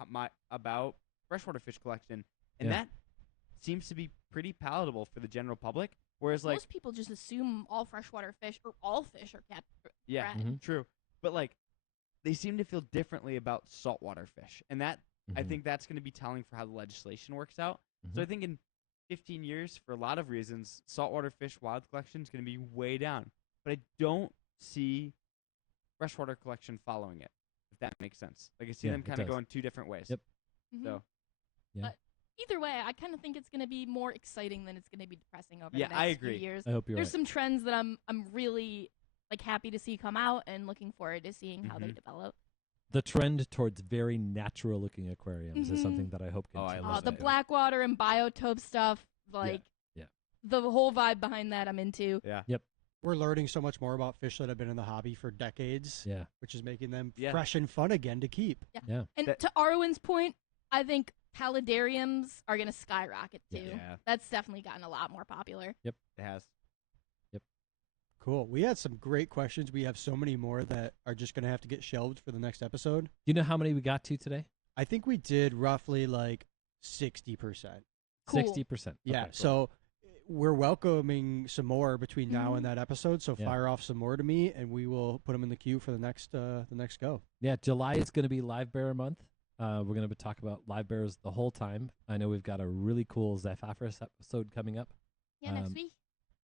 about freshwater fish collection, and that seems to be pretty palatable for the general public. Whereas like most people just assume all freshwater fish or all fish are kept. True. But like they seem to feel differently about saltwater fish, and that I think that's going to be telling for how the legislation works out. So I think in 15 years, for a lot of reasons, saltwater fish wild collection is going to be way down. But I don't see freshwater collection following it, if that makes sense. Like I see them kind of going two different ways. Yep. So either way, I kind of think it's going to be more exciting than it's going to be depressing over the next I agree. few years. I hope you're There's right. some trends that I'm really like happy to see come out and looking forward to seeing how they develop. The trend towards very natural looking aquariums is something that I hope continues. I love the it. Blackwater and biotope stuff, like the whole vibe behind that I'm into. Yeah. Yep. We're learning so much more about fish that have been in the hobby for decades, which is making them fresh and fun again to keep. Yeah. And to Arwen's point, I think paludariums are going to skyrocket too. Yeah. That's definitely gotten a lot more popular. Yep. It has. Yep. Cool. We had some great questions. We have so many more that are just going to have to get shelved for the next episode. Do you know how many we got to today? I think we did roughly like 60%. Cool. 60%. Yeah. Okay, cool. So we're welcoming some more between now and that episode. So fire off some more to me, and we will put them in the queue for the next go. Yeah, July is going to be Live Bearer Month. We're going to talk about live bearers the whole time. I know we've got a really cool Xiphophorus episode coming up. Yeah, next week.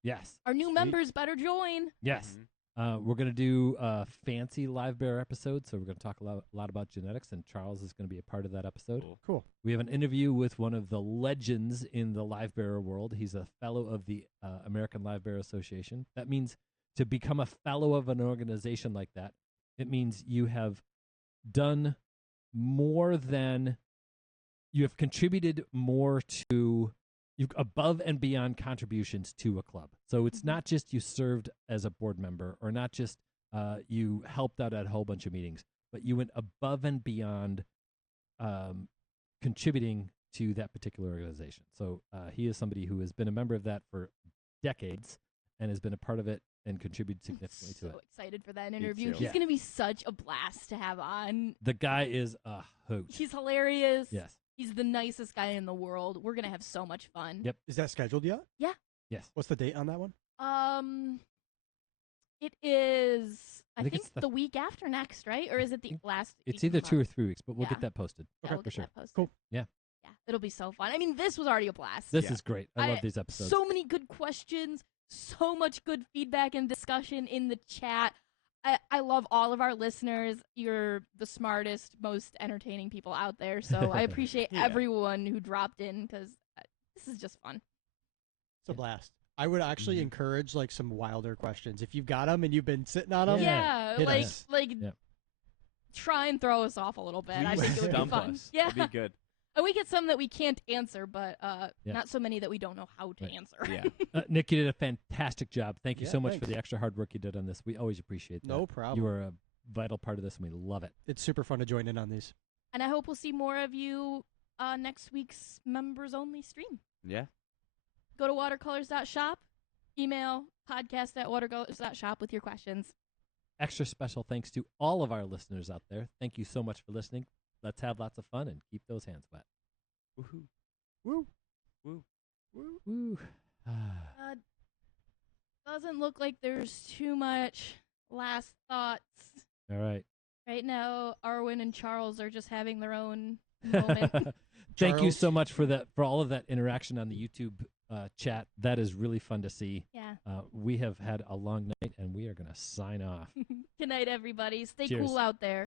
Yes. Our new members better join. Yes. We're going to do a fancy live bearer episode, so we're going to talk a lot about genetics, and Charles is going to be a part of that episode. Cool. We have an interview with one of the legends in the live bearer world. He's a fellow of the American Live Bearer Association. That means to become a fellow of an organization like that, it means you have done more than, you have contributed more to, you above and beyond contributions to a club. So it's not just you served as a board member, or not just you helped out at a whole bunch of meetings, but you went above and beyond contributing to that particular organization. So he is somebody who has been a member of that for decades and has been a part of it and contributed significantly to it. So excited for that interview. too. He's going to be such a blast to have on. The guy is a hoot. He's hilarious. Yes. He's the nicest guy in the world. We're going to have so much fun. Yep. Is that scheduled yet? Yeah. Yes. What's the date on that one? It is, I think think it's the- the week after next, right? Or is it the last It's week either of the 2 or month? 3 weeks, but we'll Yeah. get that posted. Yeah, Okay, we'll for get sure. that posted. Cool. Yeah. Yeah, it'll be so fun. I mean, this was already a blast. This is great. I love these episodes. So many good questions, so much good feedback and discussion in the chat. I love all of our listeners. You're the smartest, most entertaining people out there. So I appreciate everyone who dropped in, because this is just fun. It's a blast. I would actually encourage like some wilder questions if you've got them and you've been sitting on them. Yeah, Hit like us. like Yeah. try and throw us off a little bit. I Please think it would be stump fun. us. Yeah. That'd be good. And we get some that we can't answer, but Yeah. not so many that we don't know how to Right. answer. Yeah. Nick, you did a fantastic job. Thank you Yeah, so much for thanks. the extra hard work you did on this. We always appreciate that. No problem. You are a vital part of this, and we love it. It's super fun to join in on these. And I hope we'll see more of you next week's members-only stream. Yeah. Go to watercolors.shop, email podcast@watercolors.shop with your questions. Extra special thanks to all of our listeners out there. Thank you so much for listening. Let's have lots of fun and keep those hands wet. Woohoo. Woo. Woo. Woo. Woo. Doesn't look like there's too much last thoughts. All right. Right now, Arwen and Charles are just having their own moment. Thank you Charles? so much for all of that interaction on the YouTube chat. That is really fun to see. Yeah. We have had a long night, and we are going to sign off. Good night, everybody. Stay Cheers. cool out there.